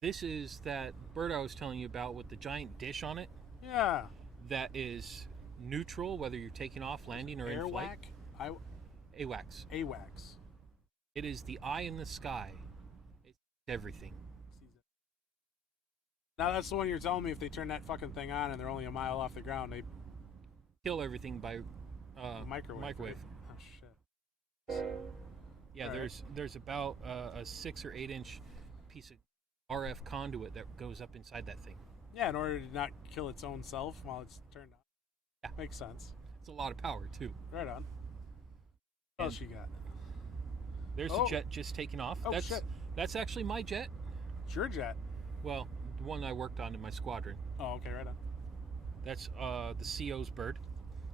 This is that bird I was telling you about with the giant dish on it. Yeah. That is neutral, whether you're taking off, landing, or in flight. AWACS. AWACS. It is the eye in the sky. It's everything. Now that's the one you're telling me if they turn that fucking thing on and they're only a mile off the ground, they kill everything by microwave. Right? Oh shit. Yeah, there's about a 6 or 8 inch piece of RF conduit that goes up inside that thing. Yeah, in order to not kill its own self while it's turned on. Yeah. Makes sense. It's a lot of power too. Right on. What else you got? There's a jet just taking off. Oh, shit. That's actually my jet. It's your jet? Well, the one I worked on in my squadron. Oh, okay, right on. That's the CO's bird.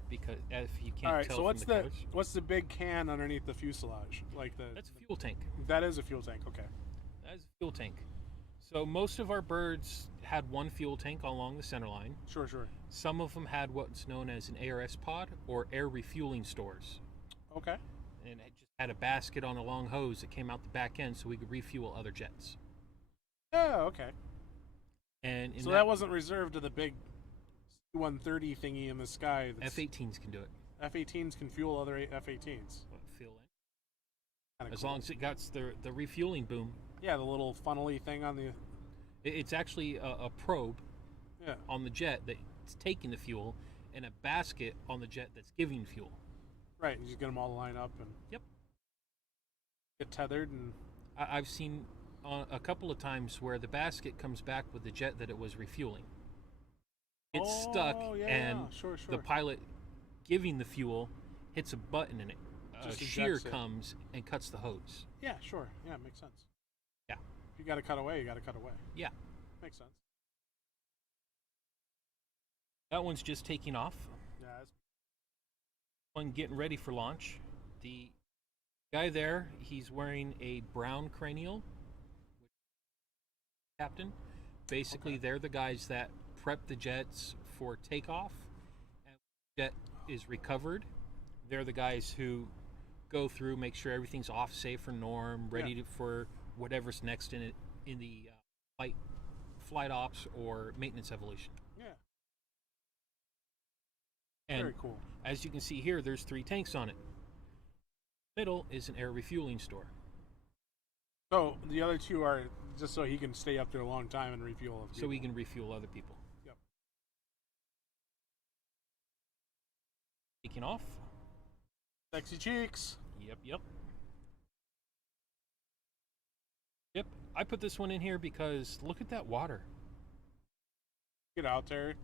Because if you can't tell so from the colors. what's the big can underneath the fuselage? That's a fuel tank. That is a fuel tank, okay. That is a fuel tank. So most of our birds had one fuel tank along the center line. Sure. Some of them had what's known as an ARS pod, or air refueling stores. Okay. And it just had a basket on a long hose that came out the back end so we could refuel other jets. Oh, okay. And so that wasn't reserved to the big C-130 thingy in the sky. F-18s can do it. F-18s can fuel other F-18s. Fuel in. As long as it got the refueling boom. Yeah, the little funnely thing on the... It's actually a probe on the jet that's taking the fuel and a basket on the jet that's giving fuel. Right, you just get them all lined up and... Yep. Get tethered and... I've seen a couple of times where the basket comes back with the jet that it was refueling. It's stuck, and sure. the pilot giving the fuel hits a button and a shear comes and cuts the hose. Yeah, sure. Yeah, makes sense. Yeah. If you got to cut away, you got to cut away. Yeah. Makes sense. That one's just taking off. Yeah. One getting ready for launch. The guy there, he's wearing a brown cranial. Captain. Basically, they're the guys that prep the jets for takeoff. And when the jet is recovered, they're the guys who go through, make sure everything's off, safe for norm, ready for whatever's next in the flight ops or maintenance evolution. Yeah. And very cool. As you can see here, there's 3 tanks on it. Middle is an air refueling store. So the other 2 are just so he can stay up there a long time and refuel other people. So he can refuel other people. Yep. Taking off. Sexy cheeks. Yep. I put this one in here because look at that water. Get out there,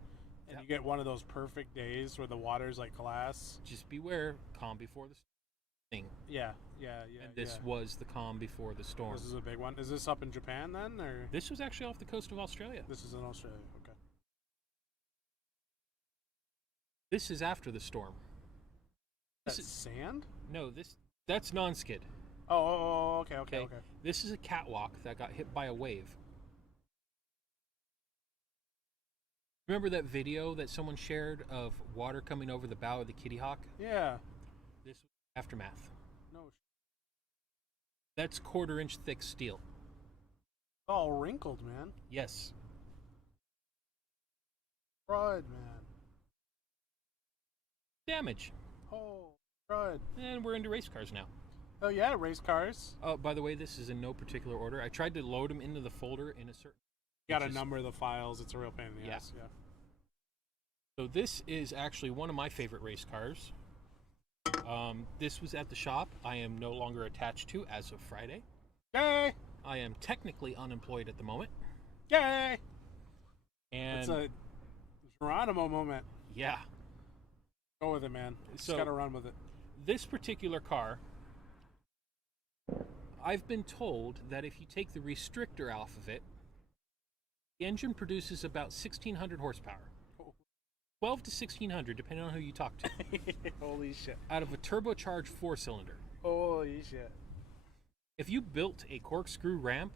and you get one of those perfect days where the water's like glass. Just beware, calm before the thing. Yeah. And this was the calm before the storm. This is a big one. Is this up in Japan then, or? This was actually off the coast of Australia. This is in Australia. Okay. This is after the storm. This is sand? No, that's non-skid. Oh, okay. This is a catwalk that got hit by a wave. Remember that video that someone shared of water coming over the bow of the Kitty Hawk? Yeah. This was aftermath. No. That's 1/4-inch thick steel. All wrinkled, man. Yes. Crud, man. Damage. Oh, crud. And we're into race cars now. Oh yeah, race cars. Oh, by the way, this is in no particular order. I tried to load them into the folder in a certain... You got to number the files. It's a real pain in the ass. Yeah. So this is actually one of my favorite race cars. This was at the shop I am no longer attached to as of Friday. Yay! I am technically unemployed at the moment. Yay! And it's a Geronimo moment. Yeah. Go with it, man. Just gotta run with it. This particular car, I've been told that if you take the restrictor off of it, the engine produces about 1,600 horsepower. 12 to 1,600, depending on who you talk to. Holy shit. Out of a turbocharged 4-cylinder. Holy shit. If you built a corkscrew ramp,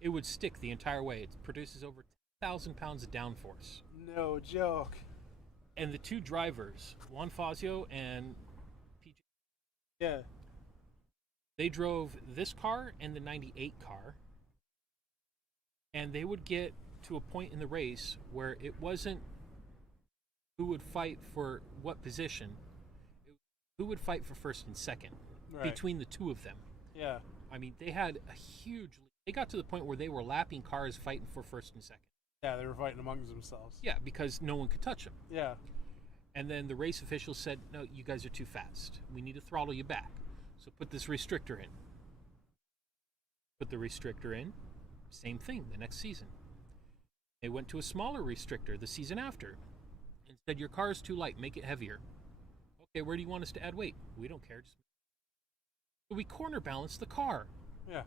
it would stick the entire way. It produces over 10,000 pounds of downforce. No joke. And the 2 drivers, Juan Fazio and PJ, yeah, they drove this car and the 98 car, and they would get to a point in the race where it wasn't who would fight for what position, who would fight for first and second between the 2 of them. Yeah. I mean, they had a huge lead. They got to the point where they were lapping cars fighting for first and second. Yeah, they were fighting among themselves. Yeah, because no one could touch them. Yeah. And then the race officials said, no, you guys are too fast. We need to throttle you back. So put this restrictor in. Put the restrictor in. Same thing the next season. They went to a smaller restrictor the season after and said, your car is too light, make it heavier. Okay, where do you want us to add weight? We don't care. So we corner balanced the car. Yeah.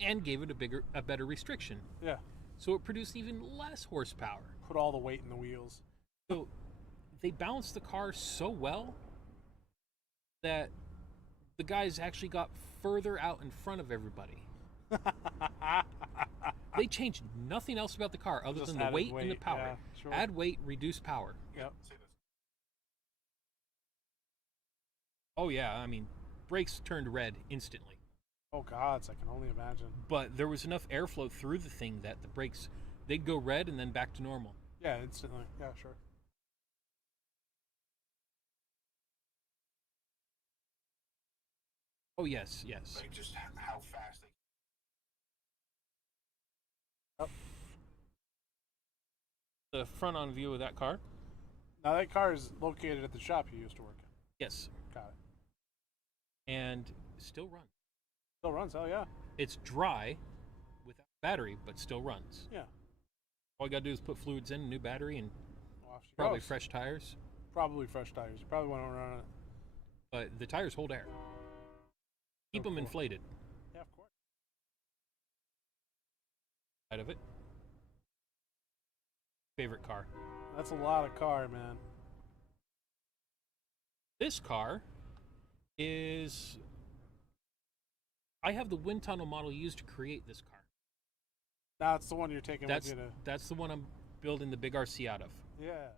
And gave it a better restriction. Yeah. So it produced even less horsepower. Put all the weight in the wheels. So they balanced the car so well that the guys actually got further out in front of everybody. They changed nothing else about the car other than the weight and the power. Yeah, sure. Add weight, reduce power. Yep. Oh yeah, I mean, brakes turned red instantly. Oh gods, I can only imagine. But there was enough airflow through the thing that the brakes, they'd go red and then back to normal. Yeah, instantly. Yeah, sure. Oh yes. Like just how fast they. Yep. The front on view of that car. Now that car is located at the shop you used to work at. Yes. Got it. And still runs. Still runs, hell yeah. It's dry without battery, but still runs. Yeah. All you gotta do is put fluids in, a new battery, and Off she probably goes. fresh tires. Probably fresh tires. You probably want to run it. But the tires hold air. Keep them cool. inflated. Yeah, of course. Out of it. Favorite car. That's a lot of car, man. This car is... I have the wind tunnel model used to create this car. That's the one you're taking with you to... That's the one I'm building the big RC out of. Yeah.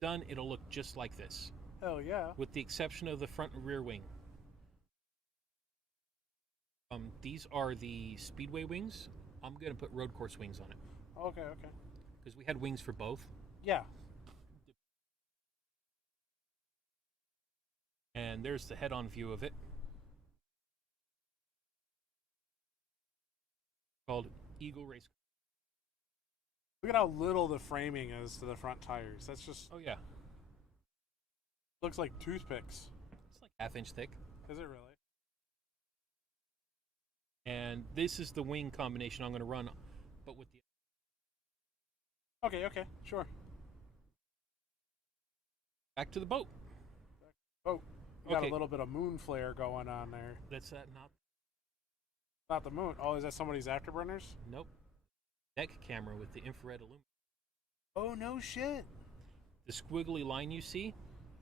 Done, it'll look just like this. Hell yeah. With the exception of the front and rear wing. These are the Speedway wings. I'm going to put road course wings on it. Okay, okay. Because we had wings for both. Yeah. And there's the head-on view of it. Called Eagle Race. Look at how little the framing is to the front tires. That's just... Oh, yeah. Looks like toothpicks. It's like half-inch thick. Is it really? And this is the wing combination I'm going to run, but with the... Okay, okay. Sure. Back to the boat. Oh, you got Okay. a little bit of moon flare going on there. That's Not the moon. Oh, is that somebody's afterburners? Nope. Deck camera with the infrared illuminator. Oh, no shit. The squiggly line you see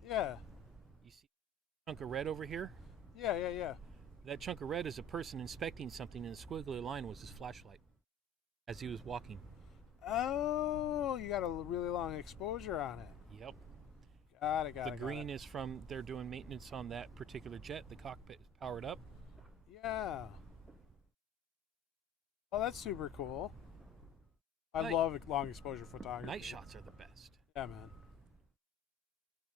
Yeah. a chunk of red over here? Yeah. That chunk of red is a person inspecting something, and the squiggly line was his flashlight as he was walking. Oh, you got a really long exposure on it. Yep. Got it. The green is from they're doing maintenance on that particular jet. The cockpit is powered up. Yeah. Oh, that's super cool. I Night- love long exposure photography. Night shots are the best. Yeah, man.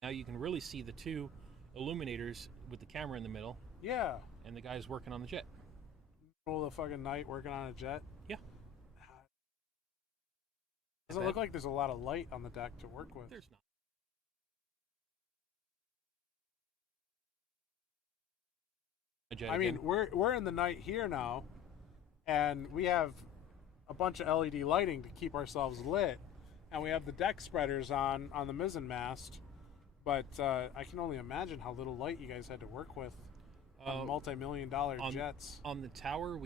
Now you can really see the two illuminators with the camera in the middle Yeah. and the guys working on the jet. Middle of the fucking night working on a jet. Yeah. Doesn't look like there's a lot of light on the deck to work with. There's not. A jet I mean, again. we're in the night here now, and we have a bunch of LED lighting to keep ourselves lit, and we have the deck spreaders on the mizzen mast. But I can only imagine how little light you guys had to work with on multi-million-dollar jets. On the tower,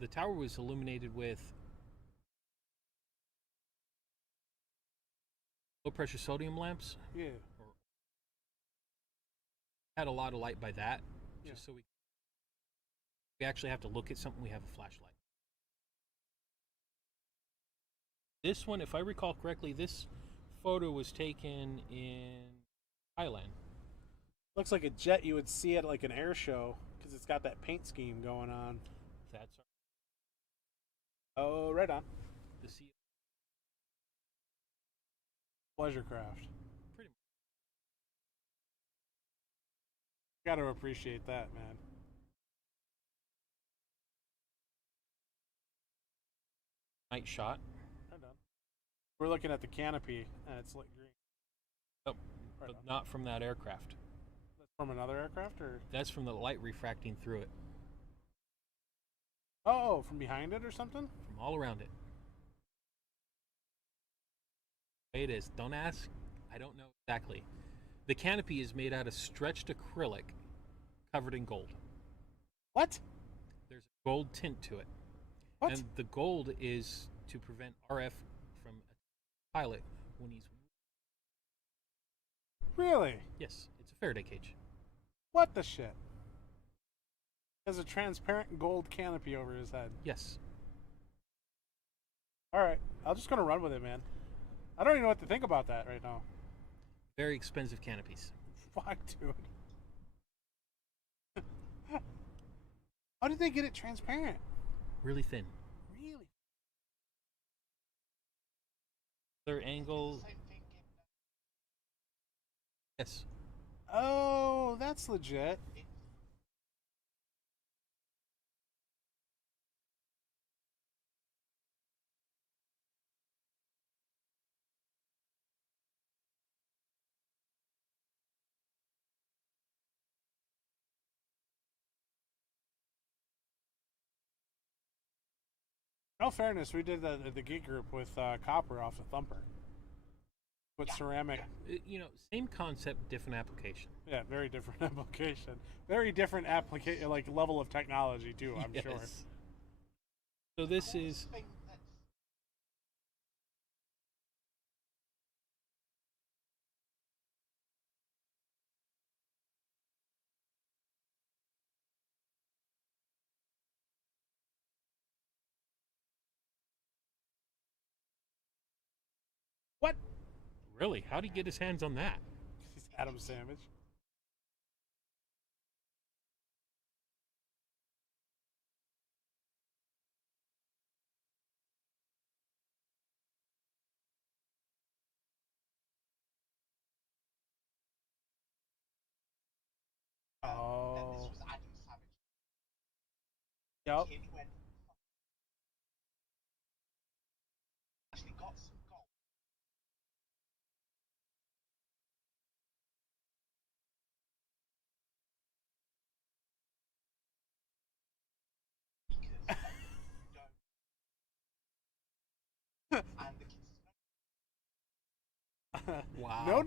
the tower was illuminated with low pressure sodium lamps. Yeah. Had a lot of light by that, Yeah. just so we actually have to look at something. We have a flashlight. This one, if I recall correctly, this photo was taken in Thailand. Looks like a jet you would see at like an air show because it's got that paint scheme going on. That's Oh, right on. the sea. Pleasure craft. Pretty much. Got to appreciate that, man. Night shot. I'm done. We're looking at the canopy, and it's like green. Oh, Right but on. not from that aircraft. That's from another aircraft, or That's from the light refracting through it, oh, from behind it or something. from all around it. The way it is. Don't ask. I don't know exactly. The canopy is made out of stretched acrylic covered in gold. What? There's a gold tint to it. What? And the gold is to prevent RF from a pilot when he's... Really? Yes, it's a Faraday cage. What the shit? He has a transparent gold canopy over his head. Yes. All right, I'm just gonna run with it, man. I don't even know what to think about that right now. Very expensive canopies. Fuck, dude. How did they get it transparent? Really thin. Really? Their angle... Same thing came down. Yes. Oh, that's legit. In all fairness, we did that at the gig group with copper off the thumper. With ceramic. Same concept, different application. Yeah, very different application. Very different application, like level of technology too. I'm sure. Yes. So this is... Thing that's What? Really? How'd he get his hands on that? He's Adam Sandwich. Yep. Kid went, actually got some gold. Because don't. And the kids. Wow.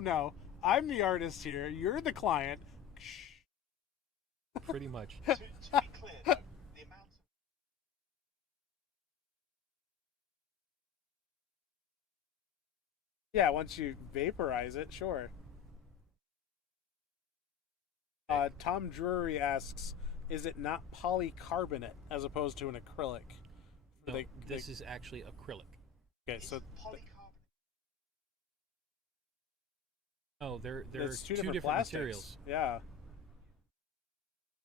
No. I'm the artist here. You're the client. Shh. Pretty much. To be clear, though, the amount of Yeah, once you vaporize it, sure. Tom Drury asks, is it not polycarbonate as opposed to an acrylic? No, this is actually acrylic. Okay, so polycarbonate. Oh, they're it's two different different plastics. materials. Yeah.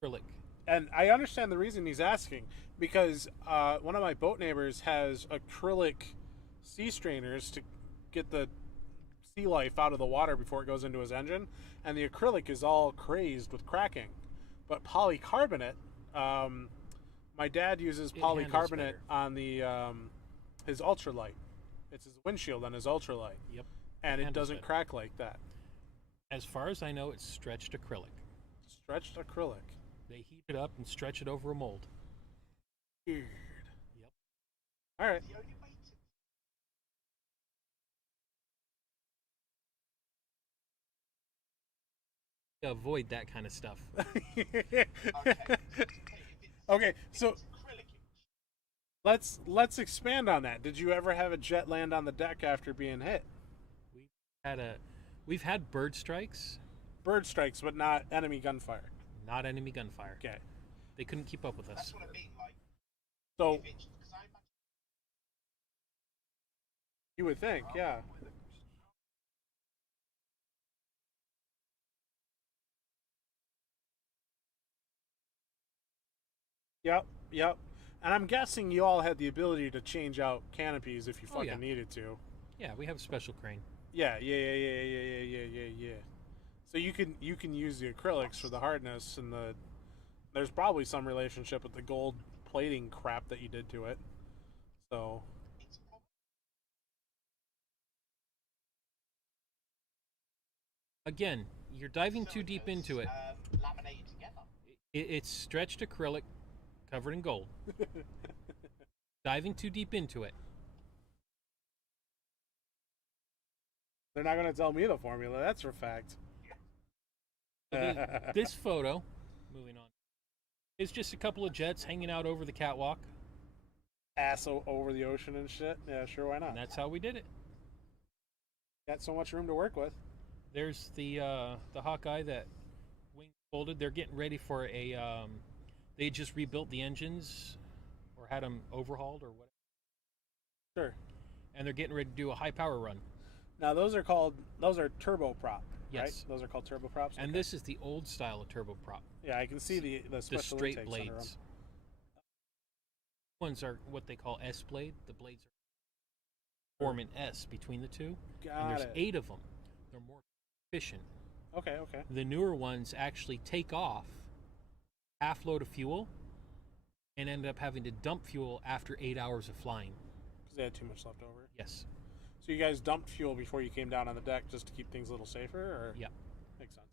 Acrylic. And I understand the reason he's asking, because one of my boat neighbors has acrylic sea strainers to get the sea life out of the water before it goes into his engine, and the acrylic is all crazed with cracking. But polycarbonate, my dad uses It handles polycarbonate better. on the his ultralight. It's his windshield on his ultralight, Yep. and it Handles doesn't better. crack like that. As far as I know, it's stretched acrylic. Stretched acrylic. They heat it up and stretch it over a mold. Weird. Yep. All right. The only way to Avoid that kind of stuff. Okay, so it's acrylic, let's expand on that. Did you ever have a jet land on the deck after being hit? We've had bird strikes, Bird strikes, but not enemy gunfire. not enemy gunfire. Okay. They couldn't keep up with us. that's what I mean. Like, So if it's, because I imagine you would think, yeah. Yep. And I'm guessing you all had the ability to change out canopies if you Oh, fucking yeah. needed to. Yeah, we have a special crane. Yeah. So you can use the acrylics for the hardness, and there's probably some relationship with the gold plating crap that you did to it. So it's probably Again, you're diving too deep into it. laminated together. It's stretched acrylic covered in gold. Diving too deep into it. they're not going to tell me the formula. That's for a fact. This photo, moving on, is just a couple of jets hanging out over the catwalk, Ass over the ocean and shit. Yeah, sure, why and not? that's how we did it. Got so much room to work with. There's the Hawkeye that wing folded. They're getting ready for a. They just rebuilt the engines, or had them overhauled, or whatever, Sure. and they're getting ready to do a high power run. Now those are turboprop. Yes. Right? Those are called turboprops. And Okay. this is the old style of turboprop. Yeah, I can see the The special straight intakes under 'em. blades. Ones are what they call S blade. The blades are form an S between the two, and Got there's it. 8 of them. They're more efficient. Okay. The newer ones actually take off half load of fuel and end up having to dump fuel after 8 hours of flying. Because they had too much left over. Yes. So you guys dumped fuel before you came down on the deck just to keep things a little safer, or Yeah. makes sense.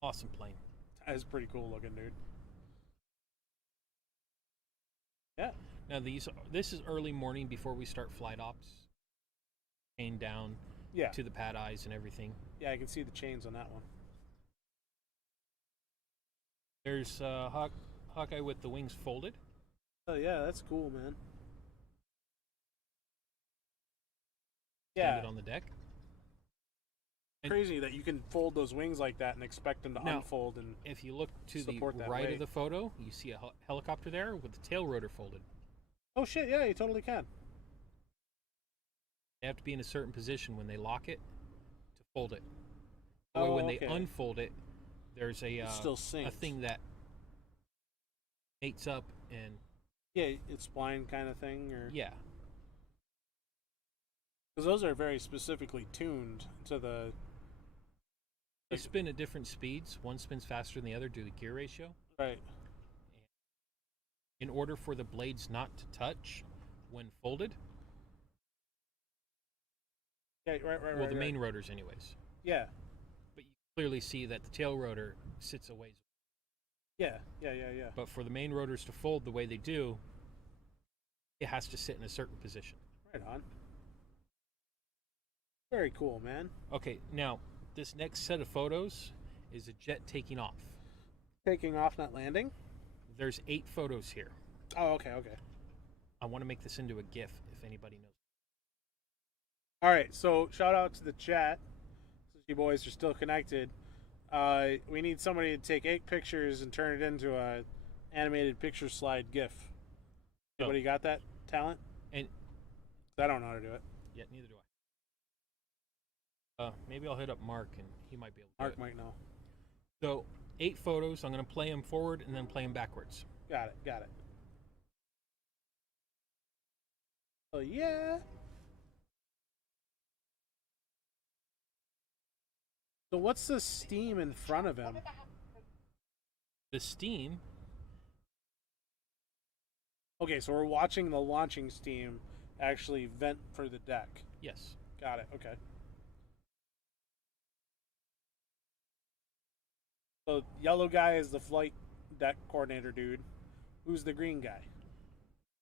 Awesome plane. That is pretty cool looking, dude. Yeah. Now this is early morning before we start flight ops. Chain down Yeah. to the pad eyes and everything. Yeah, I can see the chains on that one. There's Hawkeye with the wings folded. Oh yeah, that's cool, man. Yeah. Landed on the deck. And Crazy that you can fold those wings like that and expect them to Now, unfold and if you look to the Support that right weight. of the photo, you see a helicopter there with the tail rotor folded. oh shit, yeah, you totally can. They have to be in a certain position when they lock it to fold it. Or Oh, when they okay. unfold it, there's a It still a sinks. thing that mates up and Yeah, it's spline kind of thing, or yeah. because those are very specifically tuned to the They spin at different speeds. One spins faster than the other due to gear ratio. Right. In order for the blades not to touch when folded. Yeah, right. Well, the main rotors, anyways. Yeah. But you clearly see that the tail rotor sits a ways. Yeah. But for the main rotors to fold the way they do, it has to sit in a certain position. Right on. Very cool, man. Okay, now, this next set of photos is a jet taking off. Taking off, not landing? There's 8 photos here. Oh, okay. I want to make this into a GIF, if anybody knows. All right, so shout out to the chat. Since you boys are still connected. We need somebody to take 8 pictures and turn it into a animated picture slide GIF. Anybody got that talent? And I don't know how to do it. Yeah, neither do I. Maybe I'll hit up Mark, and he might be able to. Mark do it. might know. So 8 photos. I'm going to play them forward and then play them backwards. Got it. Oh yeah. So what's the steam in front of him? The steam. Okay, so we're watching the launching steam actually vent for the deck. Yes. Got it. Okay. So yellow guy is the flight deck coordinator dude. Who's the green guy?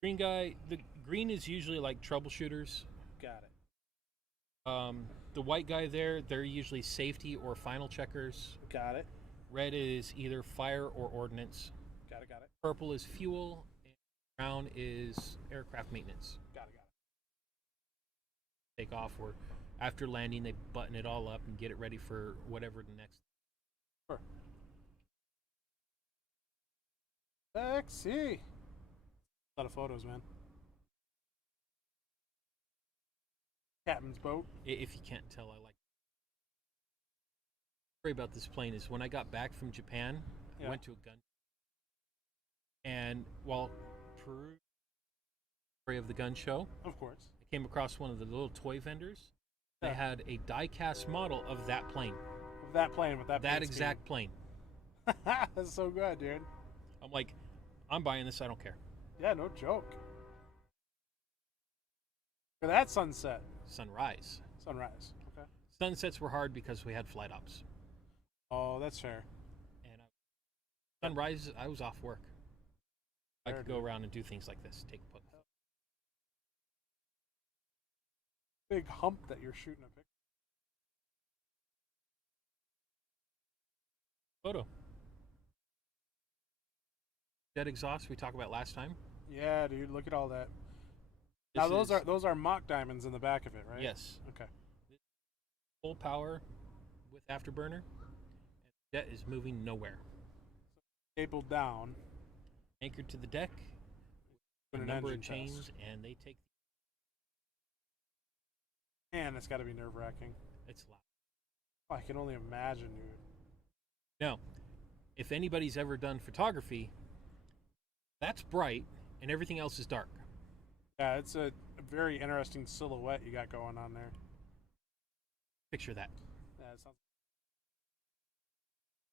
Green guy. The green is usually like troubleshooters. Got it. The white guy there, they're usually safety or final checkers. Got it. Red is either fire or ordnance. Got it. Purple is fuel. And brown is aircraft maintenance. Got it. Take off, or after landing, they button it all up and get it ready for whatever the next. Sure. Sexy. A lot of photos, man. Captain's boat. If you can't tell, I like. The story about this plane is when I got back from Japan, I went to a gun. And while Peru of the gun show, of course, I came across one of the little toy vendors. They had a die-cast model of that plane. Of that plane with that exact plane. That's so good, dude. I'm like, I'm buying this. I don't care. Yeah, no joke. For that sunset. Sunrise. Okay. Sunsets were hard because we had flight ops. Oh, that's fair. And sunrise, I was off work. I Fair, could go around and do things like this. Take a photo. Big hump that you're shooting a picture. Photo. Jet exhaust we talked about last time. Yeah, dude, look at all that. Now those are mock diamonds in the back of it, right? Yes. Okay. Full power with afterburner. And the jet is moving nowhere. Stapled down. Anchored to the deck. A number of chains, and they take. Man, it's got to be nerve-wracking. It's loud. Oh, I can only imagine, dude. Now, if anybody's ever done photography, that's bright, and everything else is dark. Yeah, it's a very interesting silhouette you got going on there. Picture that. Yeah, it sounds...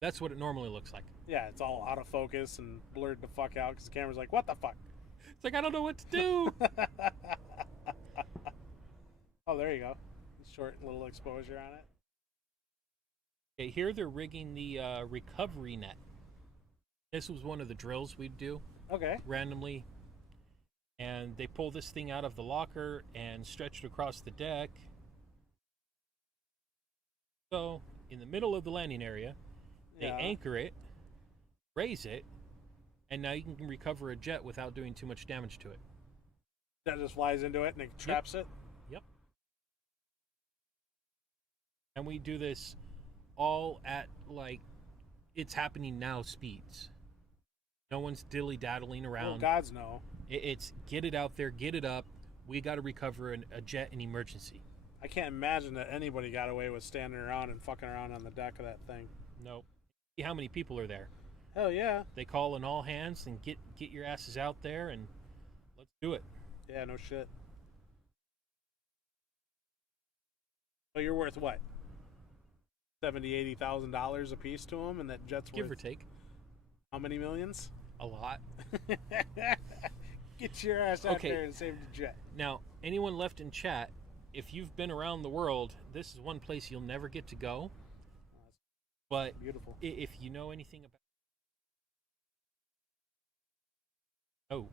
That's what it normally looks like. Yeah, it's all out of focus and blurred the fuck out because the camera's like, what the fuck? It's like, I don't know what to do. Oh, there you go. Short little exposure on it. Okay, here they're rigging the recovery net. This was one of the drills we'd do. Okay. Randomly. And they pull this thing out of the locker and stretch it across the deck. So, in the middle of the landing area, they anchor it, raise it, and now you can recover a jet without doing too much damage to it. That just flies into it and it traps it? Yep. And we do this all at, like, it's happening now speeds. No one's dilly-daddling around. Oh, gods no. It's get it out there, get it up. We got to recover a jet in emergency. I can't imagine that anybody got away with standing around and fucking around on the deck of that thing. Nope. See how many people are there. Hell yeah. They call in all hands and get your asses out there and let's do it. Yeah, no shit. So you're worth what? $70,000-$80,000 a piece to them, and that jet's Give or worth take. how many millions? A lot. Get your ass out Okay. there and save the jet. Now, anyone left in chat, if you've been around the world, this is one place you'll never get to go. But Beautiful. if you know anything about... Oh.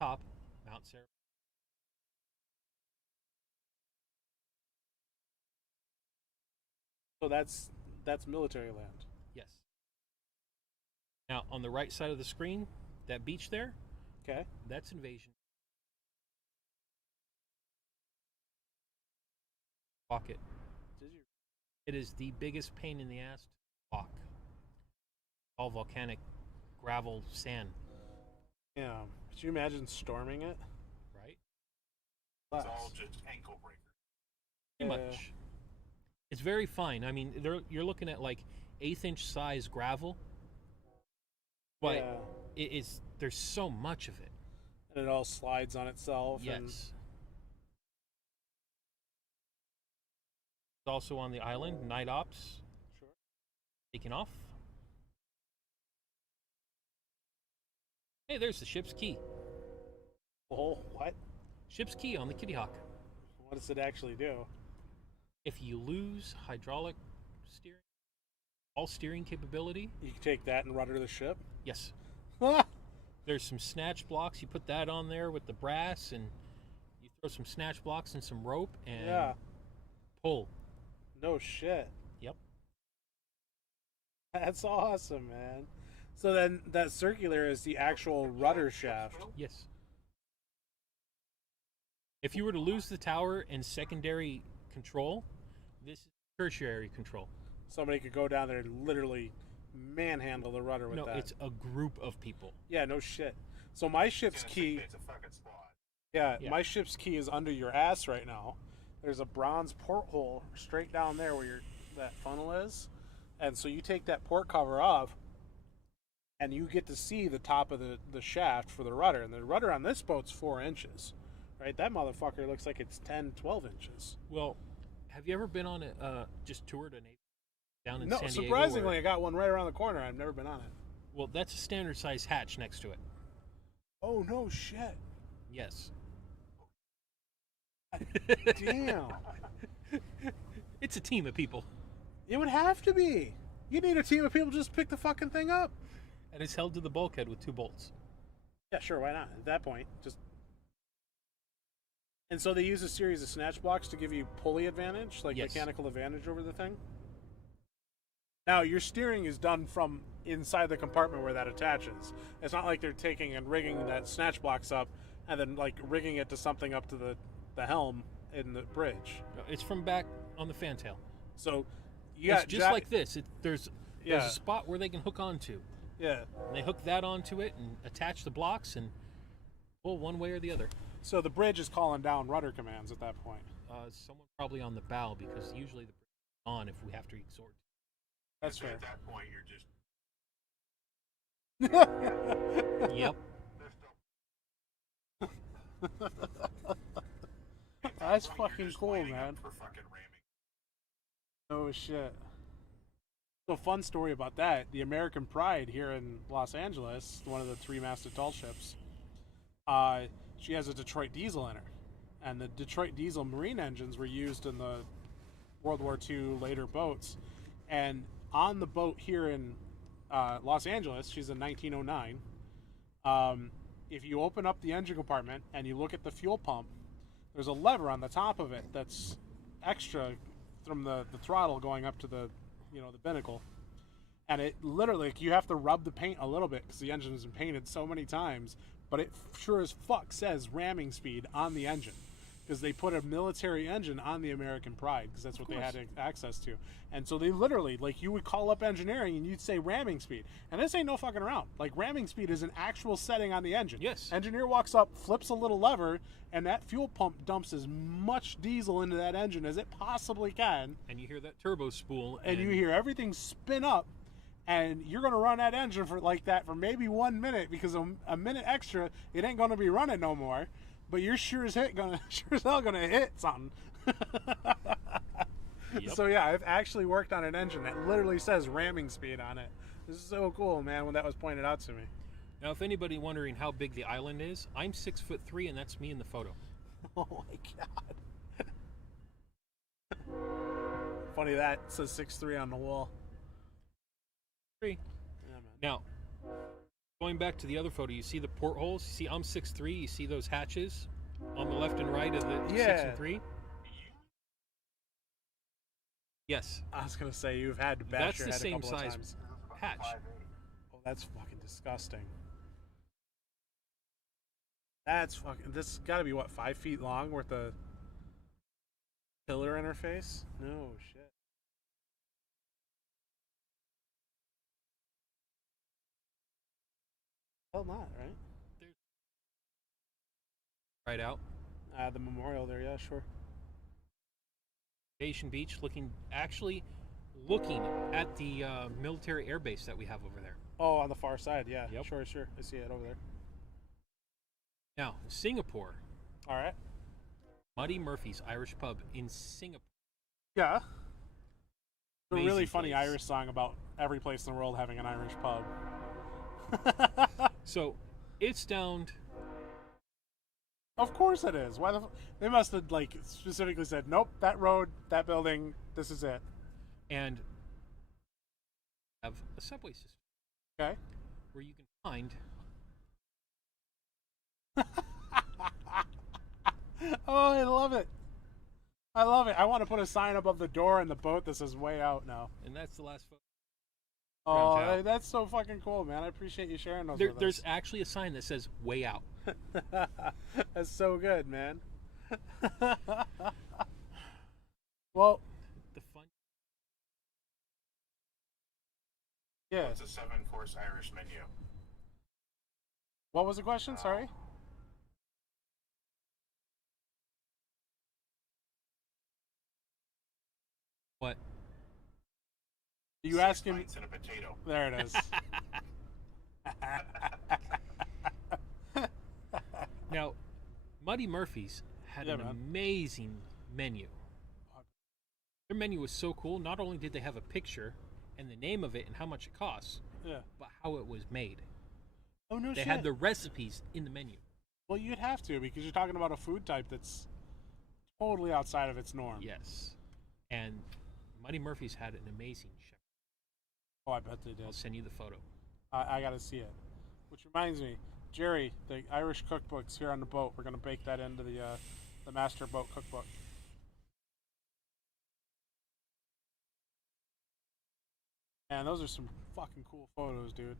Top, Mount Sarah. So that's military land. Yes. Now, on the right side of the screen, that beach there, Okay. that's invasion. Walk it. Did you? It is the biggest pain in the ass to walk. All volcanic gravel, sand, Yeah. Could you imagine storming it? right? It's all just ankle breakers. Pretty Yeah. much. It's very fine. I mean, you're looking at like 1/8-inch size gravel, but Yeah. there's so much of it. And it all slides on itself. Yes. It's also on the island, night ops, Sure. taking off. Hey, there's the ship's key. Oh, what? Ship's key on the Kitty Hawk. What does it actually do? If you lose hydraulic steering, all steering capability, You can take that and rudder the ship? yes. Ah! There's some snatch blocks. You put that on there with the brass, and you throw some snatch blocks and some rope, and Yeah. pull. No shit. Yep. That's awesome, man. So then that circular is the actual rudder shaft. Yes. If you were to lose the tower and secondary control, this is tertiary control. Somebody could go down there and literally manhandle the rudder with No, that. it's a group of people. Yeah, no shit. So my ship's key, It's a fucking spot. yeah, Yeah. my ship's key is under your ass right now. There's a bronze porthole straight down there where that funnel is. And so you take that port cover off, and you get to see the top of the shaft for the rudder. And the rudder on this boat's 4 inches, right? That motherfucker looks like it's 10, 12 inches. Well, have you ever been on just toured a Navy down in No, San Diego? surprisingly, or- I got one right around the corner. I've never been on it. well, that's a standard size hatch next to it. Oh, no shit. Yes. Damn. It's a team of people, It would have to be. You need a team of people just to pick the fucking thing up. and it's held to the bulkhead with 2 bolts. Yeah, sure, why not? At that point, just... And so they use a series of snatch blocks to give you pulley advantage, like Yes. mechanical advantage over the thing. Now, your steering is done from inside the compartment where that attaches. It's not like they're taking and rigging that snatch blocks up and then, like, rigging it to something up to the helm in the bridge. No, it's from back on the fantail. So, you It's got just like this. There's Yeah. a spot where they can hook onto. Yeah. And they hook that onto it and attach the blocks and pull one way or the other. So the bridge is calling down rudder commands at that point. Someone probably on the bow, because usually the bridge is on if we have to resort. That's So fair. at that point, you're just Yep. That's You're fucking just cool, lining man. up for fucking ramming. Oh shit. So fun story about that. The American Pride here in Los Angeles, one of the 3-masted tall ships, she has a Detroit diesel in her. And the Detroit diesel marine engines were used in the World War II later boats. And on the boat here in Los Angeles, she's a 1909. If you open up the engine compartment and you look at the fuel pump, there's a lever on the top of it that's extra from the throttle going up to the binnacle. And it literally, you have to rub the paint a little bit because the engine has been painted so many times, but it sure as fuck says ramming speed on the engine because they put a military engine on the American Pride because that's what they had access to. And so they literally, like, you would call up engineering and you'd say ramming speed. And this ain't no fucking around. Like, ramming speed is an actual setting on the engine. Yes. Engineer walks up, flips a little lever, and that fuel pump dumps as much diesel into that engine as it possibly can. And you hear that turbo spool. And you hear everything spin up, and you're going to run that engine for like that for maybe 1 minute because a minute extra, it ain't going to be running no more. But you're sure as hell gonna hit something. Yep. So yeah, I've actually worked on an engine that literally says ramming speed on it. This is so cool, man, when that was pointed out to me. Now, if anybody wondering how big the island is, I'm 6'3", and that's me in the photo. Oh my god. Funny that says 6'3" on the wall. 3. Yeah, man. Now, going back to the other photo, you see the portholes? You see I'm 6'3", you see those hatches on the left and right of the 6 and 3? Yes. I was gonna say you've had to bash That's your the head a same couple of size times. hatch. Oh, that's fucking disgusting. That's fucking. This has got to be what, 5 feet long with the pillar interface? No shit. Hell not, right? Right out. The memorial there, yeah, sure. Asian Beach, looking at the military air base that we have over there. Oh, on the far side, yeah. Yep. Sure. I see it over there. Now, Singapore, All right. Muddy Murphy's Irish Pub in Singapore. Yeah. A really Amazing funny place. Irish song about every place in the world having an Irish pub. So, it's downed. Of course it is. Why the? They must have like specifically said, nope, that road, that building, this is it. And have a subway system Okay. where you can find Oh, I love it. I love it. I want to put a sign above the door in the boat that says "Way Out" now. and that's the last photo. Oh, out. that's so fucking cool, man. I appreciate you sharing those. With There's us. actually a sign that says "Way Out." That's so good, man. Well, The fun. yeah. It's a 7-course Irish menu. What was the question? Sorry. What? You 6 ask him. pints and a potato. There it is. Now, Muddy Murphy's had Yeah, an man. amazing menu. Their menu was so cool. Not only did they have a picture and the name of it and how much it costs, Yeah. but how it was made. Oh no They shit. had the recipes in the menu. Well, you'd have to because you're talking about a food type that's totally outside of its norm. Yes. And Muddy Murphy's had an amazing chef. Oh, I bet they did. I'll send you the photo. I got to see it. Which reminds me, Jerry, the Irish cookbook's here on the boat. We're gonna bake that into the master boat cookbook. Man, those are some fucking cool photos, dude.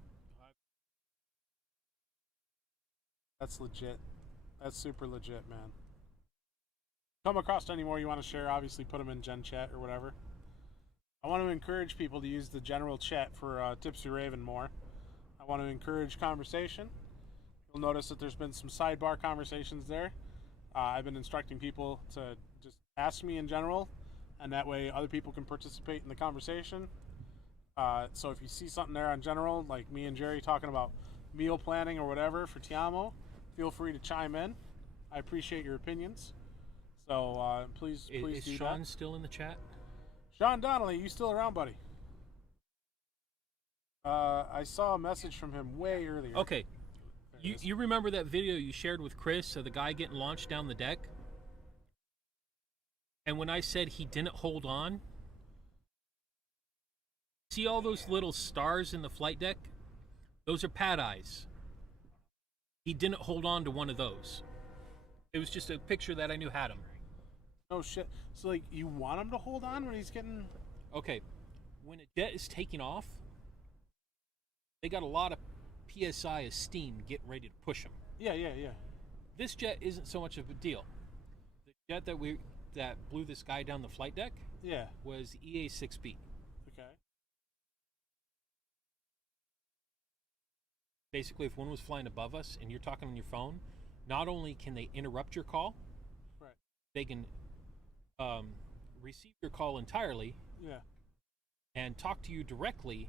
That's legit. That's super legit, man. Come across any more you want to share, obviously put them in Gen Chat or whatever. I want to encourage people to use the general chat for Tipsy Raven more. I want to encourage conversation. You'll notice that there's been some sidebar conversations there. I've been instructing people to just ask me in general, and that way other people can participate in the conversation. So if you see something there on general, like me and Jerry talking about meal planning or whatever for Tiamo, feel free to chime in. I appreciate your opinions. So please Is do Sean that. still in the chat? Sean Donnelly, you still around, buddy? I saw a message from him way earlier. Okay. There it is. You remember that video you shared with Chris of the guy getting launched down the deck? And when I said he didn't hold on, see all those little stars in the flight deck? Those are pad eyes. He didn't hold on to one of those. It was just a picture that I knew had him. Oh shit! So like, you want him to hold on when he's getting? Okay, when a jet is taking off, they got a lot of PSI of steam getting ready to push him. Yeah. This jet isn't so much of a deal. The jet that blew this guy down the flight deck Yeah. was EA-6B. Okay. Basically, if one was flying above us and you're talking on your phone, not only can they interrupt your call, Right. they can receive your call entirely Yeah. and talk to you directly,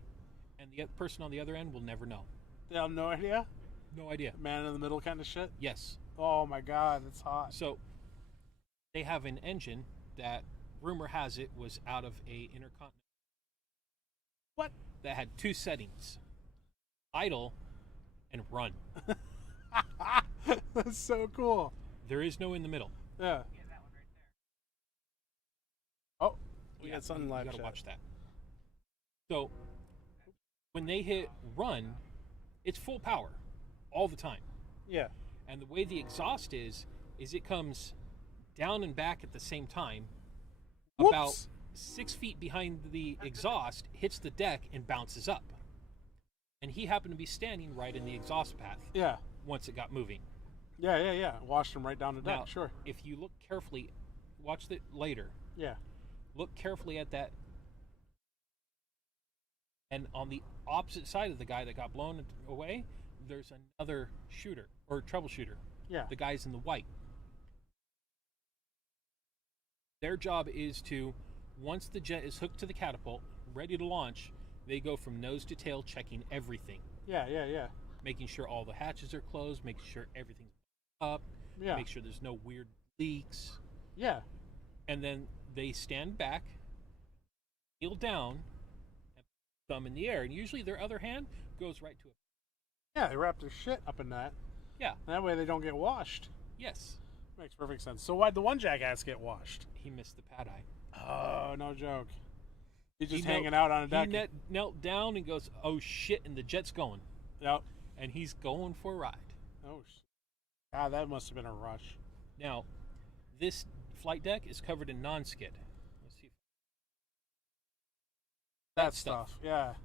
and the person on the other end will never know. They have no idea. No idea. Man in the middle kind of shit. Yes. Oh my god, it's hot. So they have an engine that rumor has it, was out of a intercontinental. What? That had 2 settings: idle and run. That's so cool. There is no in the middle. Yeah. Yeah, that one right there. Oh, we got something live You gotta chat. watch that. So when they hit run, it's full power all the time. Yeah. And the way the exhaust is it comes down and back at the same time. Whoops. About 6 feet behind the exhaust, hits the deck and bounces up. And he happened to be standing right in the exhaust path Yeah. once it got moving. Yeah. Washed them right down the deck. Now, Sure. if you look carefully, watch it later. Yeah. Look carefully at that. And on the opposite side of the guy that got blown away, there's another shooter or troubleshooter. Yeah. The guys in the white. Their job is to, once the jet is hooked to the catapult, ready to launch, they go from nose to tail checking everything. Yeah. Making sure all the hatches are closed, making sure everything's up, Yeah. make sure there's no weird leaks. Yeah. And then they stand back, kneel down, and put thumb in the air. And usually their other hand goes right to it. Yeah, they wrap their shit up in that. Yeah. That way they don't get washed. Yes. Makes perfect sense. So why'd the one jackass get washed? He missed the pad eye. Oh, no joke. He's just He hanging knelt- out on a deck. He knelt down and goes, "Oh shit!" And the jet's going, Yep. and he's going for a ride. Oh, shit. God, that must have been a rush. Now, this flight deck is covered in non-skid. Let's see. That stuff. stuff. Yeah.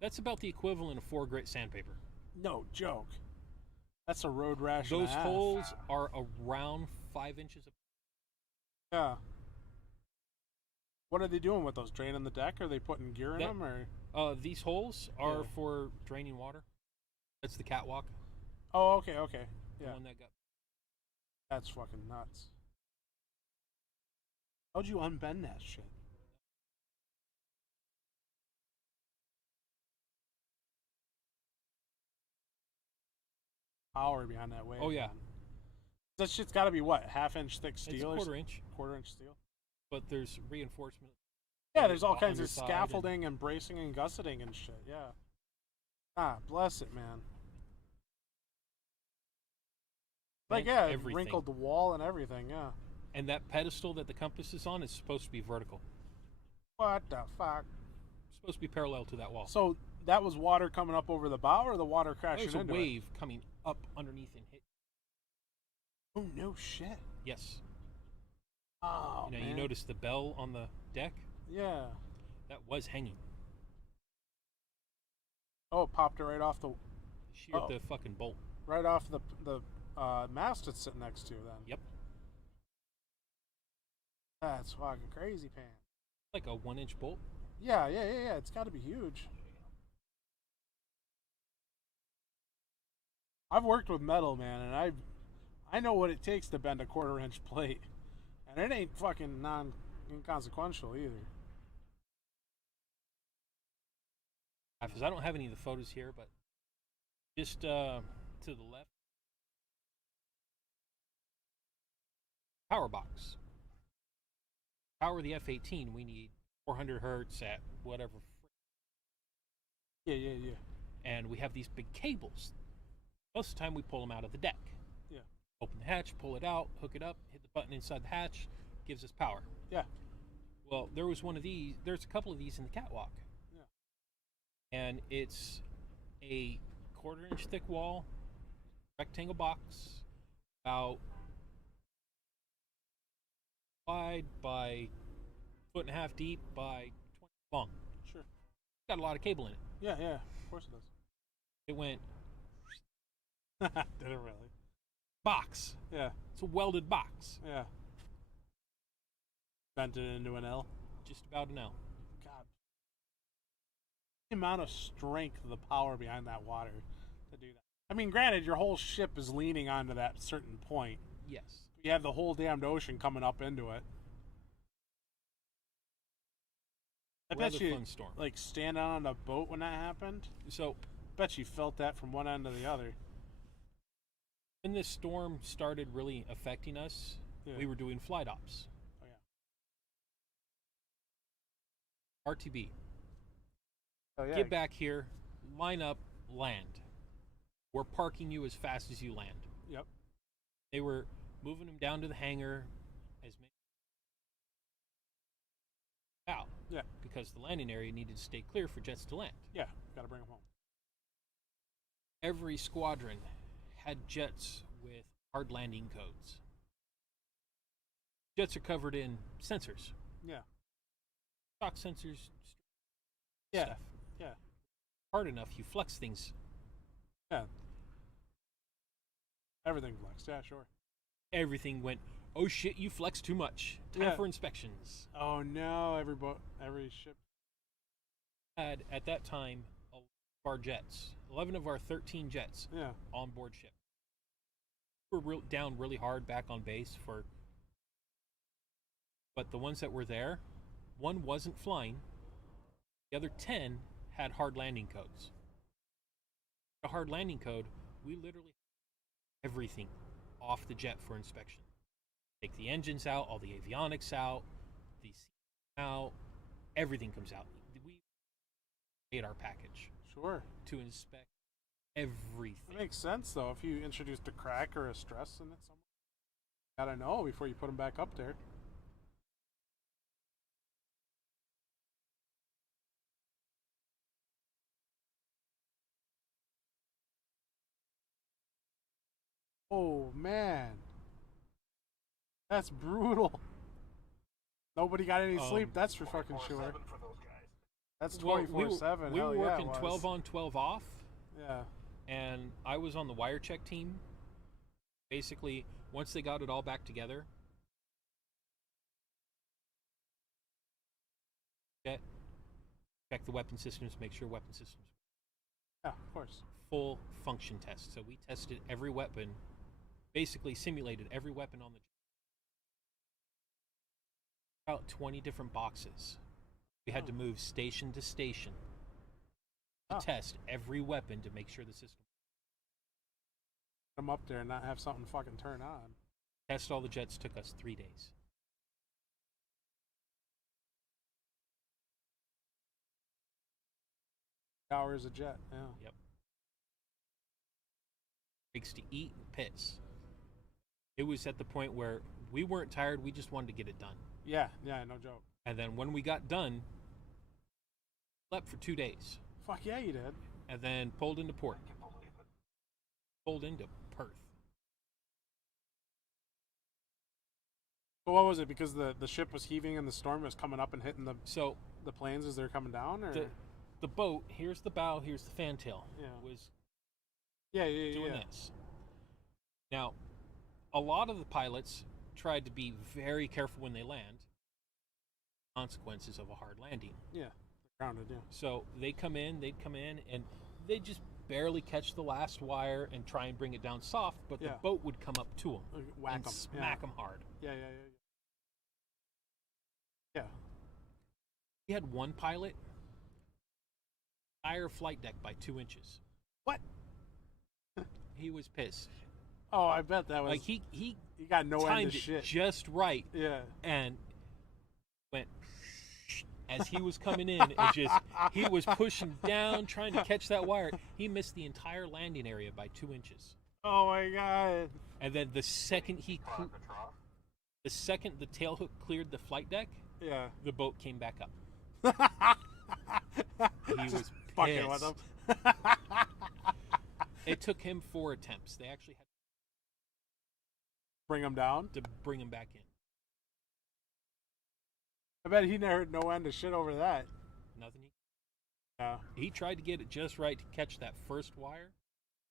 That's about the equivalent of 4 grit sandpaper. No joke. That's a road rash. Those and a half. holes are around 5 inches. Yeah. What are they doing with those? Draining the deck? Are they putting gear in them? Or These holes are Yeah. for draining water. That's the catwalk. oh, okay. The Yeah, one that got. that's fucking nuts. How'd you unbend that shit? Power behind that wave. Oh, yeah. man. That shit's got to be what, half-inch thick It's steel? a or quarter s- inch, Quarter-inch steel. but there's reinforcement. Yeah, there's all the kinds of underside scaffolding and bracing and gusseting and shit. Yeah. Ah, bless it, man. Like, yeah, it everything. wrinkled the wall and everything. Yeah. And that pedestal that the compass is on is supposed to be vertical. What the fuck? It's supposed to be parallel to that wall. So that was water coming up over the bow, or the water crashing There's a into it? wave coming up underneath and hit. Oh no shit! Yes. Oh You man. notice the bell on the deck? Yeah. That was hanging. Oh, it popped it right off the Sheared Oh. the fucking bolt. the mast it's sitting next to. Then. Yep. That's fucking crazy pants. Like a 1-inch bolt. Yeah. It's got to be huge. I've worked with metal, man, and I know what it takes to bend a quarter-inch plate, and it ain't fucking inconsequential either. Because I don't have any of the photos here, but just to the left. Power box. Power the F-18, we need 400 hertz at whatever. Yeah. And we have these big cables. Most of the time we pull them out of the deck. Yeah. Open the hatch, pull it out, hook it up, hit the button inside the hatch, gives us power. Yeah. Well, there was one of these. There's a couple of these in the catwalk. Yeah. And it's a 1/4-inch thick wall, rectangle box, about wide by 1.5 deep by 20 long. Sure. Got a lot of cable in it. Yeah. Of course it does. It went Did it really? box. Yeah. It's a welded box. Yeah. Bent it into an L. Just about an L. God. The amount of strength, the power behind that water to do that. I mean, granted, your whole ship is leaning onto that certain point. Yes. You have the whole damned ocean coming up into it. I bet Rather you, fun storm. like, standing on a boat when that happened, So bet you felt that from one end to the other. when this storm started really affecting us, Yeah. we were doing flight ops. Oh, yeah. RTB. Oh yeah. Get back here, line up, land. We're parking you as fast as you land. Yep. They were moving them down to the hangar as many out. Yeah. Because the landing area needed to stay clear for jets to land. Yeah. Got to bring them home. Every squadron had jets with hard landing codes. Jets are covered in sensors. Yeah. Shock sensors. Yeah. Stuff. Yeah. Hard enough, you flex things. Yeah. Everything flexed. Yeah, sure. Everything went, oh shit, you flexed too much. Time for inspections. Oh no, every ship Had, at that time, 11 of our jets, 11 of our 13 jets on board ship. We were down really hard back on base but the ones that were there, one wasn't flying. The other 10 had hard landing codes. The hard landing code, we literally everything off the jet for inspection. Take the engines out, all the avionics out, the seats out, everything comes out. We made our package. Sure. To inspect everything. It makes sense though. If you introduced a crack or a stress in it somewhere, you gotta know before you put them back up there. Oh man, that's brutal. Nobody got any sleep. That's for fucking sure. That's 24/7. We were Hell working yeah, 12 on, 12 off. Yeah. And I was on the wire check team. Basically, once they got it all back together, check the weapon systems, make sure weapon systems. Yeah, of course. Full function test. So we tested every weapon, basically simulated every weapon on the about 20 different boxes. We had to move station to station to test every weapon to make sure the system. Come up there and not have something fucking turn on. Test all the jets took us 3 days. Hours a jet, yeah. Yep. Breaks to eat and piss. It was at the point where we weren't tired, we just wanted to get it done. Yeah, no joke. And then when we got done, slept for 2 days. Fuck yeah, you did. And then pulled into port. Pulled into Perth. But what was it? Because the ship was heaving and the storm was coming up and hitting the planes as they're coming down, or the boat? Here's the bow. Here's the fantail. Yeah. Was doing this. Now, a lot of the pilots tried to be very careful when they land. Consequences of a hard landing. Yeah, grounded. Yeah. So they'd come in, and they'd just barely catch the last wire and try and bring it down soft, but the boat would come up to them Whack and them. smack them hard. Yeah. We had one pilot higher flight deck by 2 inches. What? He was pissed. Oh, I bet that was like he got no end timed of it shit just right. Yeah. And went as he was coming in, and he was pushing down, trying to catch that wire. He missed the entire landing area by 2 inches. Oh my god! And then the second the tail hook cleared the flight deck, the boat came back up. He was fucking with him. It took him 4 attempts. They actually had to bring him down to bring him back in. I bet he never no end of shit over that. Nothing. Yeah. He tried to get it just right to catch that first wire.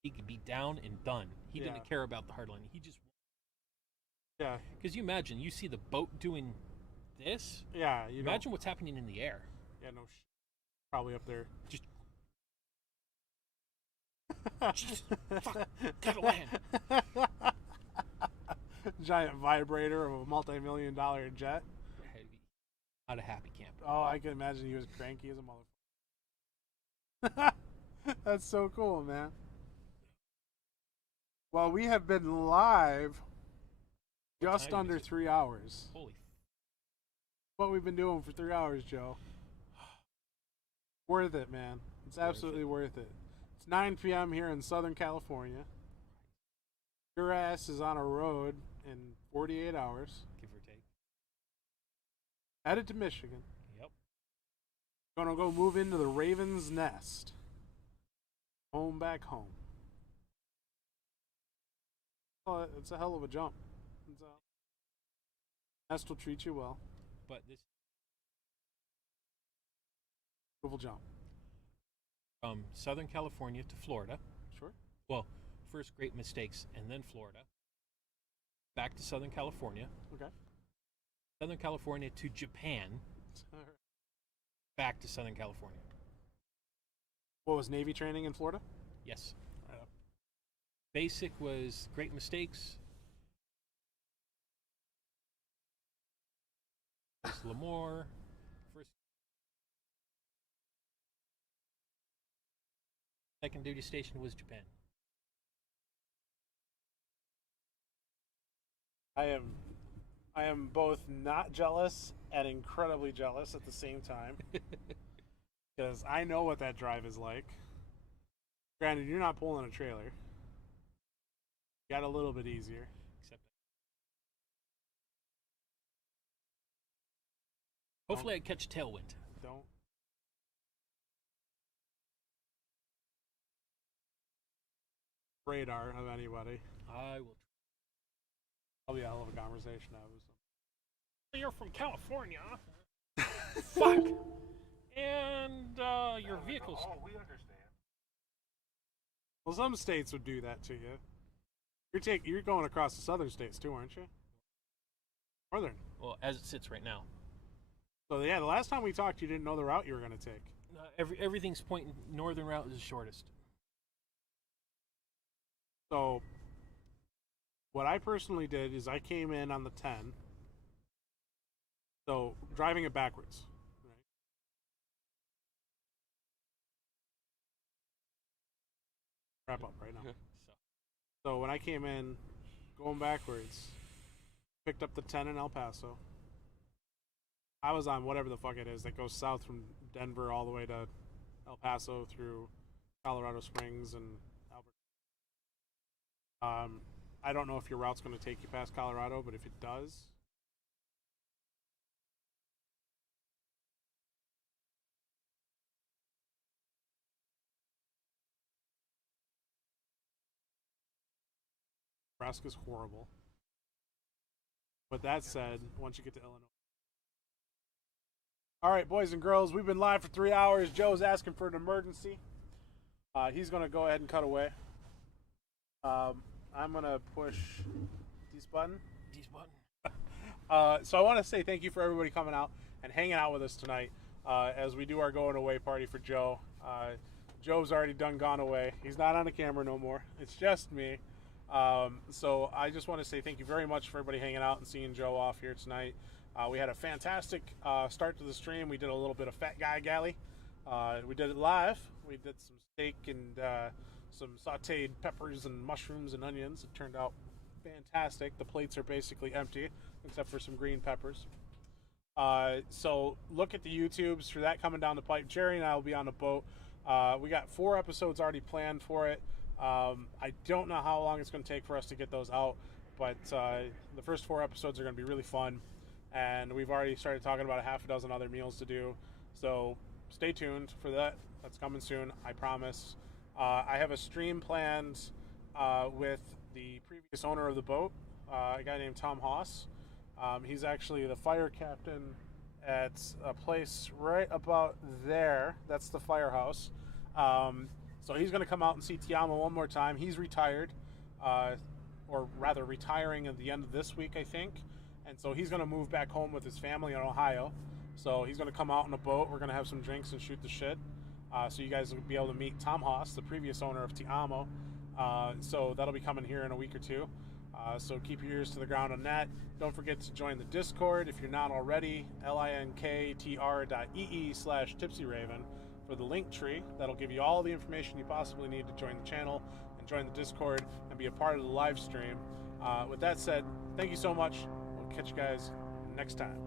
He could be down and done. He didn't care about the hard landing. He just. Yeah. Because you imagine, you see the boat doing this. Yeah. Imagine what's happening in the air. Yeah. No. Probably up there. Just. Fuck. Gotta land. Giant vibrator of a multi-million-dollar jet. Not a happy camper. Oh, I can imagine he was cranky as a motherfucker. That's so cool, man. Well, we have been live just under 3 hours. Holy. What we've been doing for 3 hours, Joe? Worth it, man. It's absolutely worth it. It's 9 p.m. here in Southern California. Your ass is on a road in 48 hours. Give or take. Headed to Michigan. Yep. Gonna go move into the Raven's Nest. Home back home. Oh, it's a hell of a jump. Nest will treat you well. But this Beautiful jump. from Southern California to Florida. Sure. Well, first Great Mistakes and then Florida. Back to Southern California. Okay. Southern California to Japan. All right. Back to Southern California. What was Navy training in Florida? Yes. Basic was Great Mistakes. Was Lemoore. First. Second duty station was Japan. I am both not jealous and incredibly jealous at the same time. Because I know what that drive is like. Granted, you're not pulling a trailer. Got a little bit easier. Except hopefully I catch tailwind. Don't. Radar of anybody. I will. Probably a hell of a conversation to have with some. You're from California. Fuck. And your vehicle's. Oh, we understand. Well, some states would do that to you. You're going across the southern states too, aren't you? Northern. Well, as it sits right now. So yeah, the last time we talked, you didn't know the route you were going to take. Everything's pointing northern route is the shortest. So what I personally did is I came in on the 10. So driving it backwards. Right? Wrap up right now. So when I came in, going backwards, picked up the 10 in El Paso. I was on whatever the fuck it is that goes south from Denver all the way to El Paso through Colorado Springs and Albert. I don't know if your route's going to take you past Colorado, but if it does, Nebraska's horrible. But that said, once you get to Illinois. All right, boys and girls, we've been live for 3 hours. Joe's asking for an emergency. He's going to go ahead and cut away. I'm going to push this button. So I want to say thank you for everybody coming out and hanging out with us tonight as we do our going away party for Joe. Joe's already done gone away. He's not on the camera no more. It's just me. So I just want to say thank you very much for everybody hanging out and seeing Joe off here tonight. We had a fantastic start to the stream. We did a little bit of Fat Guy Galley. We did it live. We did some steak and some sauteed peppers and mushrooms and onions. It turned out fantastic. The plates are basically empty except for some green peppers. So look at the YouTubes for that coming down the pipe. Jerry and I will be on the boat. We got 4 episodes already planned for it. I don't know how long it's going to take for us to get those out, but the first 4 episodes are going to be really fun, and we've already started talking about a half a dozen other meals to do, so stay tuned for that. That's coming soon, I promise. I have a stream planned with the previous owner of the boat, a guy named Tom Haas. He's actually the fire captain at a place right about there. That's the firehouse. So he's going to come out and see Tiamo one more time. He's retired, or rather retiring at the end of this week, I think. And so he's going to move back home with his family in Ohio. So he's going to come out in a boat. We're going to have some drinks and shoot the shit. So you guys will be able to meet Tom Haas, the previous owner of Tiamo. So that'll be coming here in a week or two. So keep your ears to the ground on that. Don't forget to join the Discord if you're not already. linktr.ee/tipsyraven for the link tree. That'll give you all the information you possibly need to join the channel and join the Discord and be a part of the live stream. With that said, thank you so much. We'll catch you guys next time.